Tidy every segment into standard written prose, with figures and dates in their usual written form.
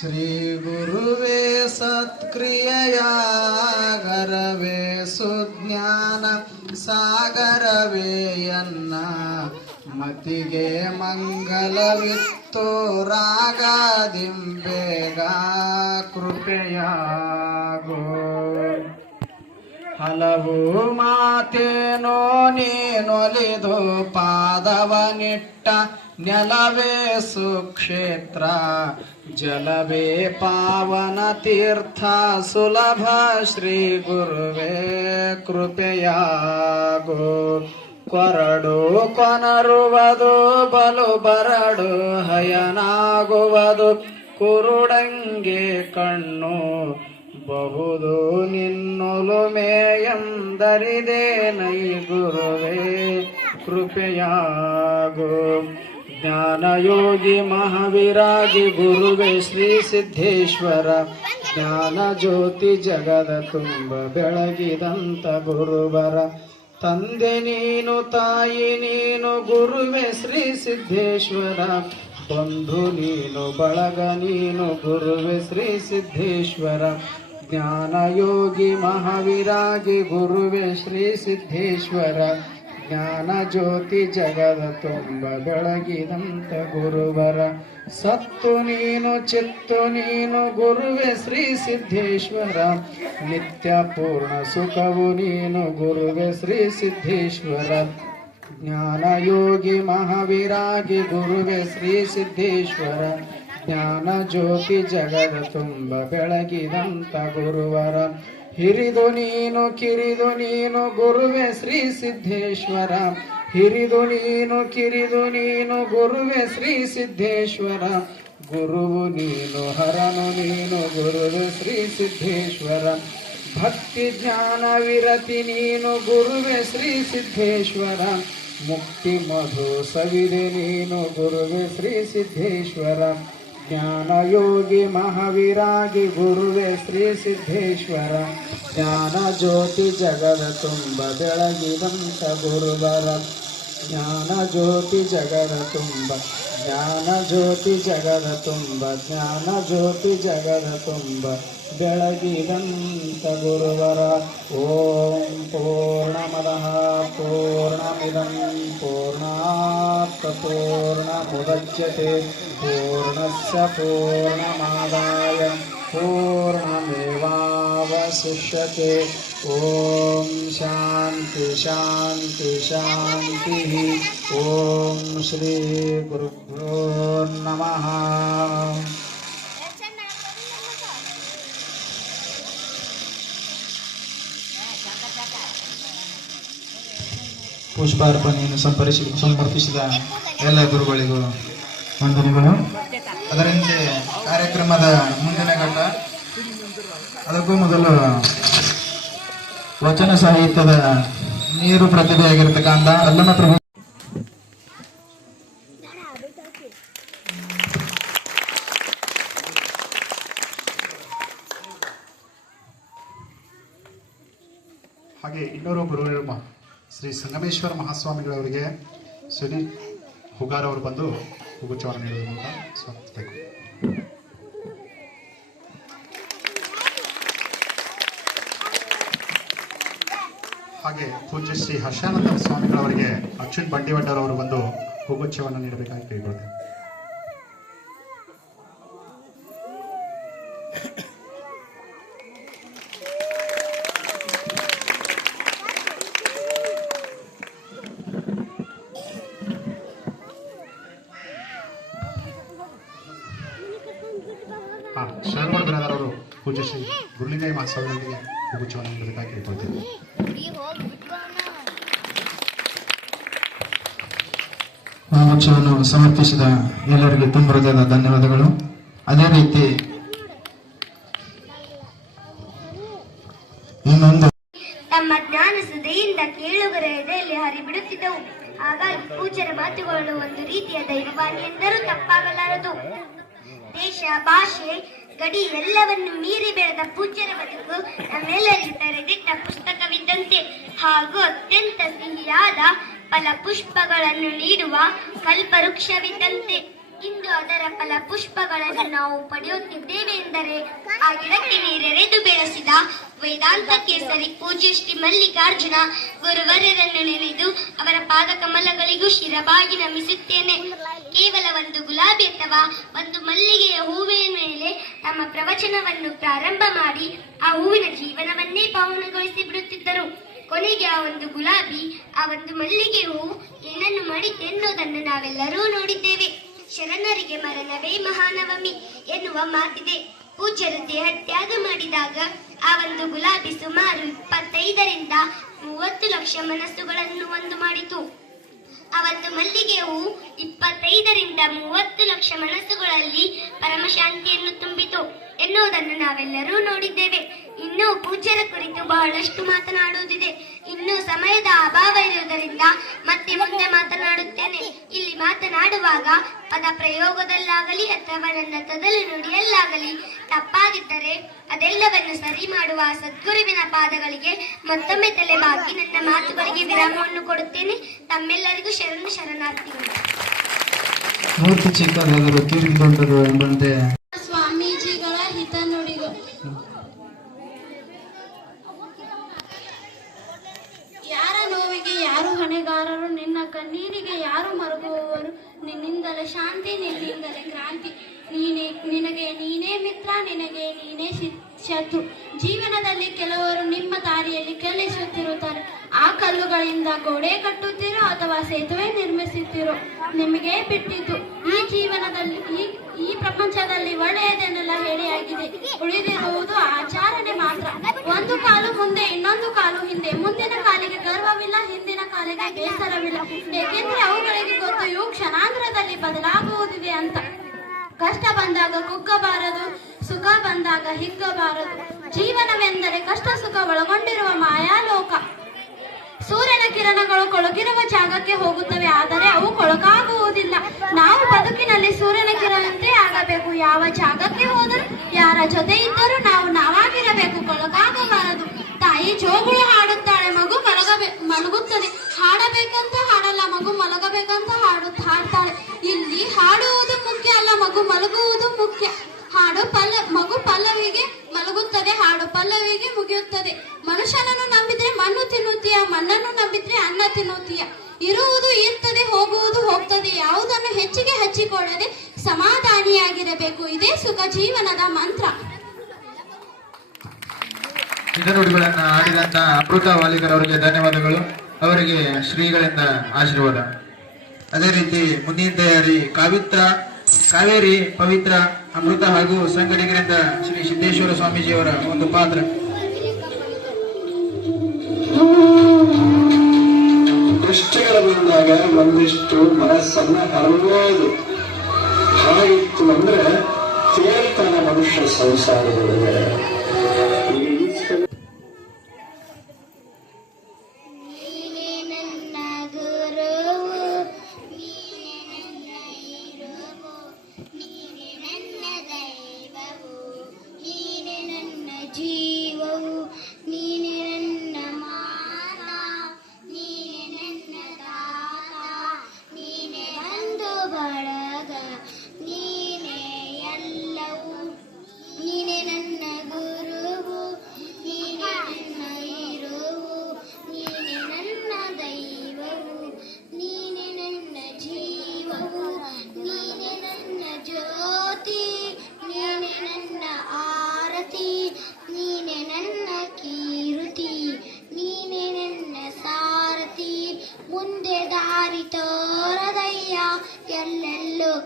ಶ್ರೀ ಗುರುವೇ ಸತ್ಕ್ರಿಯೆಯಾಗರವೇ ಸುಜ್ಞಾನ ಸಾಗರವೇ ಎನ್ನ ಮತಿಗೆ ಮಂಗಲವಿತ್ತು ರಾಗದಿಂಬೇಗ ಕೃಪೆಯಾಗೋ. ಹಲವು ಮಾತೇನೋ ನೀನೊಲಿದು ಪಾದವನಿಟ್ಟ ನೆಲವೇ ಸುಕ್ಷೇತ್ರ ಜಲವೇ ಪಾವನ ತೀರ್ಥ ಸುಲಭ ಶ್ರೀ ಗುರುವೇ ಕೃಪೆಯಾಗೋ. ಕೊರಡು ಕೊನರುವುದು ಬಲು ಬರಡು ಹಯನಾಗುವುದು ಕುರುಡಂಗೆ ಕಣ್ಣು ಬಹುದು ನಿನ್ನೊಲುಮೆಯಂದರಿದೆ ನೈ ಗುರುವೇ ಕೃಪೆಯಾಗೋ. ಜ್ಞಾನಯೋಗಿ ಮಹಾವಿರಾಗಿ ಗುರುವೇ ಶ್ರೀ ಸಿದ್ದೇಶ್ವರ ಜ್ಞಾನ ಜ್ಯೋತಿ ಜಗದ ತುಂಬ ಬೆಳಗಿದಂತ ಗುರುವರ ತಂದೆ ನೀನು ತಾಯಿ ನೀನು ಗುರುವೇ ಶ್ರೀ ಸಿದ್ದೇಶ್ವರ ಬಂಧು ನೀನು ಬಳಗ ನೀನು ಗುರುವೇ ಶ್ರೀ ಸಿದ್ದೇಶ್ವರ ಜ್ಞಾನಯೋಗಿ ಮಹಾವಿರಾಗಿ ಗುರುವೇ ಶ್ರೀ ಸಿದ್ದೇಶ್ವರ ಜ್ಞಾನ ಜ್ಯೋತಿ ಜಗದ ತುಂಬ ಬೆಳಗಿದಂತ ಗುರುವರ ಸತ್ತು ನೀನು ಚಿತ್ತು ನೀನು ಗುರುವೇ ಶ್ರೀ ಸಿದ್ದೇಶ್ವರ ನಿತ್ಯ ಪೂರ್ಣ ಸುಖವು ನೀನು ಗುರುವೇ ಶ್ರೀ ಸಿದ್ದೇಶ್ವರ ಜ್ಞಾನಯೋಗಿ ಮಹಾವಿರಾಗಿ ಗುರುವೇ ಶ್ರೀ ಸಿದ್ದೇಶ್ವರ ಜ್ಞಾನ ಜ್ಯೋತಿ ಜಗದ ತುಂಬ ಬೆಳಗಿದಂತ ಗುರುವರ ಹಿರಿದು ನೀನು ಕಿರಿದು ನೀನು ಗುರುವೇ ಶ್ರೀ ಸಿದ್ದೇಶ್ವರ ಹಿರಿದು ನೀನು ಕಿರಿದು ನೀನು ಗುರುವೇ ಶ್ರೀ ಸಿದ್ದೇಶ್ವರ ಗುರುವು ನೀನು ಹರನು ನೀನು ಗುರುವೇ ಶ್ರೀ ಸಿದ್ದೇಶ್ವರ ಭಕ್ತಿ ಜ್ಞಾನ ವಿರತಿ ನೀನು ಗುರುವೇ ಶ್ರೀ ಸಿದ್ದೇಶ್ವರ ಮುಕ್ತಿ ಮಧು ಸವಿದೆ ನೀನು ಗುರುವೇ ಶ್ರೀ ಸಿದ್ದೇಶ್ವರ ಜ್ಞಾನಯೋಗಿ ಮಹಾವಿರಾಗಿ ಗುರುವೇ ಶ್ರೀ ಸಿದ್ದೇಶ್ವರ ಜ್ಞಾನ ಜ್ಯೋತಿ ಜಗದ ತುಂಬ ಬೆಳಗಿದಂತ ಗುರುವರ ಜ್ಞಾನ ಜ್ಯೋತಿ ಜಗದ ತುಂಬ ಜ್ಞಾನ ಜ್ಯೋತಿ ಜಗದ ತುಂಬ ಜ್ಞಾನ ಜ್ಯೋತಿ ಜಗದ ತುಂಬ ಬೆಳಗಿದಂತ ಗುರುವರ. ಓಂ ಪೂರ್ಣಮದಃ ಪೂರ್ಣಮಿದಂ ಪೂರ್ಣಾತ್ ಪೂರ್ಣಮುದಚ್ಯತೆ ಪೂರ್ಣಸ್ಯ ಪೂರ್ಣಮಾದಾಯ ಪೂರ್ಣಮೇವಾವಶಿಷ್ಯತೆ. ಓಂ ಶಾಂತಿ ಶಾಂತಿ ಶಾಂತಿ. ಓಂ ಶ್ರೀ ಗುರುಭ್ಯೋ ನಮಃ. ಪುಷ್ಪಾರ್ಪಣೆಯನ್ನು ಸಮರ್ಪಿಸಿದ ಎಲ್ಲ ಗುರುಗಳಿಗೂ ವಂದನೆಗಳು. ಅದರಂತೆ ಕಾರ್ಯಕ್ರಮದ ಮುಂದಿನ ಘಟ್ಟ, ಅದಕ್ಕೂ ಮೊದಲು ವಚನ ಸಾಹಿತ್ಯದ ನೀರು ಪ್ರತಿಭೆಯಾಗಿರ್ತಕ್ಕಂಥ ಅಲ್ಲಮ ಪ್ರಭು ಹಾಗೆ ಇನ್ನೋರು ಗುರುಗಳು ಶ್ರೀ ಸಂಗಮೇಶ್ವರ ಮಹಾಸ್ವಾಮಿಗಳವರಿಗೆ ಸುನೀಲ್ ಹುಗಾರ್ ಅವರು ಬಂದು ಹೂಗುಚ್ಛವನ್ನು ನೀಡುವ ಮೂಲಕ ಸ್ವಾಗತಿಸಬೇಕು. ಹಾಗೆ ಪೂಜ್ಯ ಶ್ರೀ ಹರ್ಷಾನಂದ ಸ್ವಾಮಿಗಳವರಿಗೆ ಅಚ್ಯುತ್ ಬಂಡಿವಡ್ಡರ್ ಅವರು ಬಂದು ಹೂಗುಚ್ಛವನ್ನು ನೀಡಬೇಕಾಗಿ ಕೇಳಿಕೊಳ್ಳುತ್ತೇವೆ. ಶರಣಗೌಡ ಬಿರಾದರ್ ಅವರು ಪೂಜ್ಯ ಶ್ರೀ ಗುರುಲಿಂಗಯ್ಯ ಮಹಾಸ್ವಾಮಿಗಳಿಗೆ ಹೂಗುಚ್ಛವನ್ನು ನೀಡಬೇಕಾಗಿ ಕೇಳಿಕೊಳ್ತೇವೆ. ಹೂಗುಚ್ಛವನ್ನು ಸಮರ್ಪಿಸಿದ ಎಲ್ಲರಿಗೆ ತುಂಬ ಹೃದಯದ ಧನ್ಯವಾದಗಳು. ಅದೇ ರೀತಿ ಇನ್ನೊಂದು ತಮ್ಮ ಜ್ಞಾನ ಸುದೆಯಿಂದ ಕೇಳುಗರ ಎದೆಯಲ್ಲಿ ಹರಿಬಿಡುತ್ತಿದ್ದವು. ಹಾಗಾಗಿ ಪೂಜ್ಯರ ಮಾತುಗಳು ಒಂದು ರೀತಿಯ ದೈವವಾಣಿ ಎಂದರೂ ತಪ್ಪಾಗಲಾರದು. ದೇಶ ಭಾಷೆ ಗಡಿ ಎಲ್ಲವನ್ನು ಮೀರಿ ಬೆಳೆದ ಪೂಜ್ಯರ ಬದುಕು ನಮ್ಮೆಲ್ಲರಿಗೂ ತೆರೆದಿಟ್ಟ ಪುಸ್ತಕವಿದ್ದಂತೆ ಹಾಗೂ ಅತ್ಯಂತ ಸಿಹಿಯಾದ ಫಲ ಪುಷ್ಪಗಳನ್ನು ನೀಡುವ ಕಲ್ಪವೃಕ್ಷವಿದ್ದಂತೆ. ಇಂದು ಅದರ ಫಲ ಪುಷ್ಪಗಳನ್ನು ನಾವು ಪಡೆಯುತ್ತಿದ್ದೇವೆ ಎಂದರೆ ಆ ಗಿಡಕ್ಕೆ ನೀರೆರೆದು ಬೆಳೆಸಿದ ವೇದಾಂತ ಕೇಸರಿ ಪೂಜ್ಯ ಶ್ರೀ ಮಲ್ಲಿಕಾರ್ಜುನ ಗುರುವರ್ಯರನ್ನು ನೆನೆದು ಅವರ ಪಾದ ಕಮಲಗಳಿಗೂ ಶಿರಬಾಗಿ ನಮಿಸುತ್ತೇನೆ. ಕೇವಲ ಒಂದು ಗುಲಾಬಿ ಅಥವಾ ಒಂದು ಮಲ್ಲಿಗೆಯ ಹೂವಿನ ಮೇಲೆ ತಮ್ಮ ಪ್ರವಚನವನ್ನು ಪ್ರಾರಂಭ ಮಾಡಿ ಆ ಹೂವಿನ ಜೀವನವನ್ನೇ ಪಾವನಗೊಳಿಸಿ ಬಿಡುತ್ತಿದ್ದರು. ಕೊನೆಗೆ ಆ ಒಂದು ಗುಲಾಬಿ, ಆ ಒಂದು ಮಲ್ಲಿಗೆ ಹೂವು ಏನನ್ನು ಮಾಡಿತೆನ್ನುವುದನ್ನು ನಾವೆಲ್ಲರೂ ನೋಡಿದ್ದೇವೆ. ಶರಣರಿಗೆ ಮರಣವೇ ಮಹಾನವಮಿ ಎನ್ನುವ ಮಾತಿದೆ. ಪೂಜ್ಯರು ದೇಹ ತ್ಯಾಗ ಮಾಡಿದಾಗ ಆ ಒಂದು ಗುಲಾಬಿ ಸುಮಾರು 25ರಿಂದ 30 ಲಕ್ಷ ಮನಸ್ಸುಗಳನ್ನು ಒಂದು ಮಾಡಿತು. ಆ ಒಂದು ಮಲ್ಲಿಗೆ ಹೂವು 25ರಿಂದ 30 ಲಕ್ಷ ಮನಸ್ಸುಗಳಲ್ಲಿ ಪರಮಶಾಂತಿಯನ್ನು ತುಂಬಿತು ಎನ್ನುವುದನ್ನು ನಾವೆಲ್ಲರೂ ನೋಡಿದ್ದೇವೆ. ಇನ್ನೂ ಪೂಜ್ಯರ ಕುರಿತು ಬಹಳಷ್ಟು ಮಾತನಾಡುವುದಿದೆ. ಇನ್ನೂ ಸಮಯದ ಅಭಾವ ಇರುವುದರಿಂದ ಮತ್ತೆ ಮುಂದೆ ಮಾತನಾಡುತ್ತೇನೆ. ಇಲ್ಲಿ ಮಾತನಾಡುವಾಗ ಪದ ಪ್ರಯೋಗದಲ್ಲಾಗಲಿ ಅಥವಾ ನನ್ನ ತೊದಲು ನುಡಿಯಲ್ಲಾಗಲಿ ತಪ್ಪಾಗಿದ್ದರೆ ಅದೆಲ್ಲವನ್ನು ಸರಿ ಮಾಡುವ ಸದ್ಗುರುವಿನ ಪಾದಗಳಿಗೆ ಮತ್ತೊಮ್ಮೆ ತಲೆಬಾಗಿ ನನ್ನ ಮಾತುಗಳಿಗೆ ವಿರಾಮವನ್ನು ಕೊಡುತ್ತೇನೆ. ತಮ್ಮೆಲ್ಲರಿಗೂ ಶರಣಾರ್ಥಿಗಳು. ಮೂರ್ತಿ ಚಿಕ್ಕದಾದರೂ ಕೀರ್ತಿ ದೊಡ್ಡದು ಎಂಬಂತೆ ಸ್ವಾಮೀಜಿಗಳ ಹಿತನುಡಿಗಳು. ಯಾರ ನೋವಿಗೆ ಯಾರು ಹೊಣೆಗಾರರು, ನಿನ್ನ ಕಣ್ಣೀರಿಗೆ ಯಾರು ಮರುಗುವವರು. ನಿನ್ನಿಂದಲೇ ಶಾಂತಿ, ನಿನ್ನಿಂದಲೇ ಕ್ರಾಂತಿ. ನಿನಗೆ ನೀನೇ ಮಿತ್ರ, ನಿನಗೆ ನೀನೇ ಶತ್ರು. ಜೀವನದಲ್ಲಿ ಕೆಲವರು ನಿಮ್ಮ ದಾರಿಯಲ್ಲಿ ಕಲಿಸುತ್ತಿರುತ್ತಾರೆ. ಆ ಕಲ್ಲುಗಳಿಂದ ಗೋಡೆ ಕಟ್ಟುತ್ತೀರೋ ಅಥವಾ ಸೇತುವೆ ನಿರ್ಮಿಸುತ್ತೀರೋ ನಿಮಗೆ ಬಿಟ್ಟಿದ್ದು. ಈ ಜೀವನದಲ್ಲಿ ಈ ಪ್ರಪಂಚದಲ್ಲಿ ಒಳ್ಳೆಯದನ್ನೆಲ್ಲ ಹೇಳಿಯಾಗಿದೆ. ಉಳಿದಿರುವುದು ಆಚರಣೆ ಮಾತ್ರ. ಒಂದು ಕಾಲು ಮುಂದೆ, ಇನ್ನೊಂದು ಕಾಲು ಹಿಂದೆ. ಮುಂದಿನ ಕಾಲಿಗೆ ಗರ್ವವಿಲ್ಲ, ಹಿಂದಿನ ಕಾಲಿಗೆ ಬೇಸರವಿಲ್ಲ. ಏಕೆಂದ್ರೆ ಅವುಗಳಿಗೆ ಗೊತ್ತು ಇವು ಕ್ಷಣಾಂತರದಲ್ಲಿ ಬದಲಾಗುವುದಿದೆ ಅಂತ. ಕಷ್ಟ ಬಂದಾಗ ಕುಗ್ಗಬಾರದು, ಸುಖ ಬಂದಾಗ ಹಿಗ್ಗಬಾರದು. ಜೀವನವೆಂದರೆ ಕಷ್ಟ ಸುಖ ಒಳಗೊಂಡಿರುವ ಮಾಯಾಲೋಕ. ಸೂರ್ಯನ ಕಿರಣಗಳು ಕೊಳಗಿರುವ ಜಾಗಕ್ಕೆ ಹೋಗುತ್ತವೆ, ಆದರೆ ಅವು ಕೊಳಕಾಗುವುದಿಲ್ಲ. ನಾವು ಬದುಕಿನಲ್ಲಿ ಸೂರ್ಯನ ಕಿರಣಂತೆ ಆಗಬೇಕು. ಯಾವ ಜಾಗಕ್ಕೆ ಹೋದರೂ, ಯಾರ ಜೊತೆ ಇದ್ದರೂ ನಾವು ನಾವಾಗಿರಬೇಕು, ಕೊಳಕಾಗಬಾರದು. ತಾಯಿ ಜೋಗುಳು ಹಾಡುತ್ತಾಳೆ, ಮಗು ಮಲಗುತ್ತದೆ. ಹಾಡಬೇಕಂತ ಹಾಡಲ್ಲ, ಮಗು ಮಲಗಬೇಕಂತ ಹಾಡ್ತಾಳೆ. ಇಲ್ಲಿ ಹಾಡುವುದು ಮುಖ್ಯ ಅಲ್ಲ, ಮಗು ಮಲಗುವುದು ಮುಖ್ಯ. ಮಗು ಪಲ್ಲವಿಗೆ ಮಲಗುತ್ತದೆ, ಹಾಡು ಪಲ್ಲವಿಗೆ ಮುಗಿಯುತ್ತದೆ. ಮನುಷ್ಯನನ್ನು ನಂಬಿದ್ರೆ ಮಣ್ಣು ತಿನ್ನುತ್ತೀಯ, ಮಣ್ಣನ್ನು ನಂಬಿದ್ರೆ ಅನ್ನ ತಿನ್ನುತ್ತೀಯ. ಇರುವುದು ಇರ್ತದೆ, ಹೋಗುವುದು ಹೋಗ್ತದೆ. ಯಾವುದನ್ನು ಹೆಚ್ಚಿಗೆ ಹಚ್ಚಿಕೊಳ್ಳದೆ ಸಮಾಧಾನಿಯಾಗಿರಬೇಕು. ಇದೇ ಸುಖ ಜೀವನದ ಮಂತ್ರ. ಹಿತನುಡಿಗಳನ್ನು ಆಡಿದಂತ ಅಮೃತ ವಾಲಿಕರ್ ಅವರಿಗೆ ಧನ್ಯವಾದಗಳು. ಅವರಿಗೆ ಶ್ರೀಗಳಿಂದ ಆಶೀರ್ವಾದ. ಅದೇ ರೀತಿ ಮುಂದಿನ ತಯಾರಿ ಕಾವೇರಿ, ಪವಿತ್ರ, ಅಮೃತ ಹಾಗೂ ಸಂಗಡಿಗರಿಂದ ಶ್ರೀ ಸಿದ್ದೇಶ್ವರ ಸ್ವಾಮೀಜಿಯವರ ಒಂದು ಪಾತ್ರ. ಕಷ್ಟಗಳು ಬಂದಾಗ ಒಂದಿಷ್ಟು ಮನಸ್ಸನ್ನ ಹರಬೋದು. ಹಾಗಿತ್ತು ಅಂದ್ರೆ ತೇಲ್ತಾನ ಮನುಷ್ಯ ಸಂಸಾರದೊಳಗೆ.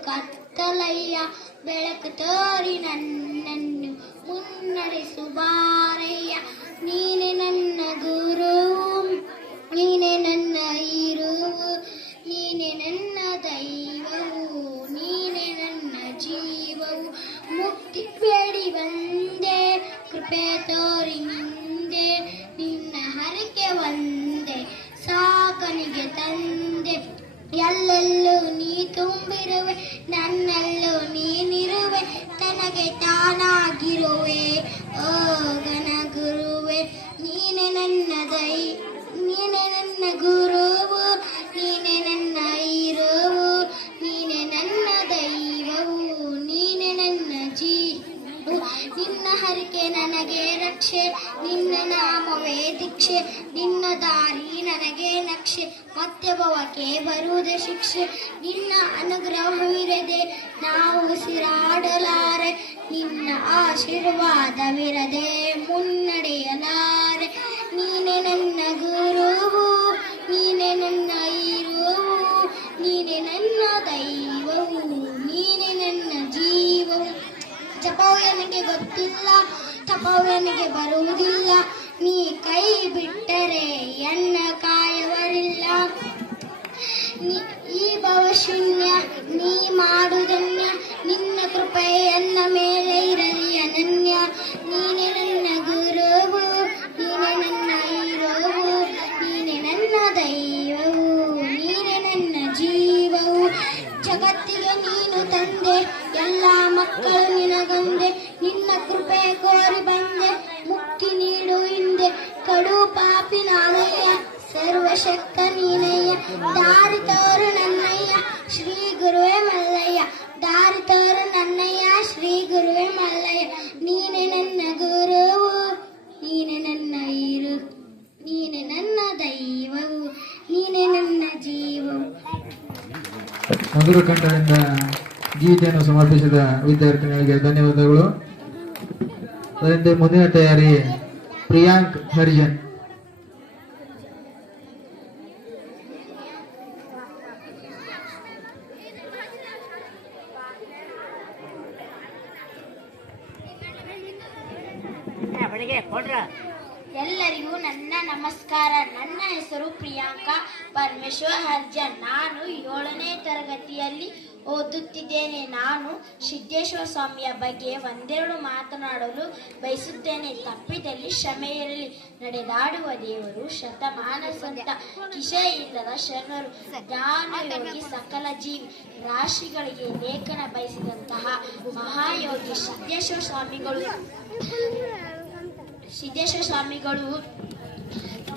ಕತ್ತಲಯ್ಯ ಬೆಳಕು ತೋರಿ ನನ್ನನ್ನು ಮುನ್ನಡೆಸು ಬಾರಯ್ಯ. ನೀನೆ ನನ್ನ ಗುರುವು, ನೀನೆ ನನ್ನ ಇರುವು, ನೀನೆ ನನ್ನ ದೈವವು, ನೀನೆ ನನ್ನ ಜೀವವು. ಮುಕ್ತಿ ಬೇಡಿ ಬಂದೆ, ಕೃಪೆ ತೋರಿ ನಿಂದೆ, ನಿನ್ನ ಹರಕೆ ಒಂದೆ ಸಾಕನಿಗೆ ತಂದೆ. ಎಲ್ಲೆಲ್ಲೂ ನೀ ತುಂಬಿರುವೆ, ನನ್ನಲ್ಲೂ ನೀನಿರುವೆ, ತನಗೆ ತಾನಾಗಿರುವೆ ಓ ಗಣ ಗುರುವೆ. ನೀನೆ ನನ್ನ ನೀನೆ ನನ್ನ ಗುರುವು, ನೀನೆ ನನ್ನ ಇರುವು, ನೀನೆ ನನ್ನ ದೈವ. ನನಗೆ ನಕ್ಷೆ ಮತ್ತೆ ಭವಕ್ಕೆ ಬರುವುದೇ ಶಿಕ್ಷೆ. ನಿನ್ನ ಅನುಗ್ರಹವಿರದೆ ನಾವು ಉಸಿರಾಡಲಾರೆ, ನಿನ್ನ ಆಶೀರ್ವಾದವಿರದೆ ಮುನ್ನಡೆಯಲಾರೆ. ನೀನೆ ನನ್ನ ಗುರುವು, ನೀನೆ ನನ್ನ ಇರುವು, ನೀನೆ ನನ್ನ ದೈವವು, ನೀನೆ ನನ್ನ ಜೀವವು. ಜಪವು ನನಗೆ ಗೊತ್ತಿಲ್ಲ, ತಪವು ನನಗೆ ಬರುವುದಿಲ್ಲ, ನೀ ಕೈ ಬಿಟ್ಟರೆ ಎನ್ನ ಕಾಯವರಿಲ್ಲ. ಈ ಭವಶೂನ್ಯ ನೀ ಮಾಡುದನ್ಯ, ನಿನ್ನ ಕೃಪೆ ಎನ್ನ ಮೇಲೆ ಇರಲಿ ಅನನ್ಯ. ನೀನೆ ನನ್ನ ಗುರುವು, ನೀನೆ ನನ್ನ ಇರುವು, ನೀನೆ ನನ್ನ ದೈವವು, ನೀನೆ ನನ್ನ ಜೀವವು. ಜಗತ್ತಿಗೆ ನೀನು ತಂದೆ, ಎಲ್ಲ ಮಕ್ಕಳು ನಿನಗಂದೆ, ನಿನ್ನ ಕೃಪೆ ಕೋರಿ ಬಂದೆ, ಮುಕ್ತಿ ನೀಡು ಹಿಂದೆ. ಕಡು ಪಾಪಿ ನಾನಯ್ಯ, ಸರ್ವಶಕ್ತ ನೀನಯ್ಯ, ದಾರಿ ತೋರು ನನ್ನಯ್ಯ ಶ್ರೀ ಗುರುವೇ ಮಲ್ಲಯ್ಯ, ದಾರಿ ತೋರು ನನ್ನಯ್ಯ ಶ್ರೀ ಗುರುವೇ ಮಲ್ಲಯ್ಯ. ನೀನೆ ನನ್ನ ಗುರುವು, ನೀನೆ ನನ್ನ ಇರು, ನೀನೆ ನನ್ನ ದೈವವು, ನೀನೆ ನನ್ನ ಜೀವವು. ಮಧುರ ಕಂಠದಿಂದ ಗೀತೆಯನ್ನು ಸಮರ್ಪಿಸಿದ ವಿದ್ಯಾರ್ಥಿಗಳಿಗೆ ಧನ್ಯವಾದಗಳು. ಅದರಂತೆ ಮುಂದಿನ ತಯಾರಿ ಪ್ರಿಯಾಂಕ್ ಹರಿಜನ್. ಎಲ್ಲರಿಗೂ ನನ್ನ ನಮಸ್ಕಾರ. ನನ್ನ ಹೆಸರು ಪ್ರಿಯಾಂಕಾ ಪರಮೇಶ್ವರ್ ಹರ್ಜನ್. ನಾನು 7ನೇ ತರಗತಿಯಲ್ಲಿ ಓದುತ್ತಿದ್ದೇನೆ. ನಾನು ಸಿದ್ದೇಶ್ವರ ಸ್ವಾಮಿಯ ಬಗ್ಗೆ ಒಂದೆರಡು ಮಾತನಾಡಲು ಬಯಸುತ್ತೇನೆ. ತಪ್ಪಿದಲ್ಲಿ ಕ್ಷಮೆ ಇರಲಿ. ನಡೆದಾಡುವ ದೇವರು, ಶತಮಾನ ಸಂತ, ಕಿಶೆ ಇಲ್ಲದ ಶರಣರು, ಜ್ಞಾನಯೋಗಿ, ಸಕಲ ಜೀವಿ ರಾಶಿಗಳಿಗೆ ಲೇಖನ ಬಯಸಿದಂತಹ ಮಹಾಯೋಗಿ ಸಿದ್ದೇಶ್ವರ ಸ್ವಾಮಿಗಳು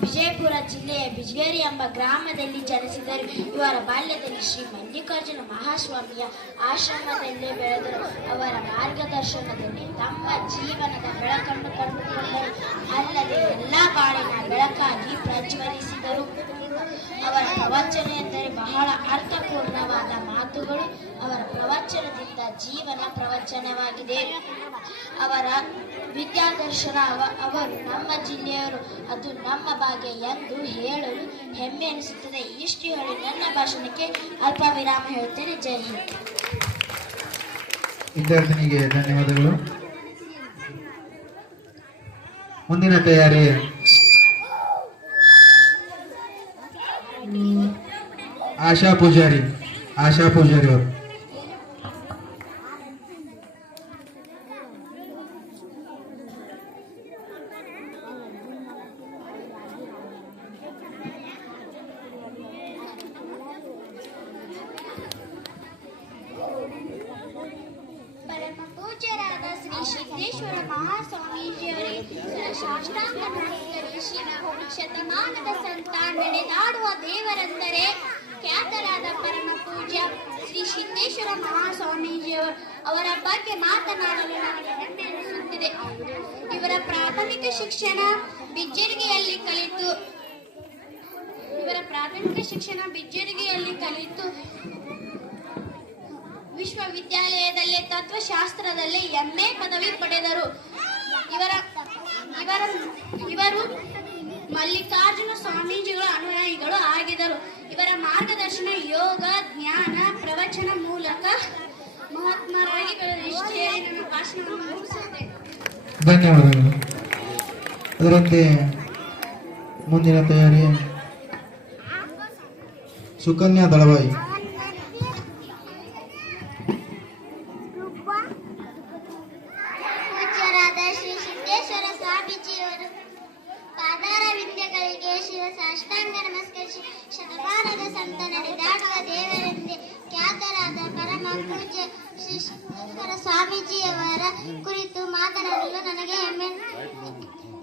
ವಿಜಯಪುರ ಜಿಲ್ಲೆಯ ಬಿಜ್ವೇರಿ ಎಂಬ ಗ್ರಾಮದಲ್ಲಿ ಜನಿಸಿದರು. ಇವರ ಬಾಲ್ಯದಲ್ಲಿ ಶ್ರೀ ಮಲ್ಲಿಕಾರ್ಜುನ ಮಹಾಸ್ವಾಮಿಯ ಆಶ್ರಮದಲ್ಲೇ ಬೆಳೆದರು. ಅವರ ಮಾರ್ಗದರ್ಶನದಲ್ಲಿ ತಮ್ಮ ಜೀವನದ ಬೆಳಕನ್ನು ಕಂಡುಕೊಂಡರು. ಅಲ್ಲದೆ ಎಲ್ಲ ಬಾಳಿನ ಬೆಳಕಾಗಿ ಪ್ರಜ್ವಲಿಸಿದರು. ಅವರ ಪ್ರವಚನ ಎಂದರೆ ಬಹಳ ಅರ್ಥಪೂರ್ಣವಾದ ಮಾತುಗಳು. ಅವರ ಪ್ರವಚನದಿಂದ ಜೀವನ ಪ್ರವಚನವಾಗಿದೆ. ಅವರ ವಿದ್ಯಾದರ್ಶನ ಅವರು ನಮ್ಮ ಜಿಲ್ಲೆಯವರು, ಅದು ನಮ್ಮ ಭಾಗ್ಯ ಎಂದು ಹೇಳಲು ಹೆಮ್ಮೆ ಅನಿಸುತ್ತದೆ. ಇಷ್ಟು ಹೇಳಿ ನನ್ನ ಭಾಷಣಕ್ಕೆ ಅಲ್ಪ ವಿರಾಮ ಹೇಳುತ್ತೇನೆ. ಜೈ ಹಿಂದ್. ವಿದ್ಯಾರ್ಥಿನಿಗೆ ಧನ್ಯವಾದಗಳು. ಮುಂದಿನ ತಯಾರಿ ಆಶಾ ಪೂಜಾರಿ ಅವರು. ಪರಮ ಪೂಜ್ಯರಾದ ಶ್ರೀ ಸಿದ್ದೇಶ್ವರ ಮಹಾಸ್ವಾಮೀಜಿಯವರಿಗೆ ಸಾಷ್ಟಾಂಗ ನಮಸ್ಕರಿಸಿ, ಶತಮಾನದ ಸಂತ, ನಡೆದಾಡುವ ದೇವರೆಂದರೆ ಖ್ಯಾತರಾದ ಪರಮ ಪೂಜ್ಯ ಶ್ರೀ ಸಿದ್ದೇಶ್ವರ ಮಹಾಸ್ವಾಮೀಜಿಯವರು ಅವರ ಬಗ್ಗೆ ಮಾತನಾಡಲು ನನಗೆ ಹೆಮ್ಮೆ ಅನಿಸುತ್ತಿದೆ. ಇವರ ಪ್ರಾಥಮಿಕ ಶಿಕ್ಷಣ ಬಿಜ್ಜರಿಗೆಯಲ್ಲಿ ಕಲಿತು ವಿಶ್ವವಿದ್ಯಾಲಯದಲ್ಲಿ ತತ್ವಶಾಸ್ತ್ರದಲ್ಲಿ MA ಪದವಿ ಪಡೆದರು. ಇವರು ಮಲ್ಲಿಕಾರ್ಜುನ ಸ್ವಾಮೀಜಿಗಳ ಅನುಯಾಯಿಗಳು ಆಗಿದ್ದರು. ಇವರ ಮಾರ್ಗದರ್ಶನ, ಯೋಗ, ಜ್ಞಾನ, ಪ್ರವಚನ ಮೂಲಕ ಮಹಾತ್ಮರಾಗಿ ನನ್ನ ಭಾಷಣವನ್ನು ಮುಗಿಸುತ್ತೇನೆ. ಧನ್ಯವಾದಗಳು. ಅದರಂತೆ ಮುಂದಿನ ತಯಾರಿ ಸುಕನ್ಯಾ ದಳವಾಯಿ. ಪೂಜ್ಯರಾದ ಶ್ರೀ ಸಿದ್ದೇಶ್ವರ ಸ್ವಾಮೀಜಿಯವರು ಪಾದಾರ ವಿದ್ಯೆಗಳಿಗೆ ಶಿವ ಸಾಷ್ಟಾಂಗ ನಮಸ್ಕರಿಸಿ, ಶತಮಾನದ ಸಂತ, ನಡೆದಾಡುವ ದೇವರೆಂದೇ ಖ್ಯಾತರಾದ ಪರಮ ಪೂಜ್ಯ ಶ್ರೀ ಸಿದ್ದೇಶ್ವರ ಸ್ವಾಮೀಜಿಯವರ ಕುರಿತು ಮಾತನಾಡಲು ನನಗೆ ಹೆಮ್ಮೆ.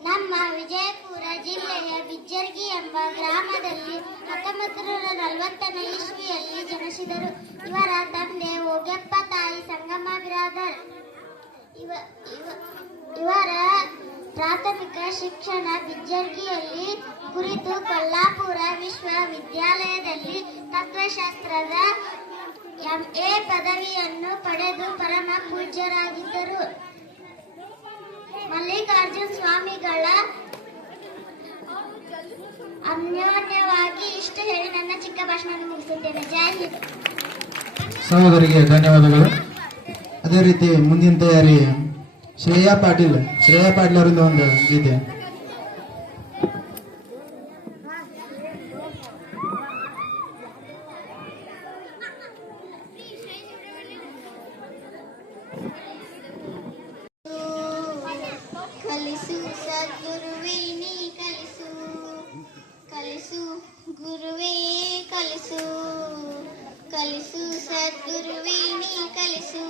ನಮ್ಮ ವಿಜಯಪುರ ಜಿಲ್ಲೆಯ ಬಿಜ್ಜರ್ಗಿ ಎಂಬ ಗ್ರಾಮದಲ್ಲಿ 1940ನೇ ಇಸ್ವಿಯಲ್ಲಿ ಜನಿಸಿದರು. ಇವರ ತಂದೆ ಓಗ್ಯಪ್ಪ, ತಾಯಿ ಸಂಗಮ್ಮ ಬಿರಾದರ್. ಇವರ ಪ್ರಾಥಮಿಕ ಶಿಕ್ಷಣ ಬಿಜ್ಜರ್ಗಿಯಲ್ಲಿ ಕುರಿತು ಕೊಲ್ಲಾಪುರ ವಿಶ್ವವಿದ್ಯಾಲಯದಲ್ಲಿ ತತ್ವಶಾಸ್ತ್ರದ MA ಪದವಿಯನ್ನು ಪಡೆದು ಪರಮ ಪೂಜ್ಯರಾಗಿದ್ದರು. ಮಲ್ಲಿಕಾರ್ಜುನ ಸ್ವಾಮಿಗಳ ಅನ್ಯೋನ್ಯವಾಗಿ ಇಷ್ಟು ಹೇಳಿ ನನ್ನ ಚಿಕ್ಕ ಭಾಷಣವನ್ನು ಮುಗಿಸುತ್ತೇನೆ. ಜೈ ಹಿಂದ್. ಸಹೋದರಿಗೆ ಧನ್ಯವಾದಗಳು. ಅದೇ ರೀತಿ ಮುಂದಿನ ತಯಾರಿ ಶ್ರೇಯಾ ಪಾಟೀಲ್ ಅವರಿಂದ ಒಂದು ಗೀತೆ. ಕಲಿಸು ಸದ್ಗುರುವೇ ನೀ ಕಲಿಸು, ಕಲಿಸು ಗುರುವೇ ಕಲಿಸು, ಕಲಿಸು ಸದ್ಗುರುವೇ ನೀ ಕಲಿಸು.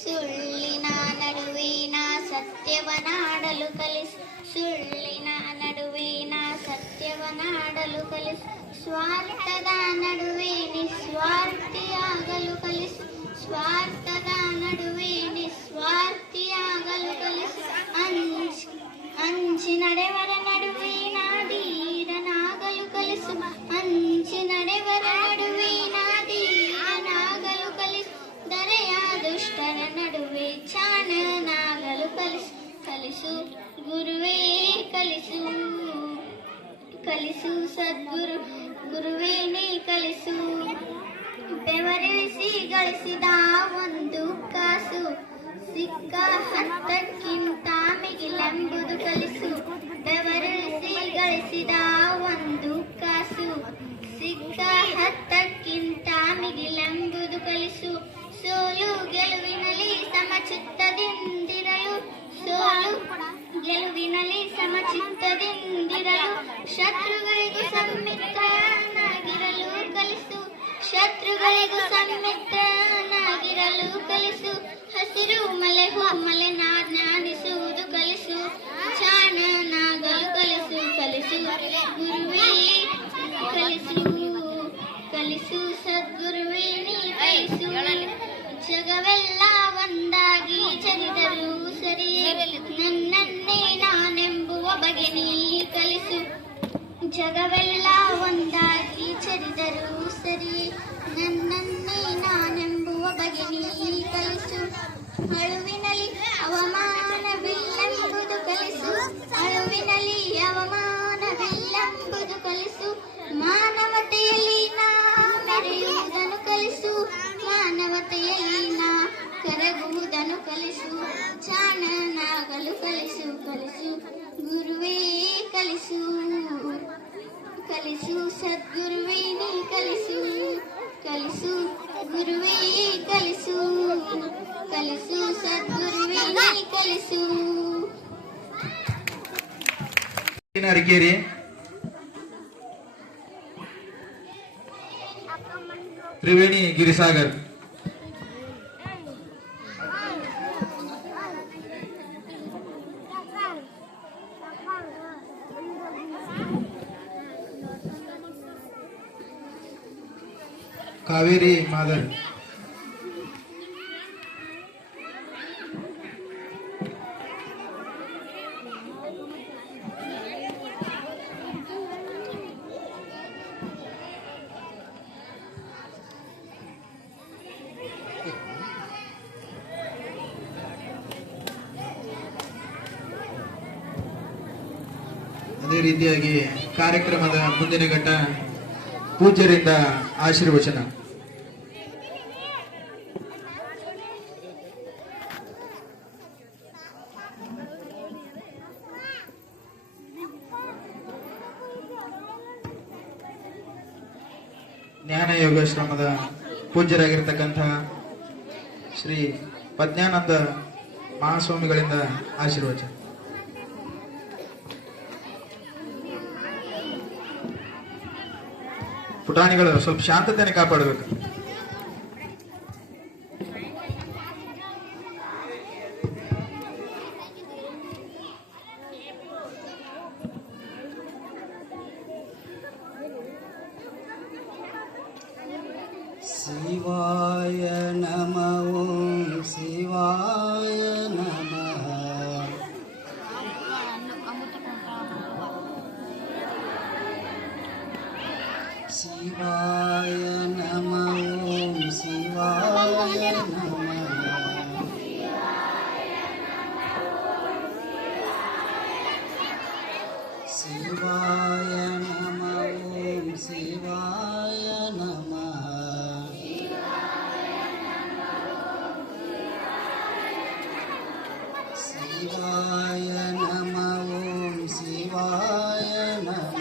ಸುಳ್ಳಿನ ನಡುವಿನ ಸತ್ಯವನಾಡಲು ಕಲಿಸು, ಸುಳ್ಳಿನ ನಡುವಿನ ಸತ್ಯವನಾಡಲು ಕಲಿಸು. ಸ್ವಾರ್ಥದ ನಡುವೆ ನಿಸ್ವಾರ್ಥಿಯಾಗಲು ಕಲಿಸು, ಸ್ವಾರ್ಥದ ನಡುವೆ ನಿಸ್ವಾರ್ಥಿಯಾಗಲು ಕಲಿಸು. ಅಂಚಿ ನಡೆವರ ನಡುವಿನ ಧೀರನಾಗಲು ಕಲಿಸು, ಅಂಚಿ ನಡೆವರ ನಡುವಿನ ಧೀರನಾಗಲು ಕಲಿಸು. ದರೆಯ ದುಷ್ಟರ ನಡುವೆ ಚಾಣನಾಗಲು ಕಲಿಸು, ಕಲಿಸು ಗುರುವೇ ಕಲಿಸು, ಕಲಿಸು ಸದ್ಗುರು ಗುರುವೇ ನೀ ಕಲಿಸು. ಬೆವರಿಸಿ ಗಳಿಸಿದ ಒಂದು ಕಾಸು ಸಿಕ್ಕ ಹತ್ತಕ್ಕಿಂತ ಮಿಗಿಲೆಂಬುದು ಕಲಿಸು. ಬೆವರಿಸಿ ಗಳಿಸಿದ ಒಂದು ಕಾಸು ಸಿಕ್ಕ ಹತ್ತಕ್ಕಿಂತ ಮಿಗಿಲೆಂಬುದು ಕಲಿಸು. ಸೋಲು ಗೆಲುವಿನಲ್ಲಿ ಸಮಚಿತ್ತದಿಂದಿರಲು, ಸೋಲು ಗೆಲುವಿನಲ್ಲಿ ಸಮಚಿತ್ತದಿಂದಿರಲು. ಶತ್ರುಗಳಿಗೂ ಸಮ್ಮಿತ್ರನಾಗಿರಲು ಕಲಿಸು, ಶತ್ರುಗಳಿಗೂ ಸಮ್ಮಿತ್ರನಾಗಿರಲು ಕಲಿಸು. ಹಸಿರು ಮಲೆ ಜ್ಞಾನಿಸುವುದು ಕಲಿಸು, ಚಾಣನಾಗಲು ಕಲಿಸು, ಕಲಿಸು ಗುರುವೇ ಕಲಿಸು, ಕಲಿಸು ಸದ್ಗುರುವೇ ನೀ ಕಲಿಸು. ಜಗವೆಲ್ಲ ಒಂದಾಗಿ ಚರಿದರು ಸರಿಯೇ, ನನ್ನನ್ನೇ ನಾನೆಂಬುವ ಬಗೆ ನೀ ಕಲಿಸು. ಜಗವೆಲ್ಲ ಒಂದಾಗಿ ಚರಿದರು ಸರಿಯೇ, ನನ್ನನ್ನೇ ನಾನೆಂಬುವ ಬಗೆ ನೀ ಕಲಿಸು. ಅಳುವಿನಲ್ಲಿ ಅವಮಾನವಿಲ್ಲೆಂಬುದು ಕಲಿಸು, ಅಳುವಿನಲ್ಲಿ ಅವಮಾನವಿಲ್ಲೆಂಬುದು ಕಲಿಸು. ಮಾನವತೆಯಲ್ಲಿ ನಾ ಮೆರೆಯುವುದನ್ನು ಕಲಿಸು, ಮಾನವತೆಯಲ್ಲಿ ನಾ ಕರಗುವುದನ್ನು ಕಲಿಸು. ಚಾಣನಾಗಲು ಕಲಿಸು, ಕಲಿಸು ಗುರುವೇ ಕಲಿಸು, ಕಲಿಸು ಸದ್ಗುರುವೇ ನೀ ಕಲಿಸು, ಕಲಿಸು ಗುರುವೇ ಕಲಿಸು, ಕಲಿಸು ಸದ್ಗುರುವೇ ನೀ ಕಲಿಸು. ಅರಕೇರಿ ತ್ರಿವೇಣಿ ಗಿರಿಸಾಗರ್. ಕಾವೇರಿ ಮಾದರ್. ಅದೇ ರೀತಿಯಾಗಿ ಕಾರ್ಯಕ್ರಮದ ಮುಂದಿನ ಘಟ್ಟ ಪೂಜ್ಯರಿಂದ ಆಶೀರ್ವಚನ. ಜ್ಞಾನ ಯೋಗಾಶ್ರಮದ ಪೂಜ್ಯರಾಗಿರ್ತಕ್ಕಂತಹ ಶ್ರೀ ಪದ್ಮಾನಂದ ಮಹಾಸ್ವಾಮಿಗಳಿಂದ ಆಶೀರ್ವಚನ. ಪುಟಾಣಿಗಳು ಸ್ವಲ್ಪ ಶಾಂತತೆಯನ್ನು ಕಾಪಾಡಬೇಕು. ಶಿವಾಯ ನಮಃ ಓಂ ಶಿವಾಯ ನಮಃ. ಶಿವಾಯ ನಮಃ ಓಂ ಶಿವಾಯ ನಮಃ ಶಿವಾಯ ನಮಃ ಓಂ ಶಿವಾಯ ನಮಃ ಶಿವಾಯ ನಮಃ ಓಂ ಶಿವಾಯ ನಮಃ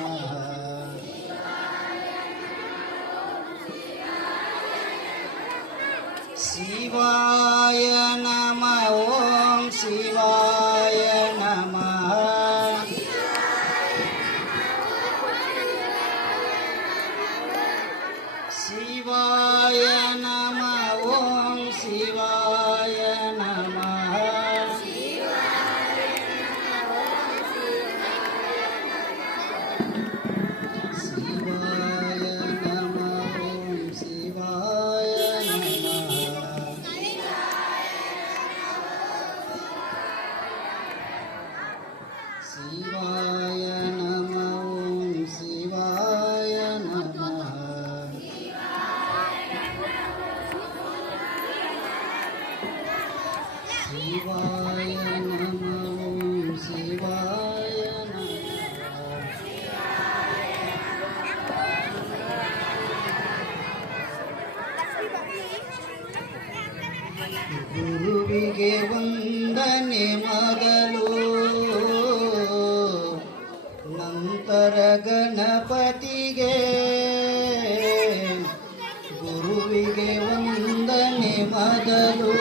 ಶಿವಾಯ ನಮಃ ಓಂ ಶಿವಾಯ ನಮಃ ಶಿವಾಯ ನಮಃ ಓಂ ಶಿವಾಯ ನಮಃ ಶಿವಾಯ ನಮಃ ಓಂ ಶಿವಾಯ ನಮಃ ಶಿವಾಯ ನಮಃ ಓಂ ಶಿವಾಯ ನಮಃ ಶಿವಾಯ ನಮಃ ಓಂ ಶಿವಾಯ ನಮಃ ಗುರುವಿಗೆ ವಂದನೆ ಮೊದಲು ನಂತರ ಗಣಪತಿಗೆ ಗುರುವಿಗೆ ವಂದನೆ ಮೊದಲು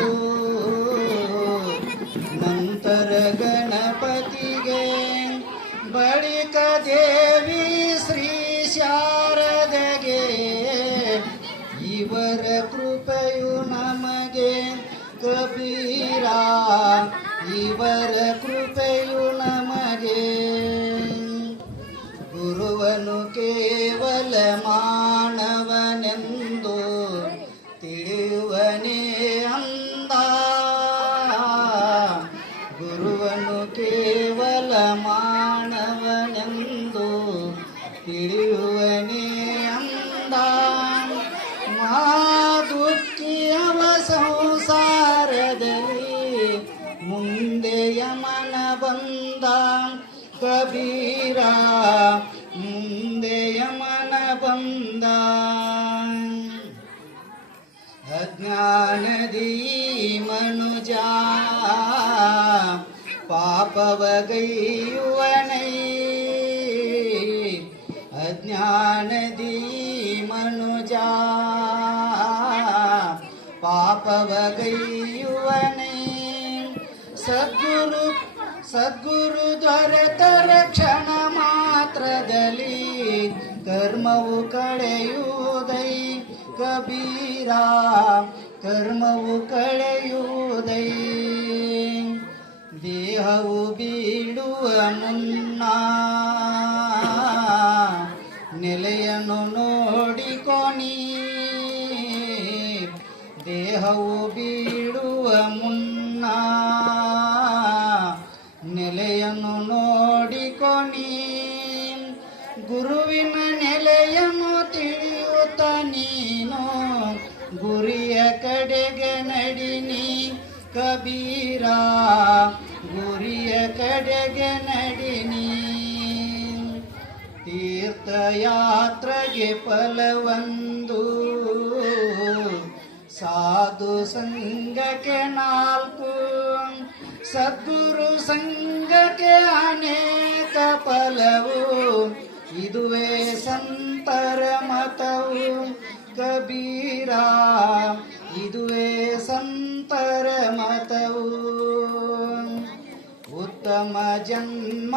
ನಂತರ ಗಣಪತಿಗೆ ಬಳಿಕ ದೇವಿ ಶ್ರೀ ಶಾರದೆಗೆ ಇವರ ಕೃಪೆಯು ನಮಗೆ ಕಬೀರ ಇವರ ಕೃಪೆಯು ನಮಗೆ ಗುರುವನು ಕೇವಲ ಮಾನವನೆಂದು ತಿಳಿಯುವನೇ ಅಂದ ಗುರುವನು ಕೇವಲ ಮಾನವನೆಂದು ತಿಳಿಯುವನೇ ಅಂದ ದುಃಖಿಯವ ಸಂಸಾರದಲ್ಲಿ ಮುಂದೆ ಯಮನ ಬಂದ ಕಬೀರ ಮುಂದೆ ಯಮನ ಬಂದ ಅಜ್ಞಾನದಿ ಮನುಜ ಪಾಪವಗೈಯುವನೈ ಅಜ್ಞಾನದಿ ಮನುಜ ಪಾಪವಗೈಯುವನೈ ಸದ್ಗುರು ದೊರೆತ ರಕ್ಷಣ ಮಾತ್ರದಲ್ಲಿ ಕರ್ಮವು ಕಳೆಯುವುದೈ ಕಬೀರ ಕರ್ಮವು ಕಳೆಯುವುದೈ ದೇಹವು ಬೀಳುವ ಮುನ್ನ ನೆಲೆಯನ್ನು ನೋಡಿಕೊನಿ ದೇಹವು ಬೀಳುವ ಮುನ್ನ ನೆಲೆಯನ್ನು ನೋಡಿಕೊನಿ ಗುರುವಿನ ನೆಲೆಯನ್ನು ತಿಳಿಯುತ್ತ ನೀನು ಗುರಿಯ ಕಡೆಗೆ ನಡಿನಿ ಕಬೀರ ಗುರಿಯ ಕಡೆಗೆ ನಡಿನಿ ತೀರ್ಥಯಾತ್ರೆಗೆ ಫಲವೊಂದು ಸಾಧು ಸಂಘಕ್ಕೆ 4 ಸದ್ಗುರು ಸಂಘಕ್ಕೆ ಅನೇಕ ಫಲವು ಇದುವೇ ಸಂತರ ಮತವು ಕಬೀರ ಇದುವೇ ಸಂತರ ಮತವು ಉತ್ತಮ ಜನ್ಮ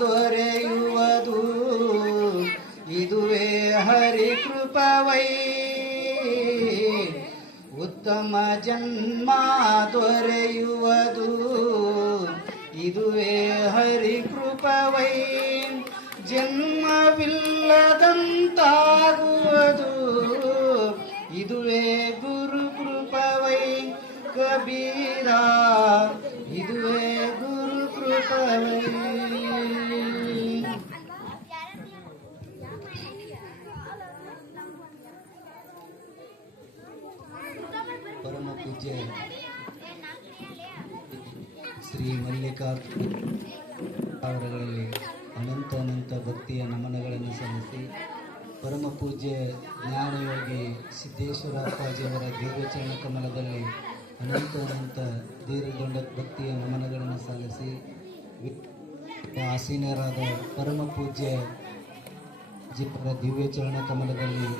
ದೊರೆಯುವುದು ಇದುವೇ ಹರಿಕೃಪವೈ ಉತ್ತಮ ಜನ್ಮ ದೊರೆಯುವುದು ಇದುವೇ ಹರಿಕೃಪವೈ ಜನ್ಮವಿಲ್ಲದಂತಾಗುವುದು ಇದುವೇ ಗುರು ಕೃಪವೈ ಕಬೀರ ಇದುವೇ ಗುರು ಕೃಪವೈ ಪೂಜ್ಯ ಶ್ರೀ ಮಲ್ಲಿಕಾರ್ಜುನ ಅವರುಗಳಲ್ಲಿ ಅನಂತ ಅನಂತ ಭಕ್ತಿಯ ನಮನಗಳನ್ನು ಸಲ್ಲಿಸಿ ಪರಮ ಪೂಜ್ಯ ಜ್ಞಾನಯೋಗಿ ಸಿದ್ದೇಶ್ವರ ಅಪ್ಪಾಜಿಯವರ ದಿವ್ಯಚರಣ ಕಮಲದಲ್ಲಿ ಅನಂತ ಅನಂತ ದೀರ್ಘಗೊಂಡ ಭಕ್ತಿಯ ನಮನಗಳನ್ನು ಸಲ್ಲಿಸಿ ಆಸೀನರಾದ ಪರಮ ಪೂಜ್ಯ ಜಿಪರ ದಿವ್ಯಚರಣ ಕಮಲದಲ್ಲಿ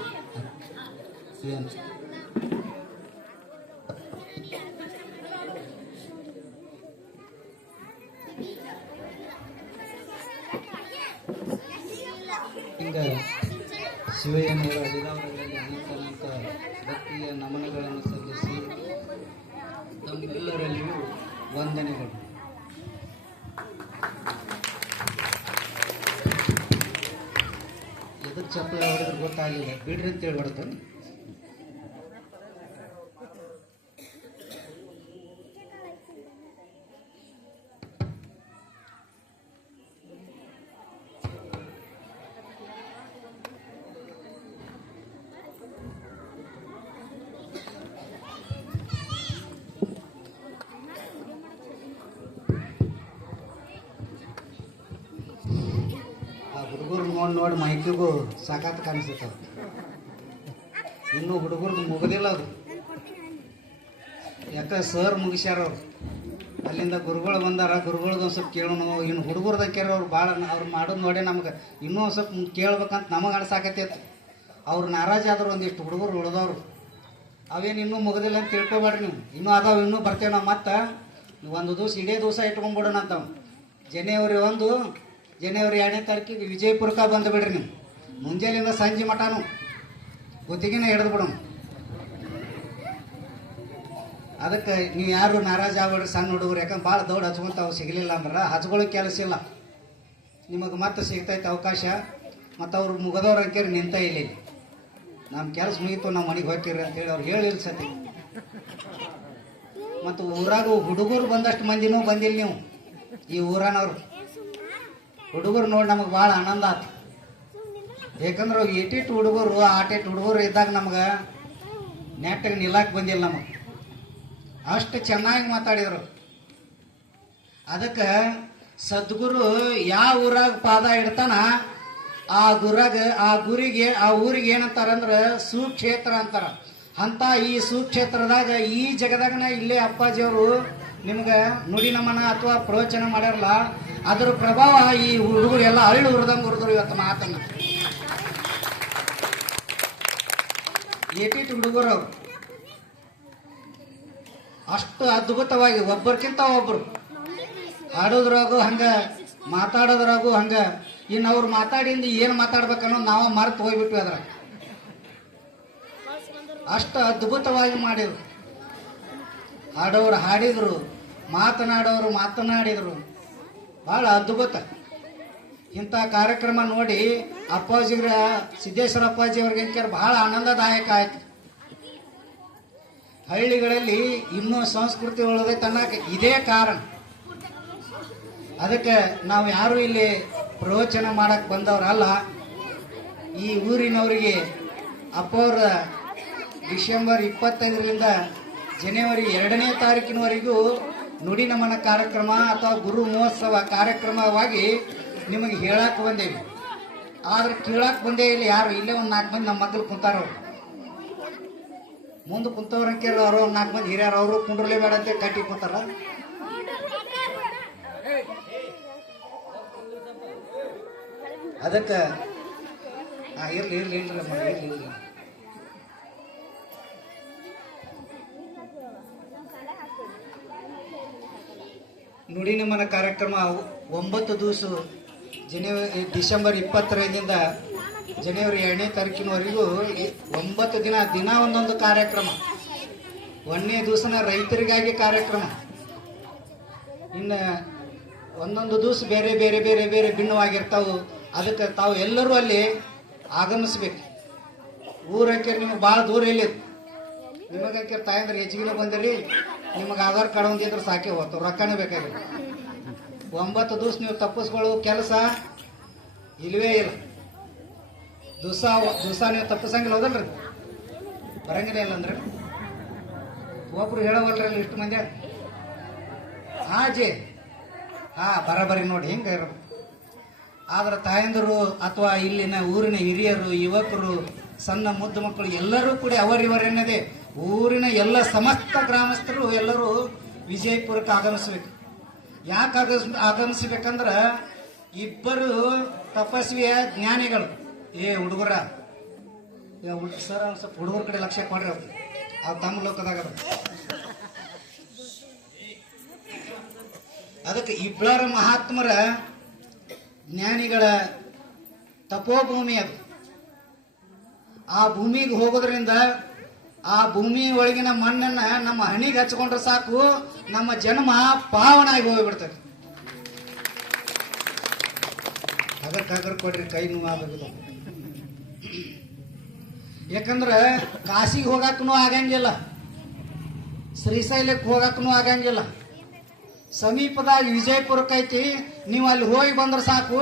ಹಿಂಗ ಶಿವಯ್ಯನವರ ಅಡಿದಾವರಗಳಲ್ಲಿ ಅನೇಕ ಅನೇಕ ಭಕ್ತಿಯ ನಮನಗಳನ್ನು ಸಲ್ಲಿಸಿ ತಮ್ಮೆಲ್ಲರಲ್ಲಿಯೂ ವಂದನೆಗಳು. ಎದಕ್ಕೆ ಚಪ್ಪಲಿ ಹೊಡೆದ್ರೆ ಗೊತ್ತಾಗಲಿಲ್ಲ, ಬಿಡ್ರಿ ಅಂತೇಳಿ ಹೊಡೆದು. ಹುಡುಗರು ನೋಡಿ ಮೈಕಿಗೂ ಸಾಕಾತ್ ಕಾಣಿಸ್ತವ. ಇನ್ನೂ ಹುಡುಗರ್ದು ಮುಗದಿಲ್ಲ ಅದು. ಯಾಕೆ ಸರ್ ಮುಗಿಸ್ಯಾರ ಅವ್ರು. ಅಲ್ಲಿಂದ ಗುರುಗಳು ಬಂದಾರ, ಗುರುಗಳ್ದು ಒಂದು ಸ್ವಲ್ಪ ಕೇಳೋಣ. ಇನ್ನು ಹುಡುಗರ್ದ ಕೇಳ ಅವ್ರು ಭಾಳ ಅವ್ರು ಮಾಡೋದು ನೋಡಿ ನಮ್ಗೆ ಇನ್ನೂ ಒಂದು ಸ್ವಲ್ಪ ಕೇಳ್ಬೇಕಂತ ನಮಗೆ ಅನ್ಸಾಕತ್ತೈತಿ. ಅವ್ರು ನಾರಾಜಾದ್ರು ಒಂದಿಷ್ಟು ಹುಡುಗರು ಉಳ್ದವ್ರು. ಅವೇನು ಇನ್ನೂ ಮುಗದಿಲ್ಲ ಅಂತ ತಿಳ್ಕೊಬೇಡ್ರಿ ನೀವು. ಇನ್ನೂ ಅದಾವ, ಇನ್ನೂ ಬರ್ತೇವೆ ನಾವು. ಮತ್ತೆ ಒಂದು ದಿವಸ ಇಡೇ ದಿವಸ ಇಟ್ಕೊಂಡ್ಬಿಡೋಣ ಅಂತವ್. ಜನವರಿ 1 ಜನವರಿ 2ನೇ ತಾರೀಕಿಗೆ ವಿಜಯಪುರಕ್ಕೆ ಬಂದು ಬಿಡ್ರಿ ನೀವು. ಮುಂಜಾನೆಯಿಂದ ಸಂಜೆ ಮಟನು ಗೊತ್ತಿಗೆನ ಹಿಡಿದು ಬಿಡೋಣ. ಅದಕ್ಕೆ ನೀವು ಯಾರು ನಾರಾಜ್ ಆಗ್ಬೇಡ್ರಿ ಸಣ್ಣ ಹುಡುಗರು. ಯಾಕಂದ್ರೆ ಭಾಳ ದೌಡ್ ಹಚ್ಕೊಂತಾವು. ಸಿಗಲಿಲ್ಲ ಅಂದ್ರೆ ಹಚ್ಕೊಳ್ಳೋಕೆ ಕೆಲಸ ಇಲ್ಲ ನಿಮಗೆ. ಮತ್ತೆ ಸಿಗ್ತೈತೆ ಅವಕಾಶ. ಮತ್ತು ಅವ್ರು ಮುಗದವ್ರು ಅಂಕೇರಿ ನಿಂತ ಇಲ್ಲಿ ನಮ್ಮ ಕೆಲಸ ಮುಗೀತು, ನಾವು ಮನೆಗೆ ಹೋಗ್ತೀರಿ ಅಂತೇಳಿ ಅವ್ರು ಹೇಳಿಲ್ಲ ಸತಿ. ಮತ್ತು ಊರಾಗ ಹುಡುಗರು ಬಂದಷ್ಟು ಮಂದಿನೂ ಬಂದಿಲ್ಲ ನೀವು. ಈ ಊರನವ್ರು ಹುಡುಗರು ನೋಡಿ ನಮಗೆ ಭಾಳ ಆನಂದ ಆಯ್ತು. ಯಾಕಂದ್ರೆ ಏಟಿಟ್ಟು ಹುಡುಗರು ಆಟೇಟು ಹುಡುಗರು ಇದ್ದಾಗ ನಮ್ಗೆ ನೆಟ್ಟಿಗೆ ನಿಲ್ಲಕ್ಕೆ ಬಂದಿಲ್ಲ. ನಮಗೆ ಅಷ್ಟು ಚೆನ್ನಾಗಿ ಮಾತಾಡಿದರು. ಅದಕ್ಕೆ ಸದ್ಗುರು ಯಾವ ಊರಾಗ ಪಾದ ಇಡ್ತಾನ ಆ ಊರಿಗೆ ಏನಂತಾರಂದ್ರೆ ಸುಕ್ಷೇತ್ರ ಅಂತಾರ. ಅಂತ ಈ ಸುಕ್ಷೇತ್ರದಾಗ ಈ ಜಗದಾಗನ ಇಲ್ಲೇ ಅಪ್ಪಾಜಿಯವರು ನಿಮ್ಗೆ ನುಡಿ ನಮನ ಅಥವಾ ಪ್ರವಚನ ಮಾಡ್ಯಾರಲ್ಲ, ಅದ್ರ ಪ್ರಭಾವ ಈ ಹುಡುಗರು ಎಲ್ಲ ಹಳ್ಳಿ ಉರಿದಂಗೆ ಉರಿದ್ರು ಇವತ್ತು ಮಾತನ್ನ. ಏಟಿಟ್ಟು ಹುಡುಗರು ಅವ್ರು ಅಷ್ಟು ಅದ್ಭುತವಾಗಿ ಒಬ್ಬರಿಗಿಂತ ಒಬ್ರು ಹಾಡೋದ್ರಾಗು ಹಂಗ, ಮಾತಾಡೋದ್ರಾಗು ಹಂಗ. ಇನ್ನು ಅವ್ರು ಮಾತಾಡಿಂದ ಏನು ಮಾತಾಡ್ಬೇಕನ್ನೋ ನಾವು ಮರೆತು ಹೋಗ್ಬಿಟ್ವಿ. ಅದ್ರಾಗ ಅಷ್ಟು ಅದ್ಭುತವಾಗಿ ಮಾಡಿದ್ರು. ಹಾಡೋರು ಹಾಡಿದ್ರು, ಮಾತನಾಡೋರು ಮಾತನಾಡಿದ್ರು. ಭಾಳ ಅದ್ಭುತ. ಇಂಥ ಕಾರ್ಯಕ್ರಮ ನೋಡಿ ಅಪ್ಪಾಜಿಗ್ರ ಸಿದ್ದೇಶ್ವರ ಅಪ್ಪಾಜಿ ಅವ್ರಿಗೆ ಭಾಳ ಆನಂದದಾಯಕ ಆಯ್ತು. ಹಳ್ಳಿಗಳಲ್ಲಿ ಇನ್ನೂ ಸಂಸ್ಕೃತಿ ಉಳಿದೈತೆ ಅನ್ನಕ್ಕೆ ಇದೇ ಕಾರಣ. ಅದಕ್ಕೆ ನಾವು ಯಾರು ಇಲ್ಲಿ ಪ್ರವಚನ ಮಾಡಕ್ಕೆ ಬಂದವರಲ್ಲ. ಈ ಊರಿನವರಿಗೆ ಅಪ್ಪವ್ರ ಡಿಸೆಂಬರ್ 25ರಿಂದ ಜನವರಿ 2ನೇ ತಾರೀಕಿನವರೆಗೂ ನುಡಿ ನಮನ ಕಾರ್ಯಕ್ರಮ ಅಥವಾ ಗುರು ಮಹೋತ್ಸವ ಕಾರ್ಯಕ್ರಮವಾಗಿ ನಿಮಗೆ ಹೇಳಕ್ಕೆ ಬಂದೇವಿ. ಆದ್ರೆ ಕೇಳಕ್ಕೆ ಬಂದೇ ಇಲ್ಲ ಯಾರು. ಇಲ್ಲೇ ಒಂದು 4 ಮಂದಿ ನಮ್ಮ ಮಕ್ಕಳು ಕುಂತಾರವ್ರು. ಮುಂದೆ ಕುಂತವ್ರ ಕೇಳಿ ಅವರು 4 ಮಂದಿ ಹಿರಿಯರು, ಅವರು ಕುಂಡ್ರಲೇ ಬೇಡ ಅಂತ ಕಟ್ಟಿ ಕುಂತಾರ. ಅದಕ್ಕೆ ಇರ್ಲಿ ನುಡಿ ನಮನ ಕಾರ್ಯಕ್ರಮ 9 ದಿವಸ ಡಿಸೆಂಬರ್ 25ರಿಂದ ಜನವರಿ 2ನೇ ತಾರೀಕಿನವರೆಗೂ 9 ದಿನ ಒಂದೊಂದು ಕಾರ್ಯಕ್ರಮ. 1ನೇ ದಿವಸನ ರೈತರಿಗಾಗಿ ಕಾರ್ಯಕ್ರಮ. ಇನ್ನು ಒಂದೊಂದು ದಿವಸ ಬೇರೆ ಬೇರೆ ಬೇರೆ ಬೇರೆ ಭಿನ್ನವಾಗಿರ್ತಾವೆ. ಅದಕ್ಕೆ ತಾವು ಎಲ್ಲರೂ ಅಲ್ಲಿ ಆಗಮಿಸ್ಬೇಕು. ಊರಕ್ಕೆ ನಿಮಗೆ ಭಾಳ ದೂರ ಇಲ್ಲಿ. ನಿಮಗಂಕೆ ತಾಯಂದ್ರೆ ಹೆಚ್ಚಿಗೆ ಬಂದಿರಿ, ನಿಮಗೆ ಆಧಾರ್ ಕಾರ್ಡ್ ಒಂದಿದ್ರೆ ಸಾಕೇ ಹೋಗ್ತು, ರೊಕ್ಕನೇ ಬೇಕಾಗಿಲ್ಲ. 9 ದಿವಸ ನೀವು ತಪ್ಪಿಸ್ಕೊಳ್ಳೋ ಕೆಲಸ ಇಲ್ವೇ ಇಲ್ಲ. ದಿವಸ ನೀವು ತಪ್ಪಿಸಂಗಿಲ್ಲ, ಹೋದಲ್ರಿ ಬರಂಗಿಲ್ಲ. ಇಲ್ಲ ಅಂದ್ರೆ ಒಬ್ರು ಹೇಳವಲ್ರಲ್ಲ ಇಷ್ಟು ಮಂದಿ ಆಜೆ ಬರಬರಿ ನೋಡಿ ಹಿಂಗೆ ಇರೋದು. ಆದ್ರೆ ತಾಯಂದರು ಅಥವಾ ಇಲ್ಲಿನ ಊರಿನ ಹಿರಿಯರು, ಯುವಕರು, ಸಣ್ಣ ಮುದ್ದು ಮಕ್ಕಳು ಎಲ್ಲರೂ ಕೂಡ ಅವರಿವರೆನ್ನದೇ ಊರಿನ ಎಲ್ಲ ಸಮಸ್ತ ಗ್ರಾಮಸ್ಥರು ಎಲ್ಲರೂ ವಿಜಯಪುರಕ್ಕೆ ಆಗಮಿಸ್ಬೇಕು. ಯಾಕೆ ಆಗಮಿಸ್ಬೇಕಂದ್ರೆ ಇಬ್ಬರು ತಪಸ್ವಿಯ ಜ್ಞಾನಿಗಳು. ಹುಡುಗರ ಸರ್ ಒಂದು ಸ್ವಲ್ಪ ಹುಡುಗರ ಕಡೆ ಲಕ್ಷ್ಯ ಕೊಡ್ರಿ, ಅವ್ರು ತಮ್ಮ ಲೋಕದಾಗ ಅದಕ್ಕೆ ಇಬ್ಬರ ಮಹಾತ್ಮರ ಜ್ಞಾನಿಗಳ ತಪೋಭೂಮಿ ಅದು. ಆ ಭೂಮಿಗೆ ಹೋಗೋದ್ರಿಂದ ಆ ಭೂಮಿ ಒಳಗಿನ ಮಣ್ಣನ್ನ ನಮ್ಮ ಹಣಿಗೆ ಹಚ್ಕೊಂಡ್ರೆ ಸಾಕು, ನಮ್ಮ ಜನ್ಮ ಪಾವನಾಗಿ ಹೋಗ್ಬಿಡ್ತದೆ. ಅದಕ್ಕೆ ಕೊಡ್ರಿ, ಕೈ ನೋವಾಗಬಹುದು. ಯಾಕಂದ್ರೆ ಕಾಶಿಗೆ ಹೋಗಕ್ಕೂ ಆಗಂಗಿಲ್ಲ, ಶ್ರೀಶೈಲಕ್ಕೆ ಹೋಗಕ್ಕೂ ಆಗಂಗಿಲ್ಲ. ಸಮೀಪದಾಗ ವಿಜಯಪುರಕ್ಕೆ ಐತಿ, ನೀವು ಅಲ್ಲಿ ಹೋಗಿ ಬಂದ್ರೆ ಸಾಕು,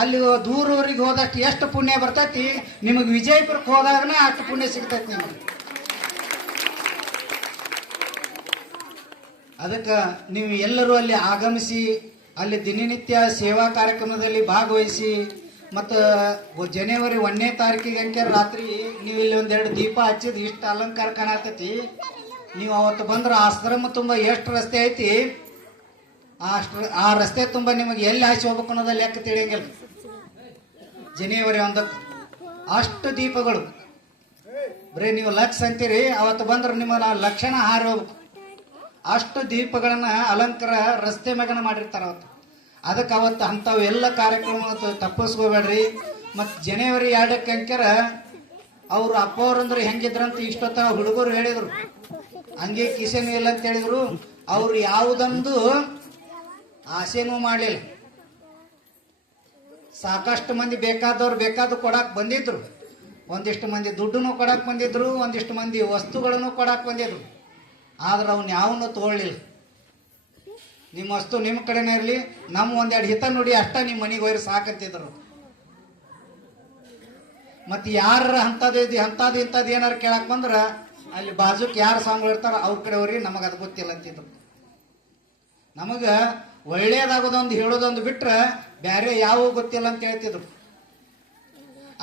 ಅಲ್ಲಿ ದೂರವರಿಗೆ ಹೋದಷ್ಟು ಎಷ್ಟು ಪುಣ್ಯ ಬರ್ತೈತಿ, ನಿಮಗೆ ವಿಜಯಪುರಕ್ಕೆ ಹೋದಾಗನ ಅಷ್ಟು ಪುಣ್ಯ ಸಿಗ್ತೈತಿ ನಿಮಗೆ. ಅದಕ್ಕೆ ನೀವು ಎಲ್ಲರೂ ಅಲ್ಲಿ ಆಗಮಿಸಿ ಅಲ್ಲಿ ದಿನನಿತ್ಯ ಸೇವಾ ಕಾರ್ಯಕ್ರಮದಲ್ಲಿ ಭಾಗವಹಿಸಿ, ಮತ್ತು ಜನವರಿ 1ನೇ ತಾರೀಕಿಗೆ ಅಂಕೆ ರಾತ್ರಿ ನೀವು ಇಲ್ಲಿ ಒಂದೆರಡು ದೀಪ ಹಚ್ಚಿದ್ ಇಷ್ಟು ಅಲಂಕಾರ ಕಾಣತೈತಿ. ನೀವು ಅವತ್ತು ಬಂದ್ರೆ ಆಶ್ರಮ ತುಂಬ ಎಷ್ಟು ರಸ್ತೆ ಐತಿ, ಆ ರಸ್ತೆ ತುಂಬ ನಿಮಗೆ ಎಲ್ಲಿ ಹಾಸಿ ಹೋಗ್ಬೇಕು ಅನ್ನೋದ ಲೆಕ್ಕ ತಿಳಿಯಂಗಿಲ್ಲ. ಜನವರಿ 1ಕ್ಕೆ ಅಷ್ಟು ದೀಪಗಳು, ಬರೀ ನೀವು ಲಕ್ಷ ಅಂತೀರಿ, ಅವತ್ತು ಬಂದ್ರೆ ನಿಮ್ಮ ಲಕ್ಷಣ ಹಾರಿ ಹೋಗ್ಬೇಕು. ಅಷ್ಟು ದೀಪಗಳನ್ನ ಅಲಂಕಾರ ರಸ್ತೆ ಮ್ಯಾಗನ ಮಾಡಿರ್ತಾರ ಅವತ್ತು. ಅದಕ್ಕೆ ಅವತ್ತು ಅಂಥವು ಎಲ್ಲ ಕಾರ್ಯಕ್ರಮ ತಪ್ಪಿಸ್ಕೋಬೇಡ್ರಿ. ಮತ್ತು ಜನವರಿ 2ಕ್ಕೆ ಅಂಕ್ಯಾರ ಅವರು ಅಪ್ಪ ಅವ್ರಂದ್ರೆ ಹೆಂಗಿದ್ರಂತ ಇಷ್ಟೊತ್ತ ಹುಡುಗರು ಹೇಳಿದ್ರು, ಹಂಗೆ ಕಿಸೆನೂ ಇಲ್ಲ ಅಂತ ಹೇಳಿದ್ರು. ಅವ್ರು ಯಾವುದೊಂದು ಆಸೆನೂ ಮಾಡಲಿಲ್ಲ. ಸಾಕಷ್ಟು ಮಂದಿ ಬೇಕಾದವ್ರು ಕೊಡಾಕ್ ಬಂದಿದ್ರು, ಒಂದಿಷ್ಟು ಮಂದಿ ದುಡ್ಡನ್ನು ಕೊಡಾಕ್ ಬಂದಿದ್ರು, ಒಂದಿಷ್ಟು ಮಂದಿ ವಸ್ತುಗಳನ್ನು ಕೊಡಾಕ್ ಬಂದಿದ್ರು. ಆದ್ರೆ ಅವ್ನು ಯಾವನ್ನೂ ತಗೊಳ್ಳಿಲ್ಲ. ನಿಮ್ಮ ವಸ್ತು ನಿಮ್ಮ ಕಡೆನೇ ಇರಲಿ, ನಮ್ಮ ಒಂದೆರಡು ಹಿತ ನುಡಿ ಅಷ್ಟ ನಿಮ್ಮ ಮನೆಗೆ ಹೋಯ್ರಿ ಸಾಕಂತಿದ್ರು. ಮತ್ತು ಯಾರ ಅಂಥದ್ದು ಇಂಥದ್ದು ಏನಾರು ಕೇಳಕ್ ಬಂದ್ರೆ ಅಲ್ಲಿ ಬಾಜುಕ್ ಯಾರು ಸ್ವಾಮಿಗಳು ಇರ್ತಾರ ಅವ್ರ ಕಡೆ ಹೋಗ್ರಿ, ನಮಗೆ ಅದು ಗೊತ್ತಿಲ್ಲ ಅಂತಿದ್ರು. ನಮಗೆ ಒಳ್ಳೇದಾಗೋದೊಂದು ಹೇಳೋದೊಂದು ಬಿಟ್ರೆ ಬೇರೆ ಯಾವ ಗೊತ್ತಿಲ್ಲ ಅಂತ ಹೇಳ್ತಿದ್ರು.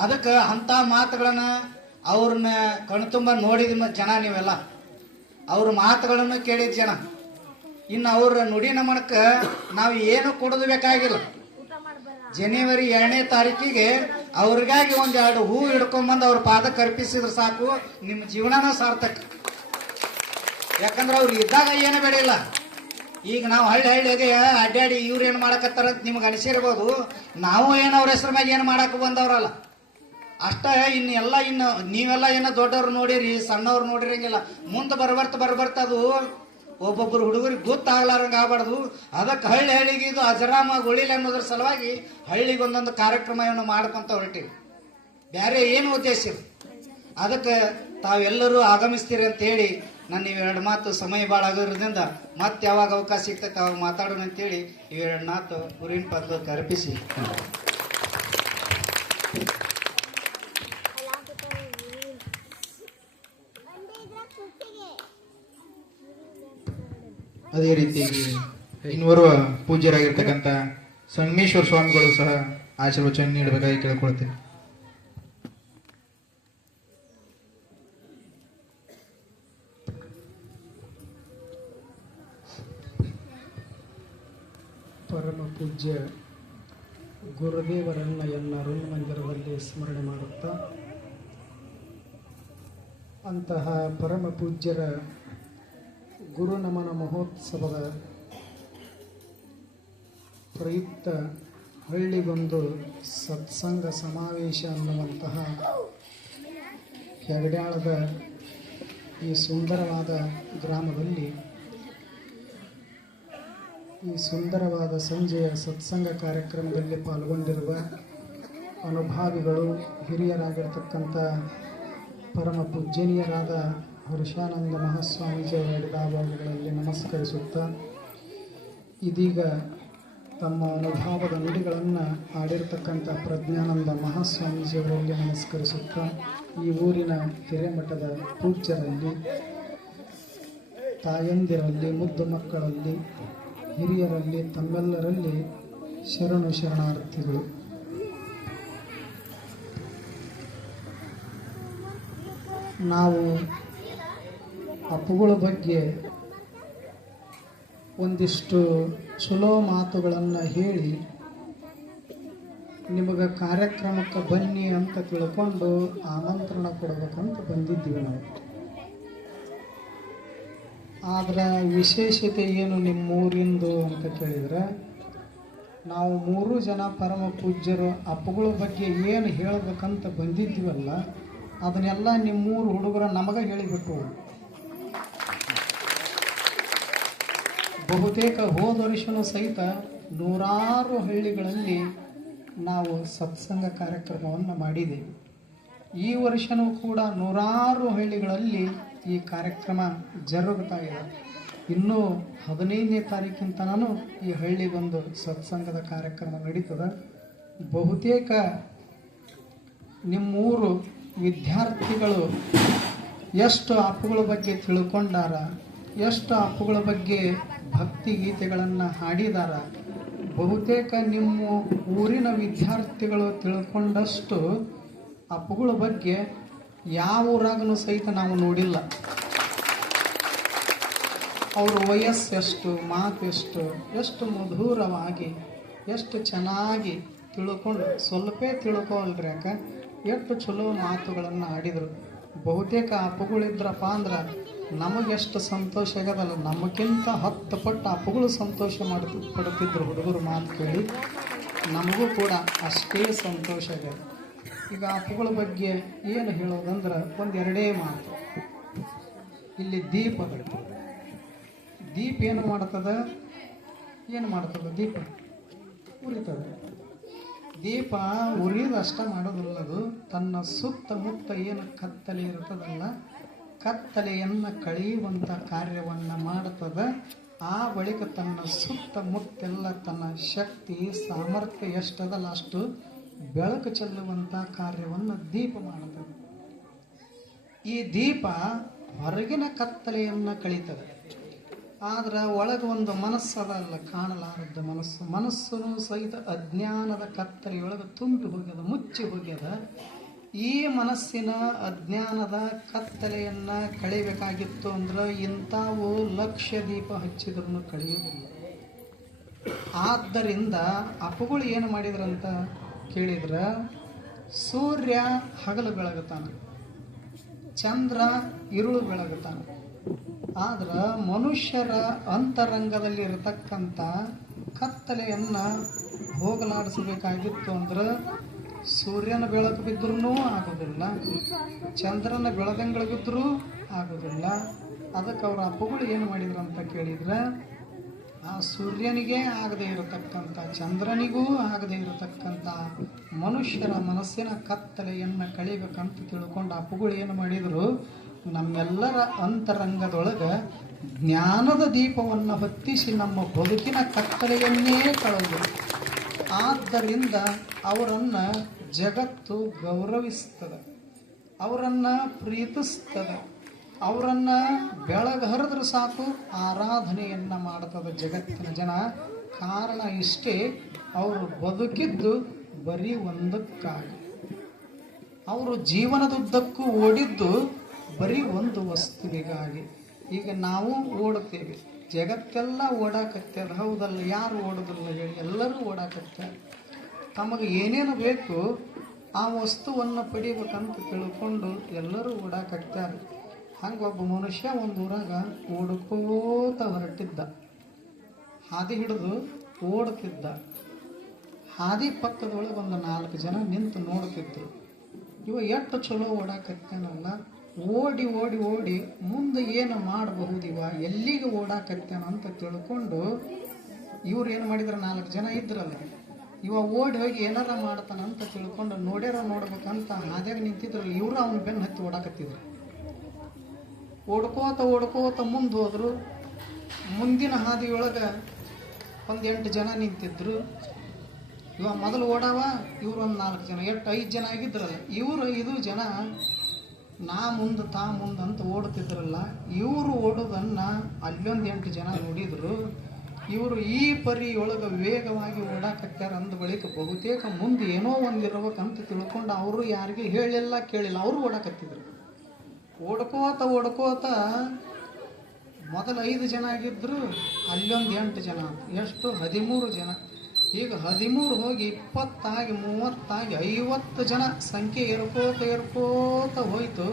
ಅದಕ್ಕೆ ಅಂಥ ಮಾತುಗಳನ್ನ ಅವ್ರನ್ನ ಕಣ್ತುಂಬ ನೋಡಿದ ಜನ ನೀವೆಲ್ಲ, ಅವ್ರ ಮಾತುಗಳನ್ನು ಕೇಳಿದ ಜನ. ಇನ್ನು ಅವ್ರ ನುಡಿ ನಮನಕ್ಕೆ ನಾವು ಏನು ಕೊಡೋದು ಬೇಕಾಗಿಲ್ಲ. ಜನವರಿ 2ನೇ ತಾರೀಕಿಗೆ ಅವ್ರಿಗಾಗಿ ಒಂದೆರಡು ಹೂ ಹಿಡ್ಕೊಂಡ್ಬಂದು ಅವ್ರ ಪಾದಕ್ಕೆ ಅರ್ಪಿಸಿದ್ರೆ ಸಾಕು, ನಿಮ್ಮ ಜೀವನನೂ ಸಾರ್ಥಕ. ಯಾಕಂದ್ರೆ ಅವ್ರು ಇದ್ದಾಗ ಏನು ಬೇಡಿಲ್ಲ. ಈಗ ನಾವು ಹಳ್ಳಿಗೆ ಅಡ್ಡಾಡಿ ಇವ್ರು ಏನು ಮಾಡಕತ್ತಾರಂತ ನಿಮ್ಗೆ ಅನಿಸಿರ್ಬೋದು. ನಾವು ಏನು ಅವ್ರ ಹೆಸರು ಮ್ಯಾಗ ಏನು ಮಾಡಕ್ಕೆ ಬಂದವ್ರಲ್ಲ ಅಷ್ಟ. ಇನ್ನು ನೀವೆಲ್ಲ ಏನೋ ದೊಡ್ಡವ್ರು ನೋಡಿರಿ, ಸಣ್ಣವ್ರು ನೋಡಿರಂಗಿಲ್ಲ. ಮುಂದೆ ಬರ್ಬರ್ತ ಅದು ಒಬ್ಬೊಬ್ಬರು ಹುಡುಗರಿಗೆ ಗೊತ್ತಾಗ್ಲಾರಂಗೆ ಆಗ್ಬಾರ್ದು. ಅದಕ್ಕೆ ಹಳ್ಳಿಗೆ ಇದು ಅಜರಾಮ ಗೊಳಿಲ್ಲ ಅನ್ನೋದ್ರ ಸಲುವಾಗಿ ಹಳ್ಳಿಗೆ ಒಂದೊಂದು ಕಾರ್ಯಕ್ರಮವನ್ನು ಮಾಡ್ಕೊಂತ ಹೊರಟಿವಿ, ಬೇರೆ ಏನು ಉದ್ದೇಶ ಇಲ್ಲ. ಅದಕ್ಕೆ ತಾವೆಲ್ಲರೂ ಆಗಮಿಸ್ತೀರಿ ಅಂತ ಹೇಳಿ ನಾನು ಇವೆರಡು ಮಾತು, ಸಮಯ ಭಾಳ ಆಗೋದ್ರಿಂದ ಮತ್ತೆ ಯಾವಾಗ ಅವಕಾಶ ಸಿಗ್ತೈತೆ ಅವಾಗ ಮಾತಾಡೋಣ ಅಂತೇಳಿ ಇವೆರಡು ಮಾತು ಊರಿನ ಪದಕ್ಕೆ ಅರ್ಪಿಸಿ. ಅದೇ ರೀತಿಯಾಗಿ ಇನ್ನೋರ್ವ ಪೂಜ್ಯರಾಗಿರ್ತಕ್ಕಂಥ ಸಂಗಮೇಶ್ವರ ಸ್ವಾಮಿಗಳು ಸಹ ಆಶೀರ್ವಚನ ನೀಡಬೇಕಾಗಿ ಕೇಳ್ಕೊಳ್ತೇನೆ. ಪರಮ ಪೂಜ್ಯ ಗುರುದೇವರನ್ನ ಅರುಣ್ ಮಂದಿರದಲ್ಲಿ ಸ್ಮರಣೆ ಮಾಡುತ್ತಾ, ಅಂತಹ ಪರಮ ಪೂಜ್ಯರ ಗುರು ನಮನ ಮಹೋತ್ಸವದ ಪ್ರಯುಕ್ತ ಹಳ್ಳಿಗೊಂದು ಸತ್ಸಂಗ ಸಮಾವೇಶ ಅನ್ನುವಂತಹ ಹೆಗಡ್ಯಾಳದ ಈ ಸುಂದರವಾದ ಗ್ರಾಮದಲ್ಲಿ ಈ ಸುಂದರವಾದ ಸಂಜೆಯ ಸತ್ಸಂಗ ಕಾರ್ಯಕ್ರಮದಲ್ಲಿ ಪಾಲ್ಗೊಂಡಿರುವ ಅನುಭಾವಿಗಳು, ಹಿರಿಯರಾಗಿರ್ತಕ್ಕಂಥ ಪರಮ ಪೂಜ್ಯನೀಯರಾದ ಹರ್ಷಾನಂದ ಮಹಾಸ್ವಾಮೀಜಿಯವರ ಎಡಭಾಗಗಳಲ್ಲಿ ನಮಸ್ಕರಿಸುತ್ತಾ, ಇದೀಗ ತಮ್ಮ ಅನುಭವದ ನುಡಿಗಳನ್ನು ಆಡಿರ್ತಕ್ಕಂಥ ಪ್ರಜ್ಞಾನಂದ ಮಹಾಸ್ವಾಮೀಜಿಯವರಲ್ಲಿ ನಮಸ್ಕರಿಸುತ್ತಾ, ಈ ಊರಿನ ಹಿರೇಮಠದ ಪೂಜ್ಯರಲ್ಲಿ ತಾಯಂದಿರಲ್ಲಿ, ಮುದ್ದು ಮಕ್ಕಳಲ್ಲಿ, ಹಿರಿಯರಲ್ಲಿ, ತಮ್ಮೆಲ್ಲರಲ್ಲಿ ಶರಣು ಶರಣಾರ್ಥಿಗಳು. ನಾವು ಅಪ್ಪುಗಳ ಬಗ್ಗೆ ಒಂದಿಷ್ಟು ಚಲೋ ಮಾತುಗಳನ್ನು ಹೇಳಿ ನಿಮಗೆ ಕಾರ್ಯಕ್ರಮಕ್ಕೆ ಬನ್ನಿ ಅಂತ ತಿಳ್ಕೊಂಡು ಆಮಂತ್ರಣ ಕೊಡ್ಬೇಕಂತ ಬಂದಿದ್ದೀವಿ ನಾವು. ಆದರೆ ವಿಶೇಷತೆ ಏನು ನಿಮ್ಮೂರಿಂದು ಅಂತ ಕೇಳಿದರೆ, ನಾವು 3 ಜನ ಪರಮ ಪೂಜ್ಯರು ಅಪ್ಪುಗಳ ಬಗ್ಗೆ ಏನು ಹೇಳಬೇಕಂತ ಬಂದಿದ್ದೀವಲ್ಲ, ಅದನ್ನೆಲ್ಲ ನಿಮ್ಮೂರು ಹುಡುಗರು ನಮಗೆ ಹೇಳಿಬಿಟ್ಟು. ಬಹುತೇಕ ಹೋದ ವರ್ಷನೂ ಸಹಿತ 100 ಹಳ್ಳಿಗಳಲ್ಲಿ ನಾವು ಸತ್ಸಂಗ ಕಾರ್ಯಕ್ರಮವನ್ನು ಮಾಡಿದ್ದೇವೆ. ಈ ವರ್ಷವೂ ಕೂಡ 100 ಹಳ್ಳಿಗಳಲ್ಲಿ ಈ ಕಾರ್ಯಕ್ರಮ ಜರುಗುತ್ತಾ ಇದೆ. ಇನ್ನೂ 15ನೇ ತಾರೀಕಿನ ತನಕ ಈ ಹಳ್ಳಿ ಬಂದು ಸತ್ಸಂಗದ ಕಾರ್ಯಕ್ರಮ ನಡೀತದೆ. ಬಹುತೇಕ ನಿಮ್ಮೂರು ವಿದ್ಯಾರ್ಥಿಗಳು ಎಷ್ಟು ಅಪ್ಪುಗಳ ಬಗ್ಗೆ ತಿಳ್ಕೊಂಡಾರ, ಎಷ್ಟು ಅಪ್ಪುಗಳ ಬಗ್ಗೆ ಭಕ್ತಿ ಗೀತೆಗಳನ್ನು ಹಾಡಿದಾರ. ಬಹುತೇಕ ನಿಮ್ಮ ಊರಿನ ವಿದ್ಯಾರ್ಥಿಗಳು ತಿಳ್ಕೊಂಡಷ್ಟು ಅಪ್ಪುಗಳ ಬಗ್ಗೆ ಯಾವ ಊರಾಗನೂ ಸಹಿತ ನಾವು ನೋಡಿಲ್ಲ. ಅವ್ರ ವಯಸ್ಸೆಷ್ಟು, ಮಾತೆಷ್ಟು, ಎಷ್ಟು ಮಧುರವಾಗಿ, ಎಷ್ಟು ಚೆನ್ನಾಗಿ ತಿಳ್ಕೊಂಡು, ಸ್ವಲ್ಪೇ ತಿಳ್ಕೊವಲ್ರಿ ಯಾಕೆ, ಎಷ್ಟು ಚಲೋ ಮಾತುಗಳನ್ನು ಆಡಿದರು. ಬಹುತೇಕ ಅಪ್ಪುಗಳಿದ್ರಪ್ಪ ಅಂದ್ರೆ ನಮಗೆಷ್ಟು ಸಂತೋಷ ಆಗೋದಲ್ಲ, ನಮಗಿಂತ 10 ಪಟ್ಟು ಅಪ್ಪುಗಳು ಸಂತೋಷ ಪಡುತ್ತಿದ್ರು ಹುಡುಗರು ಮಾತು ಕೇಳಿ. ನಮಗೂ ಕೂಡ ಅಷ್ಟೇ ಸಂತೋಷ ಆಗ್ಯದ. ಈಗ ಅಪ್ಪುಗಳ ಬಗ್ಗೆ ಏನು ಹೇಳೋದಂದ್ರೆ ಒಂದೆರಡೇ ಮಾತು. ಇಲ್ಲಿ ದೀಪಗಳು, ದೀಪ ಏನು ಮಾಡ್ತದೆ, ದೀಪ ಉರಿತದೆ. ದೀಪ ಉರಿಯೋದಷ್ಟ ಮಾಡೋದಿಲ್ಲದು, ತನ್ನ ಸುತ್ತಮುತ್ತ ಏನು ಕತ್ತಲೆ ಇರ್ತದಲ್ಲ, ಕತ್ತಲೆಯನ್ನು ಕಳೆಯುವಂಥ ಕಾರ್ಯವನ್ನು ಮಾಡ್ತದೆ. ಆ ಬಳಿಕ ತನ್ನ ಸುತ್ತಮುತ್ತೆಲ್ಲ ತನ್ನ ಶಕ್ತಿ ಸಾಮರ್ಥ್ಯ ಎಷ್ಟದಲ್ಲ ಅಷ್ಟು ಬೆಳಕು ಚೆಲ್ಲುವಂಥ ಕಾರ್ಯವನ್ನು ದೀಪ ಮಾಡುತ್ತದೆ. ಈ ದೀಪ ಹೊರಗಿನ ಕತ್ತಲೆಯನ್ನು ಕಳೀತದೆ. ಆದ್ರೆ ಒಳಗೆ ಒಂದು ಮನಸ್ಸದಲ್ಲ, ಕಾಣಲಾರದ ಮನಸ್ಸು ಸಹಿತ ಅಜ್ಞಾನದ ಕತ್ತಲೆಯೊಳಗೆ ತುಂಬಿ ಹೋಗ್ಯದ, ಮುಚ್ಚಿ ಹೋಗ್ಯದ. ಈ ಮನಸ್ಸಿನ ಅಜ್ಞಾನದ ಕತ್ತಲೆಯನ್ನು ಕಳಿಬೇಕಾಗಿತ್ತು ಅಂದ್ರೆ ಇಂಥವು 1,00,000 ದೀಪ ಹಚ್ಚಿದ್ರೂ ಕಳೆಯೋದಿಲ್ಲ. ಆದ್ದರಿಂದ ಅಪ್ಪುಗಳು ಏನು ಮಾಡಿದ್ರಂತ ಕೇಳಿದ್ರೆ, ಸೂರ್ಯ ಹಗಲು ಬೆಳಗುತ್ತಾನೆ, ಚಂದ್ರ ಇರುಳು ಬೆಳಗುತ್ತಾನೆ. ಆದ್ರೆ ಮನುಷ್ಯರ ಅಂತರಂಗದಲ್ಲಿರತಕ್ಕಂಥ ಕತ್ತಲೆಯನ್ನು ಹೋಗಲಾಡಿಸಬೇಕಾಗಿತ್ತು ಅಂದ್ರೆ ಸೂರ್ಯನ ಬೆಳಕು ಬಿದ್ದರೂ ಆಗೋದಿಲ್ಲ, ಚಂದ್ರನ ಬೆಳದಂಗಳಿದ್ರೂ ಆಗೋದಿಲ್ಲ. ಅದಕ್ಕೆ ಅವರ ಅಪ್ಪುಗಳು ಏನು ಮಾಡಿದ್ರು ಅಂತ ಕೇಳಿದ್ರೆ, ಆ ಸೂರ್ಯನಿಗೆ ಆಗದೆ ಇರತಕ್ಕಂಥ, ಚಂದ್ರನಿಗೂ ಆಗದೆ ಇರತಕ್ಕಂಥ ಮನುಷ್ಯರ ಮನಸ್ಸಿನ ಕತ್ತಲೆಯನ್ನು ಕಳಿಬೇಕಂತ ತಿಳ್ಕೊಂಡು ಅಪ್ಪುಗಳು ಏನು ಮಾಡಿದರು, ನಮ್ಮೆಲ್ಲರ ಅಂತರಂಗದೊಳಗೆ ಜ್ಞಾನದ ದೀಪವನ್ನು ಹೊತ್ತಿಸಿ ನಮ್ಮ ಬದುಕಿನ ಕತ್ತಲೆಯನ್ನೇ ಕಳೆದರು. ಆದ್ದರಿಂದ ಅವರನ್ನು ಜಗತ್ತು ಗೌರವಿಸ್ತದೆ, ಅವರನ್ನು ಪ್ರೀತಿಸ್ತದೆ, ಅವರನ್ನು ಬೆಳಗ್ಗೆ ಹರಿದ್ರೆ ಸಾಕು ಆರಾಧನೆಯನ್ನು ಮಾಡ್ತದೆ ಜಗತ್ತಿನ ಜನ. ಕಾರಣ ಇಷ್ಟೇ, ಅವರು ಬದುಕಿದ್ದು ಬರೀ ಒಂದಕ್ಕಾಗಿ, ಅವರು ಜೀವನದುದ್ದಕ್ಕೂ ಓಡಿದ್ದು ಬರೀ ಒಂದು ವಸ್ತುವಿಗಾಗಿ. ಈಗ ನಾವು ಓಡುತ್ತೇವೆ, ಜಗತ್ತೆಲ್ಲ ಓಡಾಕತ್ಯಾರ, ಹೌದಲ್ಲ? ಯಾರು ಓಡೋದಿಲ್ಲ ಹೇಳಿ? ಎಲ್ಲರೂ ಓಡಾಕತ್ಯಾರ. ತಮಗೆ ಏನೇನು ಬೇಕು ಆ ವಸ್ತುವನ್ನು ಪಡಿಬೇಕಂತ ತಿಳ್ಕೊಂಡು ಎಲ್ಲರೂ ಓಡಾಕತ್ಯಾರ. ಹಂಗೆ ಒಬ್ಬ ಮನುಷ್ಯ ಒಂದು ಊರಾಗ ಓಡ್ಕೋತ ಹೊರಟಿದ್ದ, ಹಾದಿ ಹಿಡಿದು ಓಡುತ್ತಿದ್ದ. ಹಾದಿ ಪಕ್ಕದೊಳಗೆ ಒಂದು 4 ಜನ ನಿಂತು ನೋಡ್ತಿದ್ರು. ಇವ ಎಷ್ಟು ಚಲೋ ಓಡಾಕತ್ತಾನಲ್ಲ, ಓಡಿ ಓಡಿ ಓಡಿ ಮುಂದೆ ಏನು ಮಾಡಬಹುದು, ಇವ ಎಲ್ಲಿಗೆ ಓಡಾಕತ್ತಾನ ಅಂತ ತಿಳ್ಕೊಂಡು ಇವ್ರು ಏನು ಮಾಡಿದ್ರು, 4 ಜನ ಇದ್ರಲ್ಲ, ಇವ ಓಡಿ ಹೋಗಿ ಏನಾರ ಮಾಡ್ತಾನಂತ ತಿಳ್ಕೊಂಡು ನೋಡ್ಬೇಕಂತ ಹಾದ್ಯಾಗ ನಿಂತಿದ್ರಲ್ಲ, ಇವರು ಅವನ ಬೆನ್ನು ಹತ್ತಿ ಓಡಾಕತ್ತಿದ್ರು. ಓಡ್ಕೋತ ಮುಂದೆ ಹೋದ್ರು. ಮುಂದಿನ ಹಾದಿಯೊಳಗೆ ಒಂದು 8 ಜನ ನಿಂತಿದ್ರು. ಇವ ಮೊದಲು ಓಡಾವ, ಇವ್ರು ಒಂದು 4 ಜನ, 5 ಜನ ಆಗಿದ್ರಲ್ಲ, ಇವರು 5 ಜನ ನಾ ಮುಂದೆ ತಾ ಮುಂದೆ ಅಂತ ಓಡ್ತಿದ್ರಲ್ಲ, ಇವರು ಓಡೋದನ್ನು ಅಲ್ಲೊಂದು 8 ಜನ ನೋಡಿದ್ರು. ಇವರು ಈ ಪರಿಯೊಳಗೆ ವೇಗವಾಗಿ ಓಡಾಕತ್ಯಾರ ಅಂದ ಬಳಿಕ ಬಹುತೇಕ ಮುಂದೆ ಏನೋ ಒಂದಿರ್ಬೇಕಂತ ತಿಳ್ಕೊಂಡು ಅವರು ಯಾರಿಗೆ ಹೇಳಿಲ್ಲ ಕೇಳಿಲ್ಲ, ಅವರು ಓಡಾಕತ್ತಿದ್ರು. ಓಡ್ಕೋತ ಮೊದಲು 5 ಜನ ಆಗಿದ್ರು, ಅಲ್ಲೊಂದು 8 ಜನ, ಎಷ್ಟು 13 ಜನ. ಈಗ 13 ಹೋಗಿ 20 ಆಗಿ 30 ಆಗಿ 50 ಜನ ಸಂಖ್ಯೆ ಏರ್ಕೋತ ಹೋಯ್ತು.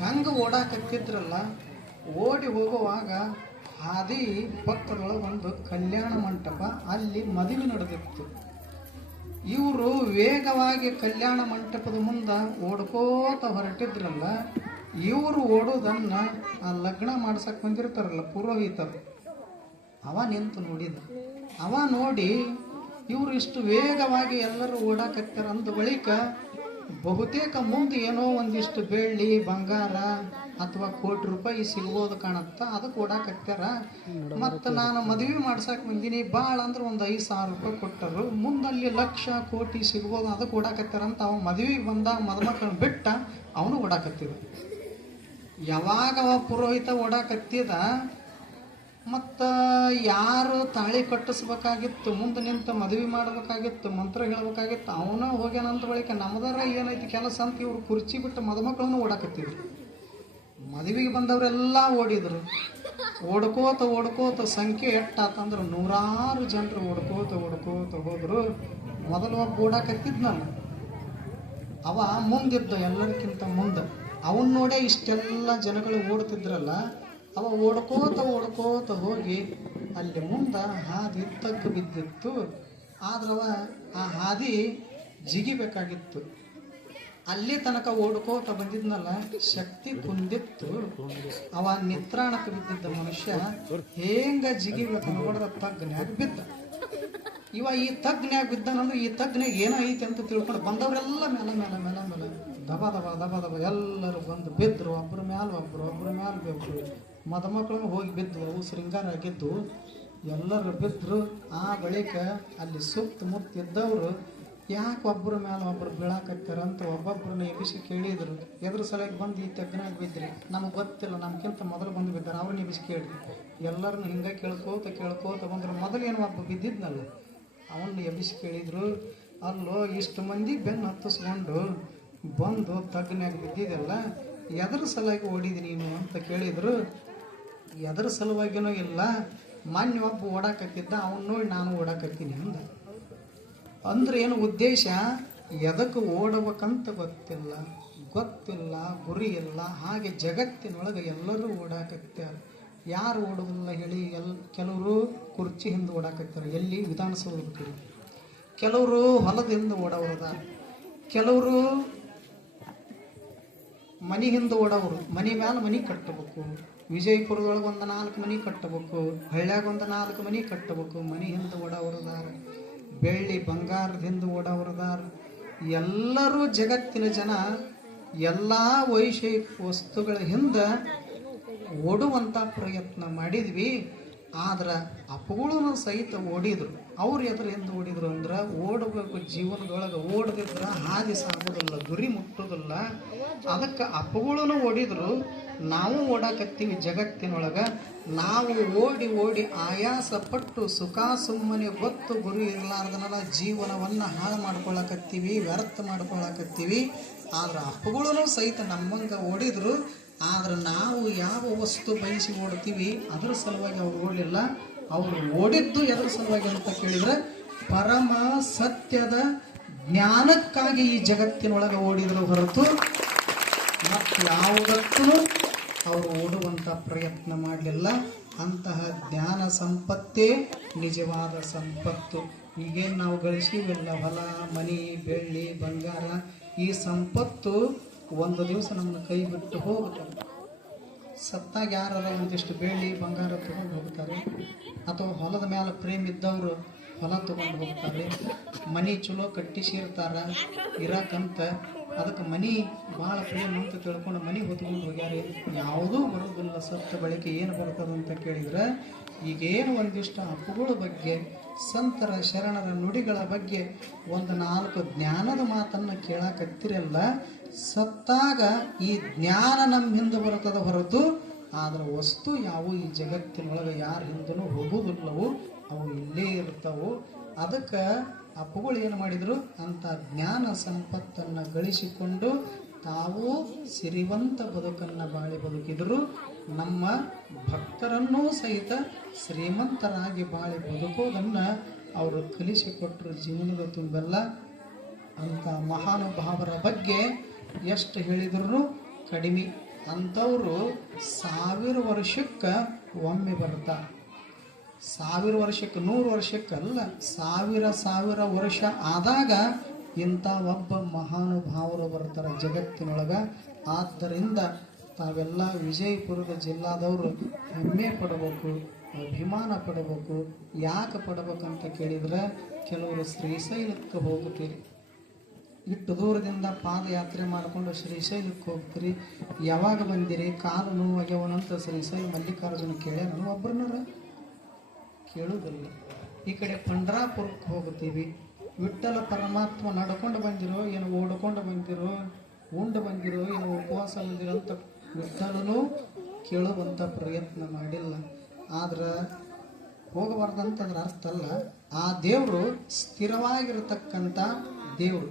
ಹೆಂಗೆ ಓಡಾಕತ್ತಿದ್ರಲ್ಲ, ಓಡಿ ಹೋಗುವಾಗ ಹಾದಿ ಪಕ್ಕದೊಳಗೆ ಒಂದು ಕಲ್ಯಾಣ ಮಂಟಪ, ಅಲ್ಲಿ ಮದುವೆ ನಡೆದಿತ್ತು. ಇವರು ವೇಗವಾಗಿ ಕಲ್ಯಾಣ ಮಂಟಪದ ಮುಂದೆ ಓಡ್ಕೋತ ಹೊರಟಿದ್ರಲ್ಲ, ಇವರು ಓಡೋದನ್ನು ಆ ಲಗ್ನ ಮಾಡ್ಸಕ್ಕೆ ಬಂದಿರ್ತಾರಲ್ಲ ಪುರೋಹಿತರು, ಅವ ನಿಂತು ನೋಡಿದ. ಅವ ನೋಡಿ ಇವರು ಇಷ್ಟು ವೇಗವಾಗಿ ಎಲ್ಲರೂ ಓಡಾಕತ್ತಾರ ಅಂದ ಬಳಿಕ ಬಹುತೇಕ ಮುಂದೆ ಏನೋ ಒಂದಿಷ್ಟು ಬೆಳ್ಳಿ ಬಂಗಾರ ಅಥವಾ ಕೋಟಿ ರೂಪಾಯಿ ಸಿಗ್ಬೋದು ಕಾಣತ್ತ, ಅದಕ್ಕೆ ಓಡಾಕತ್ತಾರ. ಮತ್ತು ನಾನು ಮದುವೆ ಮಾಡ್ಸಕ್ಕೆ ಬಂದೀನಿ, ಭಾಳ ಅಂದ್ರೆ ಒಂದು 5,000 ರೂಪಾಯಿ ಕೊಟ್ಟರು, ಮುಂದಲ್ಲಿ ಲಕ್ಷ ಕೋಟಿ ಸಿಗ್ಬೋದು, ಅದಕ್ಕೆ ಓಡಾಕತ್ತಾರ ಅಂತ ಅವ ಮದುವೆಗೆ ಬಂದಾಗ ಮದುಮಕ್ಕಳನ್ನ ಬಿಟ್ಟ ಅವನು ಓಡಾಕತ್ತಿದ. ಯಾವಾಗ ಅವ ಪುರೋಹಿತ ಓಡಾಕತ್ತಿದ, ಮತ್ತು ಯಾರು ತಾಳಿ ಕಟ್ಟಿಸ್ಬೇಕಾಗಿತ್ತು, ಮುಂದೆ ನಿಂತು ಮದುವೆ ಮಾಡಬೇಕಾಗಿತ್ತು, ಮಂತ್ರ ಹೇಳ್ಬೇಕಾಗಿತ್ತು, ಅವನ ಹೋಗ್ಯಾನಂತ ಬಳಿಕ ನಮ್ಮದರ ಏನೈತಿ ಕೆಲಸ ಅಂತ ಇವ್ರು ಕುರ್ಚಿ ಬಿಟ್ಟು ಮದುಮಕ್ಕಳನ್ನು ಓಡಾಕತ್ತಿದ್ರು. ಮದುವೆಗೆ ಬಂದವರೆಲ್ಲ ಓಡಿದ್ರು. ಓಡ್ಕೋತ ಸಂಖ್ಯೆ ಎಷ್ಟಾತಂದ್ರೆ 100 ಜನರು ಓಡ್ಕೋತ ಹೋದ್ರು. ಮೊದಲು ಒಬ್ಬ ಓಡಾಕತ್ತಿದ್ನಲ್ಲ, ಅವ ಮುಂದಿದ್ದ ಎಲ್ಲರಿಗಿಂತ ಮುಂದೆ. ಅವನ್ನ ನೋಡೇ ಇಷ್ಟೆಲ್ಲ ಜನಗಳು ಓಡ್ತಿದ್ರಲ್ಲ, ಅವ ಓಡ್ಕೋತ ಹೋಗಿ ಅಲ್ಲಿ ಮುಂದೆ ಹಾದಿ ತಗ್ಗು ಬಿದ್ದಿತ್ತು. ಆದ್ರವ ಆ ಹಾದಿ ಜಿಗಿಬೇಕಾಗಿತ್ತು. ಅಲ್ಲಿ ತನಕ ಓಡ್ಕೋತ ಬಂದಿದ್ನಲ್ಲ, ಶಕ್ತಿ ಕುಂದಿತ್ತು. ಅವ ನಿತ್ರಾಣಕ್ಕೆ ಬಿದ್ದಿದ್ದ ಮನುಷ್ಯ ಹೇಂಗ ಜಿಗಿಬೇಕು ನೋಡಿದ ತಗ್ನ್ಯಾಗ ಬಿದ್ದ. ಇವ ಈ ತಗ್ನ್ಯಾಗ ಬಿದ್ದಾನಂದ್ರೆ ಈ ತಗ್ನ್ಯಾಗ ಏನೋ ಐತಿ ಅಂತ ತಿಳ್ಕೊಂಡು ಬಂದವರೆಲ್ಲ ಮೇಲೆ ದಬ ಎಲ್ಲರೂ ಬಂದು ಬಿದ್ದರು. ಒಬ್ಬರ ಮ್ಯಾಲ ಒಬ್ಬರು ಮದುಮಕ್ಕಳು ಹೋಗಿ ಬಿದ್ದು, ಅವು ಶೃಂಗಾರ ಆಗಿದ್ದು ಎಲ್ಲರೂ ಬಿದ್ದರು. ಆ ಬಳಿಕ ಅಲ್ಲಿ ಸುತ್ತಮುತ್ತ ಇದ್ದವರು ಯಾಕೆ ಒಬ್ಬರ ಮೇಲೆ ಒಬ್ಬರು ಬೀಳಾಕತ್ತಾರಂತ ಒಬ್ಬೊಬ್ಬರನ್ನ ಎಬ್ಬಿಸಿ ಕೇಳಿದ್ರು. ಎದ್ರ ಸಲಕ್ಕೆ ಬಂದು ಈ ತಗ್ನಾಗ ಬಿದ್ರಿ, ನಮಗೆ ಗೊತ್ತಿಲ್ಲ, ನಮ್ಗಿಂತ ಮೊದಲು ಬಂದು ಬಿದ್ದಾರೆ, ಅವ್ರನ್ನ ಎಬ್ಬಿಸಿ ಕೇಳಿರಿ. ಎಲ್ಲರನ್ನ ಹಿಂಗೆ ಕೇಳ್ಕೋತ ಬಂದರು. ಮೊದಲೇನು ಒಬ್ಬ ಬಿದ್ದಿದ್ನಲ್ಲ, ಅವನ್ನ ಎಬ್ಬಿಸಿ ಕೇಳಿದ್ರು. ಅಲ್ಲೋ ಇಷ್ಟು ಮಂದಿ ಬೆನ್ನು ಹತ್ತಿಸ್ಕೊಂಡು ಬಂದು ತಗ್ನಾಗ ಬಿದ್ದಿದ್ದೆಲ್ಲ, ಎದ್ರ ಸಲುವಾಗಿ ಓಡಿದಿ ನೀನು ಅಂತ ಕೇಳಿದ್ರು. ಎದ್ರ ಸಲುವಾಗಿನೂ ಇಲ್ಲ, ಮೊನ್ನೆ ಒಬ್ಬ ಓಡಾಕತ್ತಿದ್ದ, ಅವನು ನೋಡಿ ನಾನು ಓಡಾಕತ್ತೀನಿ ಅಂದ್ರೆ ಏನು ಉದ್ದೇಶ, ಎದಕ್ಕೆ ಓಡಬೇಕಂತ ಗೊತ್ತಿಲ್ಲ, ಗುರಿ ಇಲ್ಲ. ಹಾಗೆ ಜಗತ್ತಿನೊಳಗೆ ಎಲ್ಲರೂ ಓಡಾಕತ್ತಾರೆ. ಯಾರು ಓಡೋದಿಲ್ಲ ಹೇಳಿ? ಕೆಲವರು ಕುರ್ಚಿ ಹಿಂದೆ ಓಡಾಕತ್ತಾರೆ, ಎಲ್ಲಿ ವಿಧಾನಸೌಧ ಬಿಟ್ಟಿರಿ. ಕೆಲವರು ಹೊಲದಿಂದ ಓಡೋರದ, ಕೆಲವರು ಮನೆ ಹಿಂದೆ ಓಡೋರು, ಮನೆ ಮೇಲೆ ಮನೆ ಕಟ್ಟಬೇಕು. ವಿಜಯಪುರದೊಳಗೆ ಒಂದು 4 ಮನೆ ಕಟ್ಟಬೇಕು, ಹಳ್ಳ್ಯಾಗ ಒಂದು 4 ಮನೆ ಕಟ್ಟಬೇಕು. ಮನೆ ಹಿಂದೆ ಓಡೋರದಾರ, ಬೆಳ್ಳಿ ಬಂಗಾರದ ಹಿಂದೆ ಓಡೋರದಾರ. ಎಲ್ಲರೂ ಜಗತ್ತಿನ ಜನ ಎಲ್ಲ ವೈಷಯಿಕ ವಸ್ತುಗಳ ಹಿಂದೆ ಓಡುವಂಥ ಪ್ರಯತ್ನ ಮಾಡಿದ್ವಿ. ಆದ್ರೆ ಅಪ್ಪಗಳೂ ಸಹಿತ ಓಡಿದ್ರು. ಅವ್ರು ಎದರಿಂದ ಓಡಿದ್ರು ಅಂದ್ರೆ, ಓಡಬೇಕು ಜೀವನದೊಳಗೆ, ಓಡದಿದ್ರೆ ಹಾದಿ ಸಾಗೋದಿಲ್ಲ, ಗುರಿ ಮುಟ್ಟೋದಿಲ್ಲ. ಅದಕ್ಕೆ ಅಪ್ಪಗಳೂ ಓಡಿದ್ರು, ನಾವು ಓಡಾಕತ್ತೀವಿ ಜಗತ್ತಿನೊಳಗೆ. ನಾವು ಓಡಿ ಆಯಾಸ ಪಟ್ಟು ಸುಖ ಸುಮ್ಮನೆ ಗೊತ್ತು ಗುರಿ ಇರಲಾರ್ದನಲ್ಲ ಜೀವನವನ್ನು ಹಾಳು ಮಾಡ್ಕೊಳಕತ್ತೀವಿ, ವ್ಯರ್ಥ ಮಾಡ್ಕೊಳಕತ್ತೀವಿ. ಆದ್ರೆ ಅಪ್ಪಗಳೂ ಸಹಿತ ನಮ್ಮಂಗೆ ಓಡಿದ್ರು. ಆದ್ರೆ ನಾವು ಯಾವ ವಸ್ತು ಬಯಸಿ ಓಡ್ತೀವಿ ಅದ್ರ ಸಲುವಾಗಿ ಅವ್ರು ಓಡಲಿಲ್ಲ. ಅವರು ಓಡಿದ್ದು ಎದ್ರ ಸಲುವಾಗಿ ಅಂತ ಕೇಳಿದ್ರೆ, ಪರಮ ಸತ್ಯದ ಜ್ಞಾನಕ್ಕಾಗಿ ಈ ಜಗತ್ತಿನೊಳಗೆ ಓಡಿದ್ರು ಹೊರತು ಮತ್ತು ಯಾವುದಕ್ಕೂ ಅವರು ಓಡುವಂಥ ಪ್ರಯತ್ನ ಮಾಡಲಿಲ್ಲ. ಅಂತಹ ಜ್ಞಾನ ಸಂಪತ್ತೇ ನಿಜವಾದ ಸಂಪತ್ತು. ಈಗೇನು ನಾವು ಗಳಿಸಿವೆಲ್ಲ ಹೊಲ ಮನೆ ಬೆಳ್ಳಿ ಬಂಗಾರ, ಈ ಸಂಪತ್ತು ಒಂದು ದಿವಸ ನಮ್ಮನ್ನು ಕೈ ಬಿಟ್ಟು ಹೋಗುತ್ತದೆ. ಸತ್ತಾಗ ಯಾರಾರ ಒಂದಿಷ್ಟು ಬೆಳ್ಳಿ ಬಂಗಾರ ತೊಗೊಂಡು ಹೋಗ್ತಾರೆ, ಅಥವಾ ಹೊಲದ ಮೇಲೆ ಪ್ರೇಮ ಇದ್ದವರು ಹೊಲ ತೊಗೊಂಡು ಹೋಗ್ತಾರೆ. ಮನೆ ಚಲೋ ಕಟ್ಟಿಸಿರ್ತಾರ ಇರಕ್ಕಂತ, ಅದಕ್ಕೆ ಮನೆ ಭಾಳ ಪ್ರೇಮ ಅಂತ ತಿಳ್ಕೊಂಡು ಮನೆ ಹೊತ್ಕೊಂಡು ಹೋಗ್ಯಾರೆ. ಯಾವುದೂ ಬರೋದಿಲ್ಲ. ಸತ್ತ ಬಳಿಕ ಏನು ಬರ್ತದೆ ಅಂತ ಕೇಳಿದ್ರೆ ಈಗೇನು ಒಂದಿಷ್ಟು ಅಪ್ಪುಗಳ ಬಗ್ಗೆ, ಸಂತರ ಶರಣರ ನುಡಿಗಳ ಬಗ್ಗೆ ಒಂದು 4 ಜ್ಞಾನದ ಮಾತನ್ನು ಕೇಳಾಕತ್ತಿರಲ್ಲ. ಸತ್ತಾಗ ಈ ಜ್ಞಾನ ನಮ್ಮ ಹಿಂದೆ ಬರ್ತದ ಹೊರತು ಆದ್ರೆ ವಸ್ತು ಯಾವ ಈ ಜಗತ್ತಿನೊಳಗೆ ಯಾರ ಹಿಂದೂ ಹೋಗುವುದಿಲ್ಲವು, ಅವು ಇಲ್ಲೇ ಇರ್ತಾವು. ಅದಕ್ಕೆ ಅಪ್ಪುಗಳು ಏನು ಮಾಡಿದ್ರು, ಅಂತ ಜ್ಞಾನ ಸಂಪತ್ತನ್ನು ಗಳಿಸಿಕೊಂಡು ತಾವು ಸಿರಿವಂತ ಬದುಕನ್ನು ಬಾಳಿ ಬದುಕಿದರು. ನಮ್ಮ ಭಕ್ತರನ್ನೂ ಸಹಿತ ಶ್ರೀಮಂತರಾಗಿ ಬಾಳಿ ಬದುಕೋದನ್ನು ಅವರು ಕಲಿಸಿಕೊಟ್ಟರು ಜೀವನದ ತುಂಬೆಲ್ಲ. ಅಂತ ಮಹಾನುಭಾವರ ಬಗ್ಗೆ ಎಷ್ಟು ಹೇಳಿದ್ರು ಕಡಿಮೆ. ಅಂಥವರು 1000 ವರ್ಷಕ್ಕೆ ಒಮ್ಮೆ ಬರ್ತಾರೆ. 1000 ವರ್ಷಕ್ಕೆ 100 ವರ್ಷಕ್ಕಲ್ಲ, 1000 ವರ್ಷ ಆದಾಗ ಇಂಥ ಒಬ್ಬ ಮಹಾನುಭಾವರು ಬರ್ತಾರೆ ಜಗತ್ತಿನೊಳಗೆ. ಆದ್ದರಿಂದ ತಾವೆಲ್ಲ ವಿಜಯಪುರದ ಜಿಲ್ಲಾದವರು ಹೆಮ್ಮೆ ಪಡಬೇಕು, ಅಭಿಮಾನ ಪಡಬೇಕು. ಯಾಕೆ ಪಡಬೇಕಂತ ಕೇಳಿದ್ರೆ, ಕೆಲವರು ಶ್ರೀಶೈಲಕ್ಕೆ ಹೋಗ್ತೀರಿ, ಇಟ್ಟು ದೂರದಿಂದ ಪಾದಯಾತ್ರೆ ಮಾಡಿಕೊಂಡು ಶ್ರೀಶೈಲಕ್ಕೆ ಹೋಗ್ತೀರಿ. ಯಾವಾಗ ಬಂದಿರಿ, ಕಾಲು ನೋವಾಗ್ಯವನಂತ ಶ್ರೀಶೈಲ ಮಲ್ಲಿಕಾರ್ಜುನ ಕೇಳ್ಯ ನಾನು ಒಬ್ಬರನ್ನಾರ ಕೇಳುವುದಿಲ್ಲ. ಈ ಕಡೆ ಪಂಡ್ರಾಪುರಕ್ಕೆ ಹೋಗ್ತೀವಿ, ವಿಠ್ಠಲ ಪರಮಾತ್ಮ ನಡ್ಕೊಂಡು ಬಂದಿರೋ ಏನು ಓಡ್ಕೊಂಡು ಬಂದಿರೋ, ಉಂಡು ಬಂದಿರೋ ಏನು ಉಪವಾಸ ಬಂದಿರೋ ಅಂತ ವಿಠ್ಠಲನೂ ಕೇಳುವಂಥ ಪ್ರಯತ್ನ ಮಾಡಿಲ್ಲ. ಆದ್ರೆ ಹೋಗಬಾರ್ದಂತಂದ್ರೆ ಅರ್ಥ ಅಲ್ಲ. ಆ ದೇವರು ಸ್ಥಿರವಾಗಿರತಕ್ಕಂಥ ದೇವರು.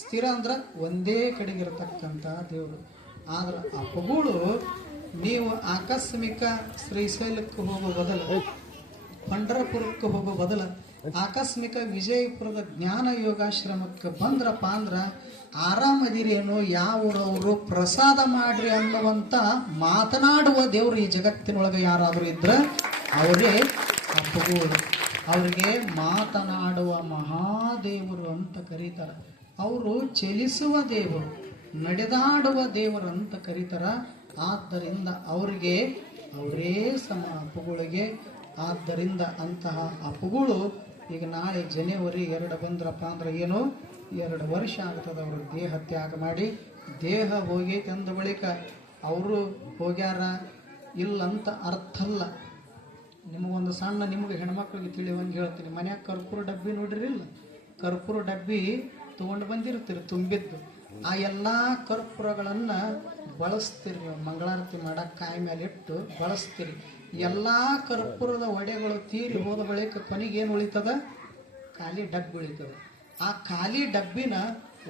ಸ್ಥಿರ ಅಂದ್ರೆ ಒಂದೇ ಕಡೆಗಿರತಕ್ಕಂಥ ದೇವರು. ಆದ್ರೆ ಅಪ್ಪುಗಳು ನೀವು ಆಕಸ್ಮಿಕ ಶ್ರೀಶೈಲಕ್ಕೆ ಹೋಗೋ ಬದಲು, ಪಂಢರಪುರಕ್ಕೆ ಹೋಗೋ ಬದಲು ಆಕಸ್ಮಿಕ ವಿಜಯಪುರದ ಜ್ಞಾನ ಯೋಗಾಶ್ರಮಕ್ಕೆ ಬಂದ್ರಪ್ಪ ಅಂದ್ರೆ ಆರಾಮದಿರೇನು, ಯಾವೂರವರು ಪ್ರಸಾದ ಮಾಡ್ರಿ ಅನ್ನುವಂಥ ಮಾತನಾಡುವ ದೇವರು ಈ ಜಗತ್ತಿನೊಳಗೆ ಯಾರಾದರೂ ಇದ್ರೆ ಅವರೇ ಅಪ್ಪುಗಳು. ಅವರಿಗೆ ಮಾತನಾಡುವ ಮಹಾದೇವರು ಅಂತ ಕರೀತಾರೆ. ಅವರು ಚಲಿಸುವ ದೇವರು, ನಡೆದಾಡುವ ದೇವರು ಅಂತ ಕರೀತಾರೆ. ಆದ್ದರಿಂದ ಅವರಿಗೆ ಅವರೇ ಸಮ ಅಪ್ಪುಗಳಿಗೆ. ಆದ್ದರಿಂದ ಅಂತಹ ಅಪ್ಪುಗಳು ಈಗ ನಾಳೆ ಜನವರಿ 2 ಬಂದ್ರಪ್ಪ ಅಂದ್ರೆ ಏನು 2 ವರ್ಷ ಆಗ್ತದೆ ಅವರು ದೇಹ ತ್ಯಾಗ ಮಾಡಿ. ದೇಹ ಹೋಗೈತೆ ಅಂದ ಬಳಿಕ ಅವರು ಹೋಗ್ಯಾರ ಇಲ್ಲಂತ ಅರ್ಥ ಅಲ್ಲ. ನಿಮಗೊಂದು ಸಣ್ಣ ನಿಮಗೆ ಹೆಣ್ಮಕ್ಳಿಗೆ ತಿಳಿಯುವಂಗೆ ಹೇಳ್ತೀನಿ. ಮನ್ಯಾಗ ಕರ್ಪೂರ ಡಬ್ಬಿ ನೋಡಿರಿಲ್ಲ, ಕರ್ಪೂರ ಡಬ್ಬಿ ತೊಗೊಂಡು ಬಂದಿರ್ತೀರಿ ತುಂಬಿದ್ದು. ಆ ಎಲ್ಲ ಕರ್ಪೂರಗಳನ್ನು ಬಳಸ್ತೀರಿ ನೀವು, ಮಂಗಳಾರತಿ ಮಾಡಕ್ಕೆ ಕಾಯಿ ಮೇಲೆ ಇಟ್ಟು ಬಳಸ್ತೀರಿ. ಎಲ್ಲ ಕರ್ಪೂರದ ಒಡೆಗಳು ತೀರಿ ಹೋದ ಬಳಿಕ ಕೊನೆಗೇನು ಉಳಿತದ, ಖಾಲಿ ಡಬ್ಬಿ ಉಳಿತದೆ. ಆ ಖಾಲಿ ಡಬ್ಬಿನ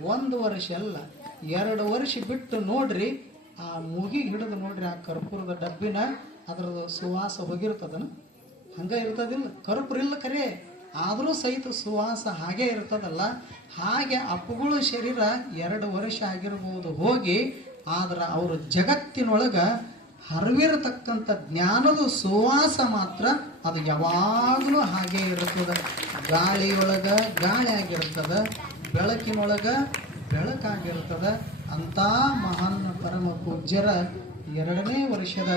1 ವರ್ಷ ಅಲ್ಲ 2 ವರ್ಷ ಬಿಟ್ಟು ನೋಡ್ರಿ, ಆ ಮುಗಿಗೆ ಹಿಡಿದು ನೋಡ್ರಿ ಆ ಕರ್ಪೂರದ ಡಬ್ಬಿನ, ಅದರದ್ದು ಸುವಾಸ ಹೋಗಿರ್ತದನ, ಹಂಗೆ ಇರ್ತದಿಲ್ಲ. ಕರ್ಪೂರ ಇಲ್ಲ ಕರೆ, ಆದರೂ ಸಹಿತ ಸುವಾಸ ಹಾಗೆ ಇರ್ತದಲ್ಲ. ಹಾಗೆ ಅಪ್ಪುಗಳು ಶರೀರ 2 ವರ್ಷ ಆಗಿರ್ಬೋದು ಹೋಗಿ, ಆದ್ರೆ ಅವರು ಜಗತ್ತಿನೊಳಗೆ ಹರಿವಿರತಕ್ಕಂಥ ಜ್ಞಾನದ ಸುವಾಸ ಮಾತ್ರ ಅದು ಯಾವಾಗಲೂ ಹಾಗೆ ಇರ್ತದೆ. ಗಾಳಿಯೊಳಗೆ ಗಾಳಿ ಆಗಿರ್ತದೆ, ಬೆಳಕಿನೊಳಗೆ ಬೆಳಕಾಗಿರ್ತದೆ. ಅಂಥ ಮಹಾನ್ ಪರಮ ಪೂಜ್ಯರ 2ನೇ ವರ್ಷದ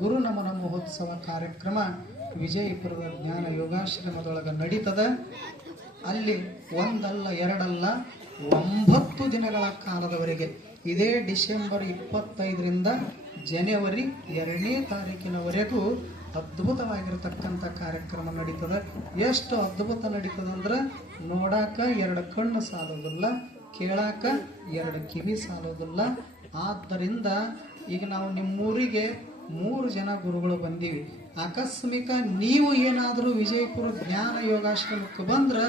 ಗುರು ನಮನ ಮಹೋತ್ಸವ ಕಾರ್ಯಕ್ರಮ ವಿಜಯಪುರದ ಜ್ಞಾನ ಯೋಗಾಶ್ರಮದೊಳಗೆ ನಡೀತದೆ. ಅಲ್ಲಿ 1 ಅಲ್ಲ 2 ಅಲ್ಲ 9 ದಿನಗಳ ಕಾಲದವರೆಗೆ ಇದೇ ಡಿಸೆಂಬರ್ 25ರಿಂದ ಜನವರಿ 2ನೇ ತಾರೀಕಿನವರೆಗೂ ಅದ್ಭುತವಾಗಿರತಕ್ಕಂಥ ಕಾರ್ಯಕ್ರಮ ನಡೀತದೆ. ಎಷ್ಟು ಅದ್ಭುತ ನಡೀತದೆ ಅಂದ್ರೆ ನೋಡಾಕ 2 ಕಣ್ಣು ಸಾಲೋದಿಲ್ಲ, ಕೇಳಾಕ 2 ಕಿವಿ ಸಾಲೋದಿಲ್ಲ. ಆದ್ದರಿಂದ ಈಗ ನಾವು ನಿಮ್ಮೂರಿಗೆ 3 ಜನ ಗುರುಗಳು ಬಂದೀವಿ. ಆಕಸ್ಮಿಕ ನೀವು ಏನಾದರೂ ವಿಜಯಪುರ ಜ್ಞಾನ ಯೋಗಾಶ್ರಮಕ್ಕೆ ಬಂದ್ರೆ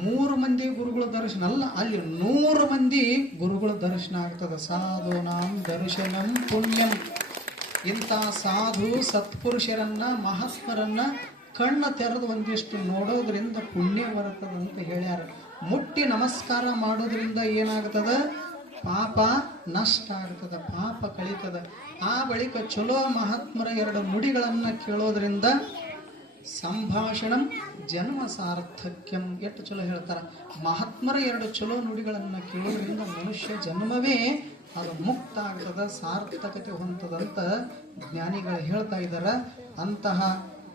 3 ಮಂದಿ ಗುರುಗಳ ದರ್ಶನ ಅಲ್ಲ, ಅಲ್ಲಿ 100 ಮಂದಿ ಗುರುಗಳ ದರ್ಶನ ಆಗ್ತದೆ. ಸಾಧು ನಾಂ ದರ್ಶನಂ ಪುಣ್ಯಂ. ಇಂಥ ಸಾಧು ಸತ್ಪುರುಷರನ್ನ ಮಹಾತ್ಮರನ್ನ ಕಣ್ಣ ತೆರೆದು ಒಂದಿಷ್ಟು ನೋಡೋದ್ರಿಂದ ಪುಣ್ಯ ಬರ್ತದಂತ ಹೇಳ್ಯಾರ. ಮುಟ್ಟಿ ನಮಸ್ಕಾರ ಮಾಡೋದ್ರಿಂದ ಏನಾಗ್ತದ, ಪಾಪ ನಷ್ಟ ಆಗ್ತದ, ಪಾಪ ಕಳೀತದ. ಆ ಬಳಿಕ ಚಲೋ ಮಹಾತ್ಮರ 2 ನುಡಿಗಳನ್ನು ಕೇಳೋದ್ರಿಂದ ಸಂಭಾಷಣಂ ಜನ್ಮ ಸಾರ್ಥಕ್ಯಂ. ಎಷ್ಟು ಚಲೋ ಹೇಳ್ತಾರ. ಮಹಾತ್ಮರ 2 ಚಲೋ ನುಡಿಗಳನ್ನು ಕೇಳೋದ್ರಿಂದ ಮನುಷ್ಯ ಜನ್ಮವೇ ಅದು ಮುಕ್ತ ಆಗ್ತದ, ಸಾರ್ಥಕತೆ ಹೊಂದದಂತ ಜ್ಞಾನಿಗಳು ಹೇಳ್ತಾ ಇದ್ದಾರೆ. ಅಂತಹ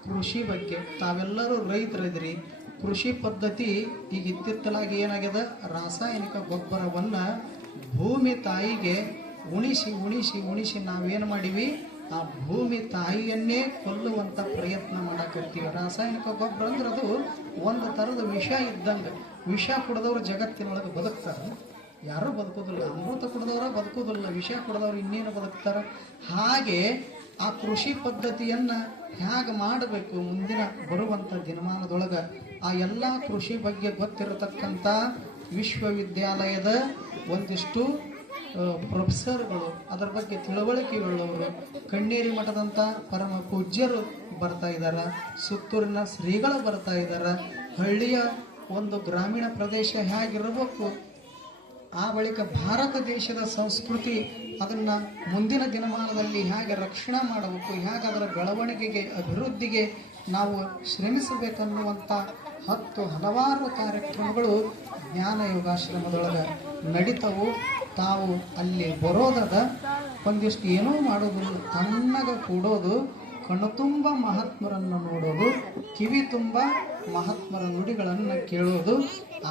ಕೃಷಿ ಬಗ್ಗೆ ತಾವೆಲ್ಲರೂ ರೈತರಿದ್ರಿ. ಕೃಷಿ ಪದ್ಧತಿ ಈಗ ಇತ್ತಿತ್ತಲಾಗಿ ಏನಾಗಿದೆ, ರಾಸಾಯನಿಕ ಗೊಬ್ಬರವನ್ನು ಭೂಮಿ ತಾಯಿಗೆ ಉಣಿಸಿ ಉಣಿಸಿ ಉಣಿಸಿ ನಾವೇನು ಮಾಡೀವಿ, ಆ ಭೂಮಿ ತಾಯಿಯನ್ನೇ ಕೊಲ್ಲುವಂಥ ಪ್ರಯತ್ನ ಮಾಡಕತ್ತೀವಿ. ರಾಸಾಯನಿಕ ಗೊಬ್ಬರ ಅಂದ್ರೆ ಅದು ಒಂದು ಥರದ ವಿಷ ಇದ್ದಂಗೆ. ವಿಷ ಕುಡಿದವ್ರು ಜಗತ್ತಿನೊಳಗೆ ಬದುಕ್ತಾರೆ, ಯಾರೂ ಬದುಕೋದಿಲ್ಲ. ಅಮೃತ ಕುಡಿದವ್ರ ಬದುಕೋದಿಲ್ಲ, ವಿಷ ಕುಡಿದವ್ರು ಇನ್ನೇನು ಬದುಕ್ತಾರೆ. ಹಾಗೆ ಆ ಕೃಷಿ ಪದ್ಧತಿಯನ್ನು ಹೇಗೆ ಮಾಡಬೇಕು ಮುಂದಿನ ಬರುವಂಥ ದಿನಮಾನದೊಳಗೆ ಆ ಎಲ್ಲ ಕೃಷಿ ಬಗ್ಗೆ ಗೊತ್ತಿರತಕ್ಕಂಥ ವಿಶ್ವವಿದ್ಯಾಲಯದ ಒಂದಿಷ್ಟು ಪ್ರೊಫೆಸರ್ಗಳು, ಅದರ ಬಗ್ಗೆ ತಿಳುವಳಿಕೆಯುಳ್ಳವರು, ಕಣ್ಣೇರಿ ಮಠದಂಥ ಪರಮ ಪೂಜ್ಯರು ಬರ್ತಾ ಇದ್ದಾರೆ, ಸುತ್ತೂರಿನ ಶ್ರೀಗಳು ಬರ್ತಾ ಇದ್ದಾರೆ. ಹಳ್ಳಿಯ ಒಂದು ಗ್ರಾಮೀಣ ಪ್ರದೇಶ ಹೇಗಿರಬೇಕು, ಆ ಬಳಿಕ ಭಾರತ ದೇಶದ ಸಂಸ್ಕೃತಿ ಅದನ್ನು ಮುಂದಿನ ದಿನಮಾನದಲ್ಲಿ ಹೇಗೆ ರಕ್ಷಣೆ ಮಾಡಬೇಕು, ಹೇಗೆ ಅದರ ಬೆಳವಣಿಗೆಗೆ ಅಭಿವೃದ್ಧಿಗೆ ನಾವು ಶ್ರಮಿಸಬೇಕನ್ನುವಂಥ ಹಲವಾರು ಕಾರ್ಯಕ್ರಮಗಳು ಜ್ಞಾನ ಯೋಗಾಶ್ರಮದೊಳಗೆ ನಡೀತವು. ತಾವು ಅಲ್ಲಿ ಬರೋದದ ಒಂದಿಷ್ಟು ಏನೋ ಮಾಡೋದು, ತಣ್ಣಗೆ ಕೂಡೋದು, ಕಣ್ಣು ತುಂಬ ಮಹಾತ್ಮರನ್ನು ನೋಡೋದು, ಕಿವಿ ತುಂಬ ಮಹಾತ್ಮರ ನುಡಿಗಳನ್ನು ಕೇಳೋದು,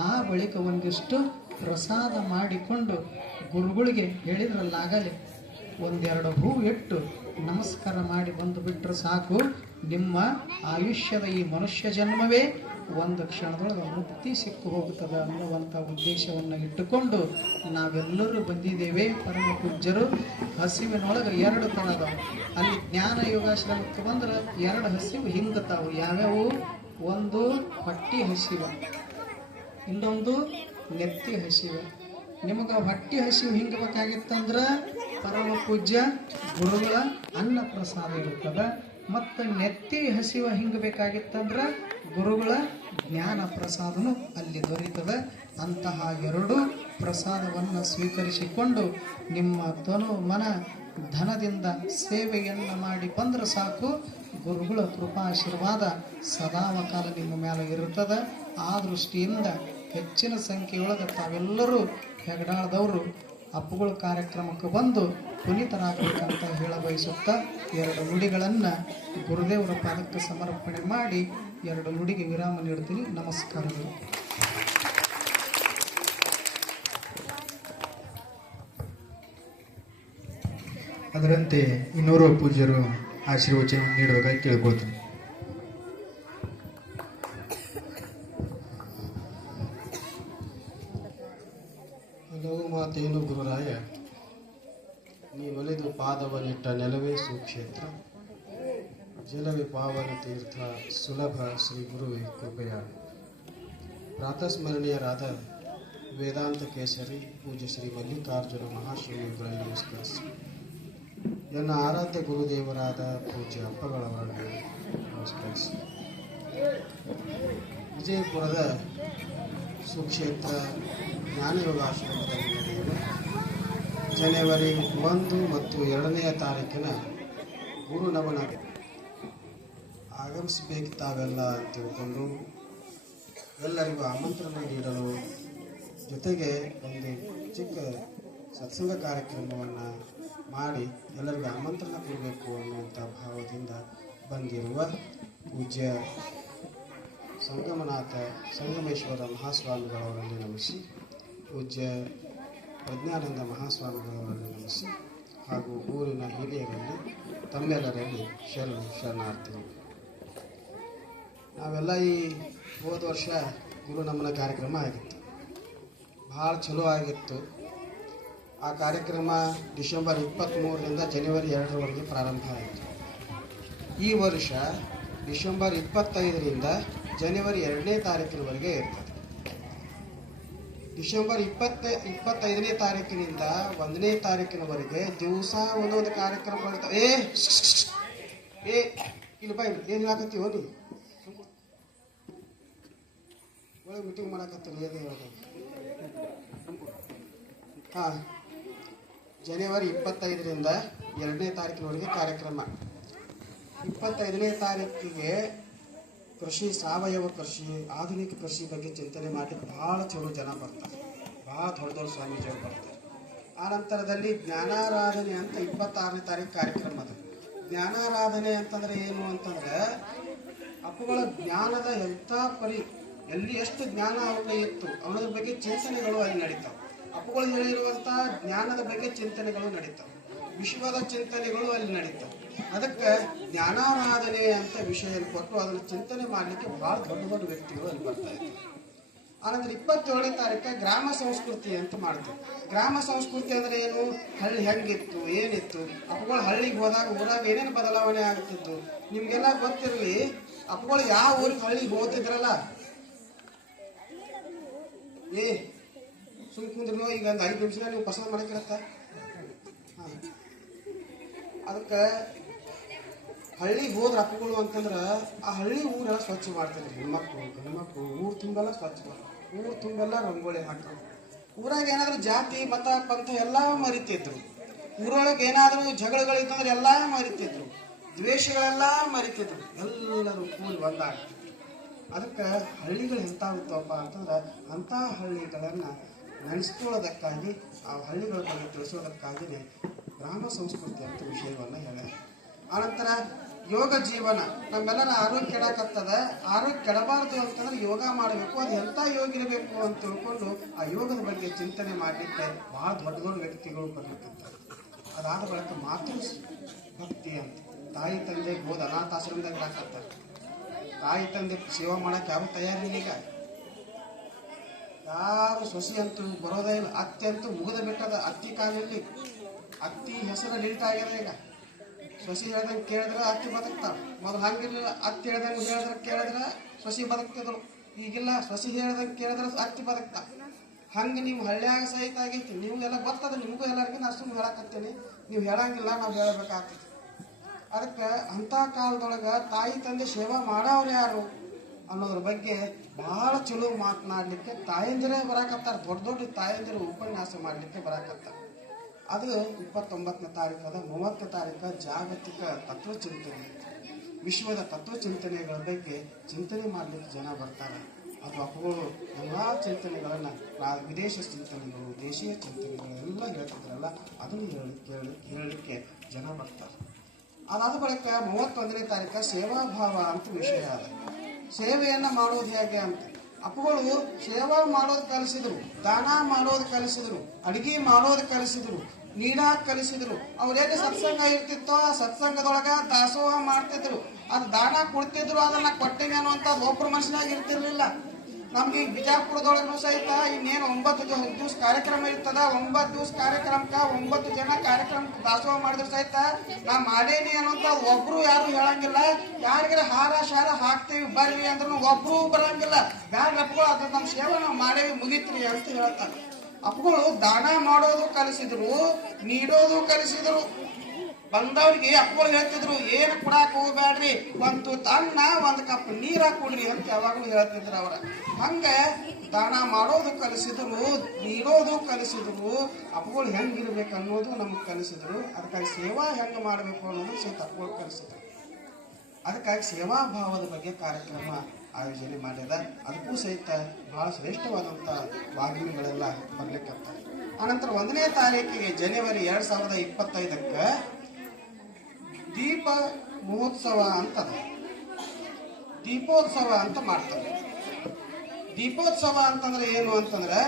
ಆ ಬಳಿಕ ಒಂದಿಷ್ಟು ಪ್ರಸಾದ ಮಾಡಿಕೊಂಡು ಗುರುಗಳಿಗೆ ಹೇಳಿದ್ರಲ್ಲಾಗಲಿ ಒಂದೆರಡು ಹೂ ಇಟ್ಟು ನಮಸ್ಕಾರ ಮಾಡಿ ಬಂದು ಬಿಟ್ಟರೆ ಸಾಕು, ನಿಮ್ಮ ಆಯುಷ್ಯದ ಈ ಮನುಷ್ಯ ಜನ್ಮವೇ ಒಂದು ಕ್ಷಣದೊಳಗೆ ಮುಕ್ತಿ ಸಿಕ್ಕು ಹೋಗುತ್ತದೆ ಅನ್ನುವಂಥ ಉದ್ದೇಶವನ್ನು ಇಟ್ಟುಕೊಂಡು ನಾವೆಲ್ಲರೂ ಬಂದಿದ್ದೇವೆ. ಪರಮ ಪೂಜ್ಯರು ಹಸಿವಿನೊಳಗೆ ಎರಡು ಥರ ಅದಾವೆ. ಅಲ್ಲಿ ಜ್ಞಾನ ಯೋಗಾಶ್ರಮಕ್ಕೆ ಬಂದ್ರೆ ಎರಡು ಹಸಿವು ಹಿಂಗತಾವು. ಯಾವ್ಯಾವು? ಒಂದು ಹೊಟ್ಟಿ ಹಸಿವು, ಇನ್ನೊಂದು ನೆತ್ತಿ ಹಸಿವು. ನಿಮಗೆ ಹೊಟ್ಟಿ ಹಸಿವು ಹಿಂಗಬೇಕಾಗಿತ್ತಂದ್ರೆ ಪರಮ ಪೂಜ್ಯ ಗುರುಗಳ ಅನ್ನ ಪ್ರಸಾದ ಇರುತ್ತದೆ. ಮತ್ತು ನೆತ್ತಿ ಹಸಿವ ಹಿಂಗಬೇಕಾಗಿತ್ತಂದ್ರೆ ಗುರುಗಳ ಜ್ಞಾನ ಪ್ರಸಾದನು ಅಲ್ಲಿ ದೊರೀತದೆ. ಅಂತಹ ಎರಡು ಪ್ರಸಾದವನ್ನು ಸ್ವೀಕರಿಸಿಕೊಂಡು ನಿಮ್ಮ ತನು ಮನ ಧನದಿಂದ ಸೇವೆಯನ್ನು ಮಾಡಿ ಬಂದ್ರೆ ಸಾಕು, ಗುರುಗಳ ಕೃಪಾಶೀರ್ವಾದ ಸದಾವಕಾಲ ನಿಮ್ಮ ಮೇಲೆ ಇರುತ್ತದೆ. ಆ ದೃಷ್ಟಿಯಿಂದ ಹೆಚ್ಚಿನ ಸಂಖ್ಯೆಯೊಳಗೆ ತಾವೆಲ್ಲರೂ ಹೆಗಡಾಳದವರು ಅಪ್ಪುಗಳ ಕಾರ್ಯಕ್ರಮಕ್ಕೆ ಬಂದು ಪುನೀತರಾಗಬೇಕಂತ ಹೇಳ ಬಯಸುತ್ತಾ ಎರಡು ನುಡಿಗಳನ್ನು ಗುರುದೇವರ ಪಾದಕ್ಕೆ ಸಮರ್ಪಣೆ ಮಾಡಿ ಎರಡು ನುಡಿಗೆ ವಿರಾಮ ನೀಡ್ತೀನಿ. ನಮಸ್ಕಾರಗಳು. ಅದರಂತೆ ಇನ್ನೂರು ಪೂಜ್ಯರು ಆಶೀರ್ವಚನ ನೀಡಬೇಕಾಗಿ ಕೇಳ್ಕೊಳ್ತೀನಿ. ಹಲವು ಮಾತೇನು ಗುರುರಾಯ, ನೀ ಒಲಿದು ಪಾದವನ್ನಿಟ್ಟ ನೆಲವೇ ಸುಕ್ಷೇತ್ರ, ಜಲವೇ ಪಾವನ ತೀರ್ಥ ಸುಲಭ ಶ್ರೀ ಗುರುವೇ ಕೃಪೆಯ. ಪ್ರಾತಸ್ಮರಣೀಯರಾದ ವೇದಾಂತ ಕೇಸರಿ ಪೂಜ್ಯ ಶ್ರೀ ಮಲ್ಲಿಕಾರ್ಜುನ ಮಹಾಶ್ರೀಗಳನ್ನು ನಮಸ್ಕರಿಸಿ, ನನ್ನ ಆರಾಧ್ಯ ಗುರುದೇವರಾದ ಪೂಜ್ಯ ಅಪ್ಪಗಳವರನ್ನು ನಮಸ್ಕರಿಸಿ, ವಿಜಯಪುರದ ಸುಕ್ಷೇತ್ರ ಜ್ಞಾನಯೋಗಾಶ್ರಮದಲ್ಲಿ ನಡೆಯುವ ಜನವರಿ 1 ಮತ್ತು 2ನೇ ತಾರೀಕಿನ ಗುರು ನಮನ ಆಗಮಿಸಬೇಕು ತಾವೆಲ್ಲ ಅಂತ ತಿಳ್ಕೊಂಡು ಎಲ್ಲರಿಗೂ ಆಮಂತ್ರಣ ನೀಡಲು, ಜೊತೆಗೆ ಒಂದು ಚಿಕ್ಕ ಸತ್ಸಂಗ ಕಾರ್ಯಕ್ರಮವನ್ನು ಮಾಡಿ ಎಲ್ಲರಿಗೂ ಆಮಂತ್ರಣ ಕೊಡಬೇಕು ಅನ್ನುವಂಥ ಭಾವದಿಂದ ಬಂದಿರುವ ಪೂಜ್ಯ ಸಂಗಮೇಶ್ವರ ಮಹಾಸ್ವಾಮಿಗಳವರಲ್ಲಿ ನಮಿಸಿ, ಪೂಜ್ಯ ಪ್ರಜ್ಞಾನಂದ ಮಹಾಸ್ವಾಮಿಗಳವರಲ್ಲಿ ನಮಿಸಿ, ಹಾಗೂ ಊರಿನ ಹಿರಿಯರಲ್ಲಿ ತಮ್ಮೆಲ್ಲರಲ್ಲಿ ಶರಣಾರ್ಥಿಗಳು. ನಾವೆಲ್ಲ ಈ ಹೋದ ವರ್ಷ ಗುರು ನಮನ ಕಾರ್ಯಕ್ರಮ ಆಗಿತ್ತು, ಭಾಳ ಚಲೋ ಆಗಿತ್ತು. ಆ ಕಾರ್ಯಕ್ರಮ ಡಿಸೆಂಬರ್ 23ರಿಂದ ಜನವರಿ 2ರವರೆಗೆ ಪ್ರಾರಂಭ ಆಯಿತು. ಈ ವರ್ಷ ಡಿಸೆಂಬರ್ 25ರಿಂದ ಜನವರಿ 2ನೇ ತಾರೀಕಿನವರೆಗೆ ಇರ್ತದೆ. ಡಿಸೆಂಬರ್ 25ನೇ ತಾರೀಕಿನಿಂದ 1ನೇ ತಾರೀಕಿನವರೆಗೆ ದಿವಸ ಒಂದೊಂದು ಕಾರ್ಯಕ್ರಮ ಇರ್ತವೆ. ಇಲ್ಲಿ ಬಾ, ಏನು ಹಾಕತ್ತೀವೋ ನೀ ಒಳಗೆ ಮೀಟಿಂಗ್ ಮಾಡಕತ್ತೀವಿ, ಏನು ಹೇಳೋದು? ಹಾಂ, ಜನವರಿ 25ರಿಂದ 2ನೇ ತಾರೀಕಿನವರೆಗೆ ಕಾರ್ಯಕ್ರಮ. 25ನೇ ತಾರೀಕಿಗೆ ಕೃಷಿ, ಸಾವಯವ ಕೃಷಿ, ಆಧುನಿಕ ಕೃಷಿ ಬಗ್ಗೆ ಚಿಂತನೆ ಮಾಡಲಿಕ್ಕೆ ಭಾಳ ಚಲೋ ಜನ ಬರ್ತಾರೆ, ಭಾಳ ದೊಡ್ಡ ದೊಡ್ಡ ಸ್ವಾಮೀಜಿಯವರು ಬರ್ತಾರೆ. ಆ ನಂತರದಲ್ಲಿ ಜ್ಞಾನಾರಾಧನೆ ಅಂತ 26ನೇ ತಾರೀಕು ಕಾರ್ಯಕ್ರಮ ಅದು. ಜ್ಞಾನಾರಾಧನೆ ಅಂತಂದ್ರೆ ಏನು ಅಂತಂದ್ರೆ ಅಪ್ಪುಗಳ ಜ್ಞಾನದ ಎಂಥ ಎಲ್ಲಿ ಎಷ್ಟು ಜ್ಞಾನ ಅವ್ರಿಗೆ ಇತ್ತು ಅನ್ನೋದ್ರ ಬಗ್ಗೆ ಚಿಂತನೆಗಳು ಅಲ್ಲಿ ನಡೀತಾವೆ. ಅಪ್ಪುಗಳು ಹೇಳಿರುವಂಥ ಜ್ಞಾನದ ಬಗ್ಗೆ ಚಿಂತನೆಗಳು ನಡೀತಾವೆ. ವಿಶ್ವದ ಚಿಂತನೆಗಳು ಅಲ್ಲಿ ನಡೀತವೆ. ಅದಕ್ಕೆ ಜ್ಞಾನಾರಾಧನೆ ಅಂತ ವಿಷಯ ಕೊಟ್ಟು ಅದನ್ನು ಚಿಂತನೆ ಮಾಡಲಿಕ್ಕೆ ಬಹಳ ದೊಡ್ಡ ದೊಡ್ಡ ವ್ಯಕ್ತಿಗಳು ಅಲ್ಲಿ ಬರ್ತಾ ಇದ್ದಾರೆ. ಆನಂತರ 27ನೇ ತಾರೀಕು ಗ್ರಾಮ ಸಂಸ್ಕೃತಿ ಅಂತ ಮಾಡ್ತೀವಿ. ಗ್ರಾಮ ಸಂಸ್ಕೃತಿ ಅಂದ್ರೆ ಏನು? ಹಳ್ಳಿ ಹೆಂಗಿತ್ತು, ಏನಿತ್ತು, ಅಪ್ಪಗಳು ಹಳ್ಳಿಗೆ ಹೋದಾಗ ಊರಾಗ ಏನೇನು ಬದಲಾವಣೆ ಆಗ್ತಿತ್ತು ನಿಮ್ಗೆಲ್ಲ ಗೊತ್ತಿರಲಿ. ಅಪ್ಪಗಳು ಯಾವ ಊರಿಗೆ ಹಳ್ಳಿಗೆ ಹೋಗ್ತಿದ್ರಲ್ಲ, ಸುಮ್ಕುಂದ್ರೂ ಈಗ ಒಂದು 5 ನಿಮಿಷ ನೀವು ಪಸಂದ್ ಮಾಡಕ್ಕಿರತ್ತ. ಅದಕ್ಕೆ ಹಳ್ಳಿಗೆ ಹೋದ್ರ ಅಪ್ಪಗಳು ಅಂತಂದ್ರೆ ಆ ಹಳ್ಳಿ ಊರೆಲ್ಲ ಸ್ವಚ್ಛ ಮಾಡ್ತಿದ್ರು. ಹೆಣ್ಮಕ್ಳು ಗಂಡ್ಮಕ್ಳು ಊರು ತುಂಬೆಲ್ಲ ಸ್ವಚ್ಛ ಮಾಡ್ತಾರೆ, ಊರು ತುಂಬೆಲ್ಲ ರಂಗೋಲಿ ಹಾಕ್ತಾರೆ. ಊರಾಗ ಏನಾದ್ರು ಜಾತಿ ಮತ ಪಂಥ ಎಲ್ಲ ಮರಿತಿದ್ರು. ಊರೊಳಗೆ ಏನಾದ್ರು ಜಗಳಗಳಿತ್ತಂದ್ರೆ ಎಲ್ಲ ಮರಿತಿದ್ರು, ದ್ವೇಷಗಳೆಲ್ಲ ಮರಿತಿದ್ರು, ಎಲ್ಲರೂ ಕೂಡಿ ಒಂದಾಗ್ತಿದ್ರು. ಅದಕ್ಕೆ ಹಳ್ಳಿಗಳು ಎಂತಾಗುತ್ತವಪ್ಪ ಅಂತಂದ್ರೆ ಅಂಥ ಹಳ್ಳಿಗಳನ್ನ ನೆನೆಸ್ಕೊಳ್ಳೋದಕ್ಕಾಗಿ ಆ ಹಳ್ಳಿಗಳ ಬಗ್ಗೆ ತಿಳಿಸೋದಕ್ಕಾಗಿಯೇ ಗ್ರಾಮ ಸಂಸ್ಕೃತಿ ಅಂತ ವಿಷಯವನ್ನು ಹೇಳ್ಯಾರ. ಆನಂತರ ಯೋಗ ಜೀವನ, ನಮ್ಮೆಲ್ಲರ ಆರೋಗ್ಯ ಕೆಡಕತ್ತದ, ಆರೋಗ್ಯ ಕೆಡಬಾರ್ದು ಅಂತಂದ್ರೆ ಯೋಗ ಮಾಡಬೇಕು. ಅದು ಎಂಥ ಯೋಗ ಇರಬೇಕು ಅಂತ ತಿಳ್ಕೊಂಡು ಆ ಯೋಗದ ಬಗ್ಗೆ ಚಿಂತನೆ ಮಾಡಲಿಕ್ಕೆ ಬಹಳ ದೊಡ್ಡ ದೊಡ್ಡ ವ್ಯಕ್ತಿಗಳು ಬರ್ಲಿಕ್ಕಂತಾರೆ. ಅದಾದ ಬಳಿಕ ಮಾತೃ ಭಕ್ತಿ ಅಂತ, ತಾಯಿ ತಂದೆ ಹೋದ ಅನಾಥಾಶ್ರಮದಾಗ ಹಾಕತ್ತಾರೆ. ತಾಯಿ ತಂದೆ ಸೇವಾ ಮಾಡಕ್ಕೆ ಯಾರು ತಯಾರಿಲ್ಲ. ಈಗ ಯಾರು ಸೊಸಿ ಅಂತೂ ಬರೋದೇ ಇಲ್ಲ. ಅತ್ತಿ ಅಂತೂ ಮುಗಿದ ಬಿಟ್ಟದ. ಅತ್ತಿ ಕಾಲದಲ್ಲಿ ಅತ್ತಿ ಹೆಸರು ನಿಲ್ತಾ ಆಗ್ಯದ. ಈಗ ಸೊಸಿ ಹೇಳ್ದಂಗೆ ಕೇಳಿದ್ರೆ ಅತ್ತಿ ಬದುಕ್ತಾವ. ಮೊದಲು ಹಂಗಿರ್ಲಿಲ್ಲ. ಅತ್ತಿ ಹೇಳ್ದಂಗೆ ಕೇಳಿದ್ರೆ ಸೊಸಿ ಬದುಕ್ತಿದ್ರು. ಈಗಿಲ್ಲ, ಸೊಸಿ ಹೇಳ್ದಂಗೆ ಕೇಳಿದ್ರೆ ಅತ್ತಿ ಬದುಕ್ತಾವ. ಹಂಗೆ ನೀವು ಹಳ್ಳಿಯಾಗ ಸಹಿತ ಆಗೈತಿ. ನಿಮ್ಗೆಲ್ಲ ಗೊತ್ತದ, ನಿಮಗೂ ಎಲ್ಲರಿಗೂ ನಾ ಸುಮ್ಮನೆ ಹೇಳಕತ್ತೀನಿ. ನೀವು ಹೇಳಂಗಿಲ್ಲ, ನಾವು ಹೇಳಬೇಕಾಗ್ತದೆ. ಅದಕ್ಕೆ ಅಂಥ ಕಾಲದೊಳಗೆ ತಾಯಿ ತಂದೆ ಸೇವಾ ಮಾಡೋರು ಯಾರು ಅನ್ನೋದ್ರ ಬಗ್ಗೆ ಬಹಳ ಚಲೋ ಮಾತನಾಡಲಿಕ್ಕೆ ತಾಯಂದಿರೇ ಬರಾಕತ್ತಾರೆ. ದೊಡ್ಡ ದೊಡ್ಡ ತಾಯಂದಿರು ಉಪನ್ಯಾಸ ಮಾಡಲಿಕ್ಕೆ ಬರಾಕತ್ತಾರೆ. ಅದು 29ನೇ ತಾರೀಕದ 30ನೇ ತಾರೀಕು ಜಾಗತಿಕ ತತ್ವಚಿಂತನೆ, ವಿಶ್ವದ ತತ್ವಚಿಂತನೆಗಳ ಬಗ್ಗೆ ಚಿಂತನೆ ಮಾಡಲಿಕ್ಕೆ ಜನ ಬರ್ತಾರೆ. ಅದು ಅಪ್ಪಗಳು ಎಲ್ಲ ಚಿಂತನೆಗಳನ್ನು, ವಿದೇಶ ಚಿಂತನೆಗಳು, ದೇಶೀಯ ಚಿಂತನೆಗಳು ಎಲ್ಲ ಹೇಳ್ತಿದ್ರಲ್ಲ, ಅದನ್ನು ಹೇಳಲಿಕ್ಕೆ ಜನ ಬರ್ತಾರೆ. ಅದಾದ ಬಳಿಕ 31ನೇ ತಾರೀಕು ಸೇವಾಭಾವ ಅಂತ ವಿಷಯ ಅದ. ಸೇವೆಯನ್ನು ಮಾಡೋದು ಹೇಗೆ ಅಂತ ಅಪ್ಪಗಳು ಸೇವಾ ಮಾಡೋದು ಕಲಿಸಿದ್ರು, ದಾನ ಮಾಡೋದು ಕಲಿಸಿದ್ರು, ಅಡಿಗೆ ಮಾಡೋದು ಕಲಿಸಿದ್ರು, ನೀಡಾಕ್ ಕಲಿಸಿದ್ರು. ಅವ್ರೇನು ಸತ್ಸಂಗ ಇರ್ತಿತ್ತೋ ಆ ಸತ್ಸಂಗದೊಳಗ ದಾಸೋಹ ಮಾಡ್ತಿದ್ರು. ಅದು ದಾನ ಕೊಡ್ತಿದ್ರು, ಅದನ್ನ ಕೊಟ್ಟೇನೆ ಅನ್ನುವಂಥ ಒಬ್ಬರು ಮನುಷ್ಯನಾಗ ಇರ್ತಿರ್ಲಿಲ್ಲ. ನಮ್ಗೆ ಈಗ ಬಿಜಾಪುರದೊಳಗೂ ಸಹಿತ ಇನ್ನೇನು 9 ದಿವಸ ಕಾರ್ಯಕ್ರಮ ಇರ್ತದ. 9 ದಿವಸ ಕಾರ್ಯಕ್ರಮಕ್ಕೆ 9 ಜನ ಕಾರ್ಯಕ್ರಮಕ್ಕೆ ದಾಸೋಹ ಮಾಡಿದ್ರು ಸಹಿತ ನಾ ಮಾಡೇನಿ ಅನ್ನೋಂಥ ಒಬ್ರು ಯಾರು ಹೇಳಂಗಿಲ್ಲ. ಯಾರಿಗಾರ ಹಾರ ಶಾರ ಹಾಕ್ತೇವಿ ಬರ್ರಿ ಅಂದ್ರೂ ಒಬ್ರು ಬರಂಗಿಲ್ಲ. ಬ್ಯಾಡ ಅಪ್ಪಗಳು, ಅದು ನಮ್ಮ ಸೇವೆ ನಾವು ಮಾಡೇವಿ ಮುಗಿತ್ರಿ ಅಂತ ಹೇಳ್ತಾರೆ. ಅಪ್ಪಗಳು ದಾನ ಮಾಡೋದು ಕಲಿಸಿದ್ರು, ನೀಡೋದು ಕಲಿಸಿದ್ರು. ಬಂದವ್ರಿಗೆ ಅಪ್ಪಗಳು ಹೇಳ್ತಿದ್ರು, ಏನು ಕೊಡಾಕ ಹೋಗ್ಬೇಡ್ರಿ, ಒಂದು ತುತ್ತು ಅನ್ನ 1 ಕಪ್ ನೀರ ಕುಡ್ರಿ ಅಂತ ಯಾವಾಗಲೂ ಹೇಳ್ತಿದ್ರು ಅವ್ರ. ಹಂಗೆ ದಾನ ಮಾಡೋದು ಕಲಿಸಿದ್ರು, ನೀಡೋದು ಕಲಿಸಿದ್ರು. ಅಪ್ಪಗಳು ಹೆಂಗಿರ್ಬೇಕು ಅನ್ನೋದು ನಮಗೆ ಕಲಿಸಿದ್ರು. ಅದಕ್ಕಾಗಿ ಸೇವಾ ಹೆಂಗೆ ಮಾಡಬೇಕು ಅನ್ನೋದು ಸಹಿತ ಅಪ್ಪಗಳು ಕಲಿಸಿದ್ರು. ಅದಕ್ಕಾಗಿ ಸೇವಾ ಭಾವದ ಬಗ್ಗೆ ಕಾರ್ಯಕ್ರಮ ಆಯೋಜನೆ ಮಾಡಿದ. ಅದಕ್ಕೂ ಸಹಿತ ಬಹಳ ಶ್ರೇಷ್ಠವಾದಂಥ ವಾಗ್ಮಿಗಳೆಲ್ಲ ಬರ್ಲಿಕ್ಕಂತಾರೆ. ಆನಂತರ 1ನೇ ತಾರೀಕಿಗೆ ಜನವರಿ 2025ಕ್ಕೆ ದೀಪ ಮಹೋತ್ಸವ ಅಂತದ, ದೀಪೋತ್ಸವ ಅಂತ ಮಾಡ್ತಾರೆ. ದೀಪೋತ್ಸವ ಅಂತಂದ್ರೆ ಏನು ಅಂತಂದ್ರೆ